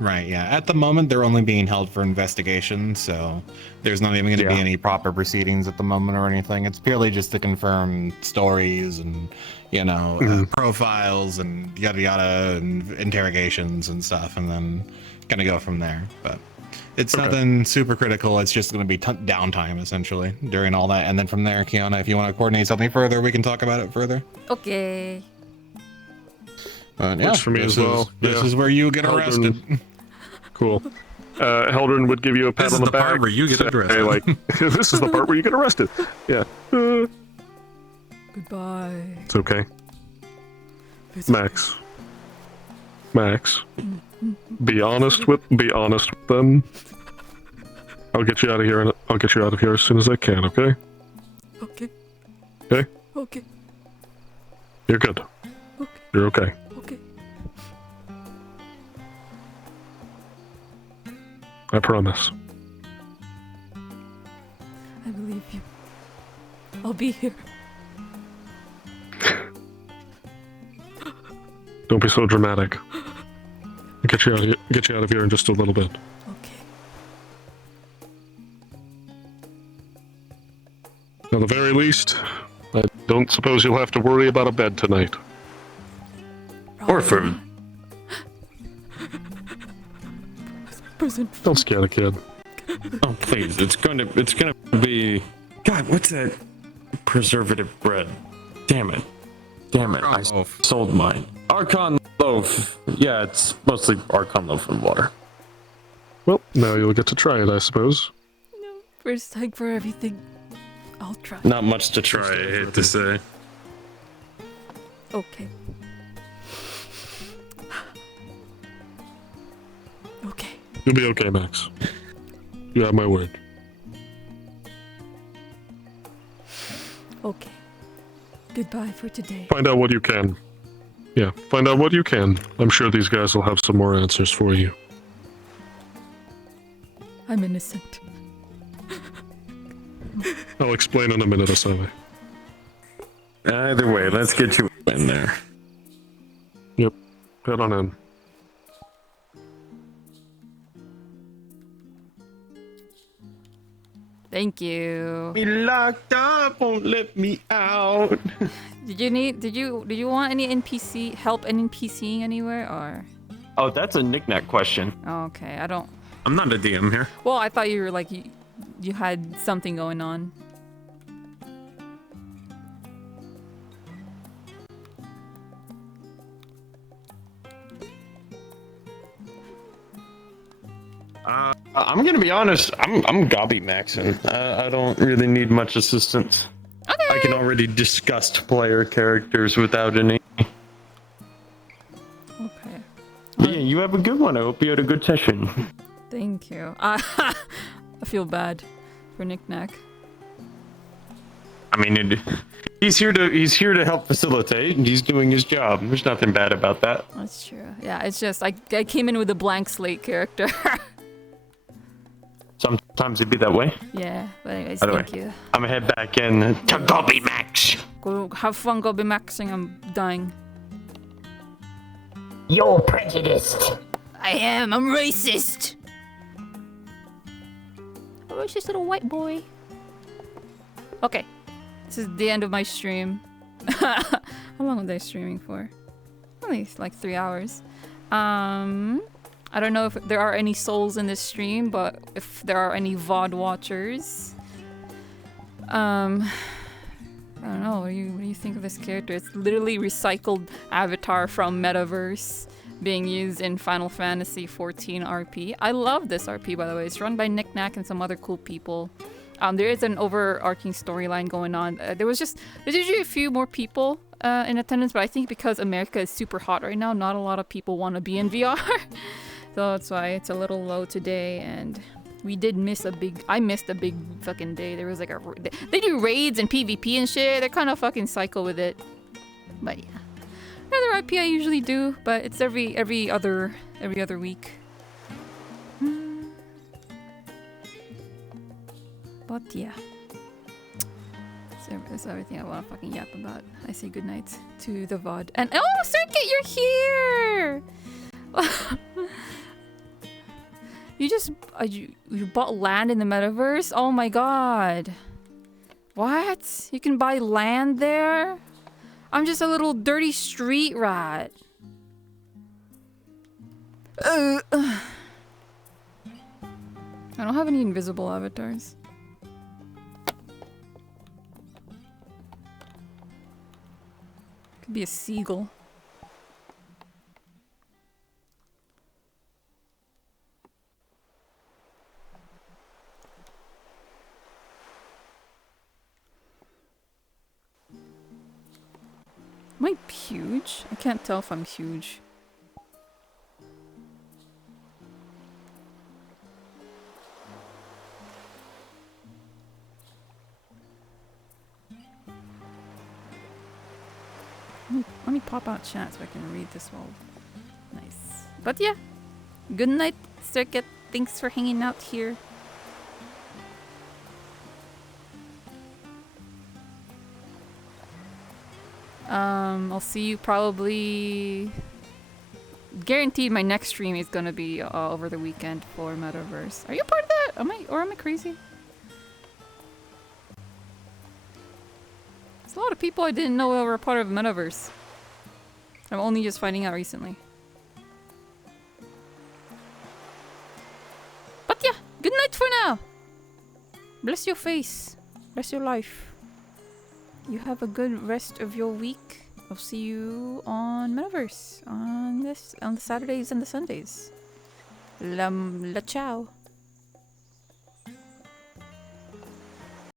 Right, yeah. At the moment, they're only being held for investigation, so there's not even going to be any proper proceedings at the moment or anything. It's purely just to confirm stories and, profiles and yada yada and interrogations and stuff, and then gonna go from there. But it's nothing super critical. It's just going to be downtime, essentially, during all that. And then from there, Kiana, if you want to coordinate something further, we can talk about it further. Okay. Works for me as well. This is where you get arrested. Cool. Heldren would give you a pat on the back. This is the part where you get arrested. Like, this is the part where you get arrested. Yeah. Goodbye. It's okay. Max, Max, be honest with them. I'll get you out of here, and I'll get you out of here as soon as I can. Okay? Okay. Okay. Okay. You're good. Okay. You're okay. Okay. I promise. I believe you. I'll be here. Don't be so dramatic. I'll get you out of here in just a little bit. Okay. At the very least, I don't suppose you'll have to worry about a bed tonight. Or food. Don't scare the kid. Oh please, it's gonna be. God, what's that? Preservative bread. Damn it. I sold mine. Archon loaf. Yeah, it's mostly Archon loaf and water. Well, now you'll get to try it, I suppose. First time for everything. I'll try. Not much to try, I hate to say. Okay. Okay. You'll be okay, Max. You have my word. Okay. Goodbye for today. Find out what you can. Yeah, find out what you can. I'm sure these guys will have some more answers for you. I'm innocent. I'll explain in a minute, Asave. Either way, let's get you in there. Yep. Head on in. Thank you. Be locked up, won't let me out. Did you want any NPC help in NPCing anywhere or? Oh, that's a knick-knack question. Oh, okay, I don't. I'm not a DM here. Well, I thought you were like you had something going on. I'm gonna be honest. I'm gobby maxing. I don't really need much assistance. Okay. I can already discuss player characters without any. Okay. Yeah, you have a good one. I hope you had a good session. Thank you. I feel bad for Knick-Knack. I mean, he's here to help facilitate, and he's doing his job. There's nothing bad about that. That's true. Yeah, it's just I came in with a blank slate character. Sometimes it'd be that way. Yeah, but anyways, By the thank way, you. I'm gonna head back in to Gobby Max. Go have fun, go be maxing. I'm dying. You're prejudiced. I am. I'm racist. A racist little white boy. Okay, this is the end of my stream. How long was I streaming for? Only like 3 hours. I don't know if there are any souls in this stream, but if there are any VOD watchers, I don't know. What do you think of this character? It's literally recycled avatar from Metaverse being used in Final Fantasy XIV RP. I love this RP, by the way. It's run by Knick-Knack and some other cool people. There is an overarching storyline going on. There's usually a few more people in attendance, but I think because America is super hot right now, not a lot of people want to be in VR. So that's why it's a little low today, and we did miss I missed a big fucking day. There was like they do raids and PvP and shit. They're kind of fucking psycho with it. But yeah. Another RP I usually do, but it's every other week. But yeah. So that's everything I want to fucking yap about. I say goodnight to the VOD. And oh, Circuit, you're here! You bought land in the metaverse? Oh my god. What? You can buy land there? I'm just a little dirty street rat. I don't have any invisible avatars. Could be a seagull. Am I huge? I can't tell if I'm huge. Let me pop out chat so I can read this all. Nice. But yeah. Good night, Circuit. Thanks for hanging out here. I'll see you probably... Guaranteed my next stream is gonna be over the weekend for Metaverse. Are you part of that? Am I crazy? There's a lot of people I didn't know were a part of Metaverse. I'm only just finding out recently. But yeah, good night for now! Bless your face. Bless your life. You have a good rest of your week. I'll see you on Metaverse on the Saturdays and the Sundays. La ciao.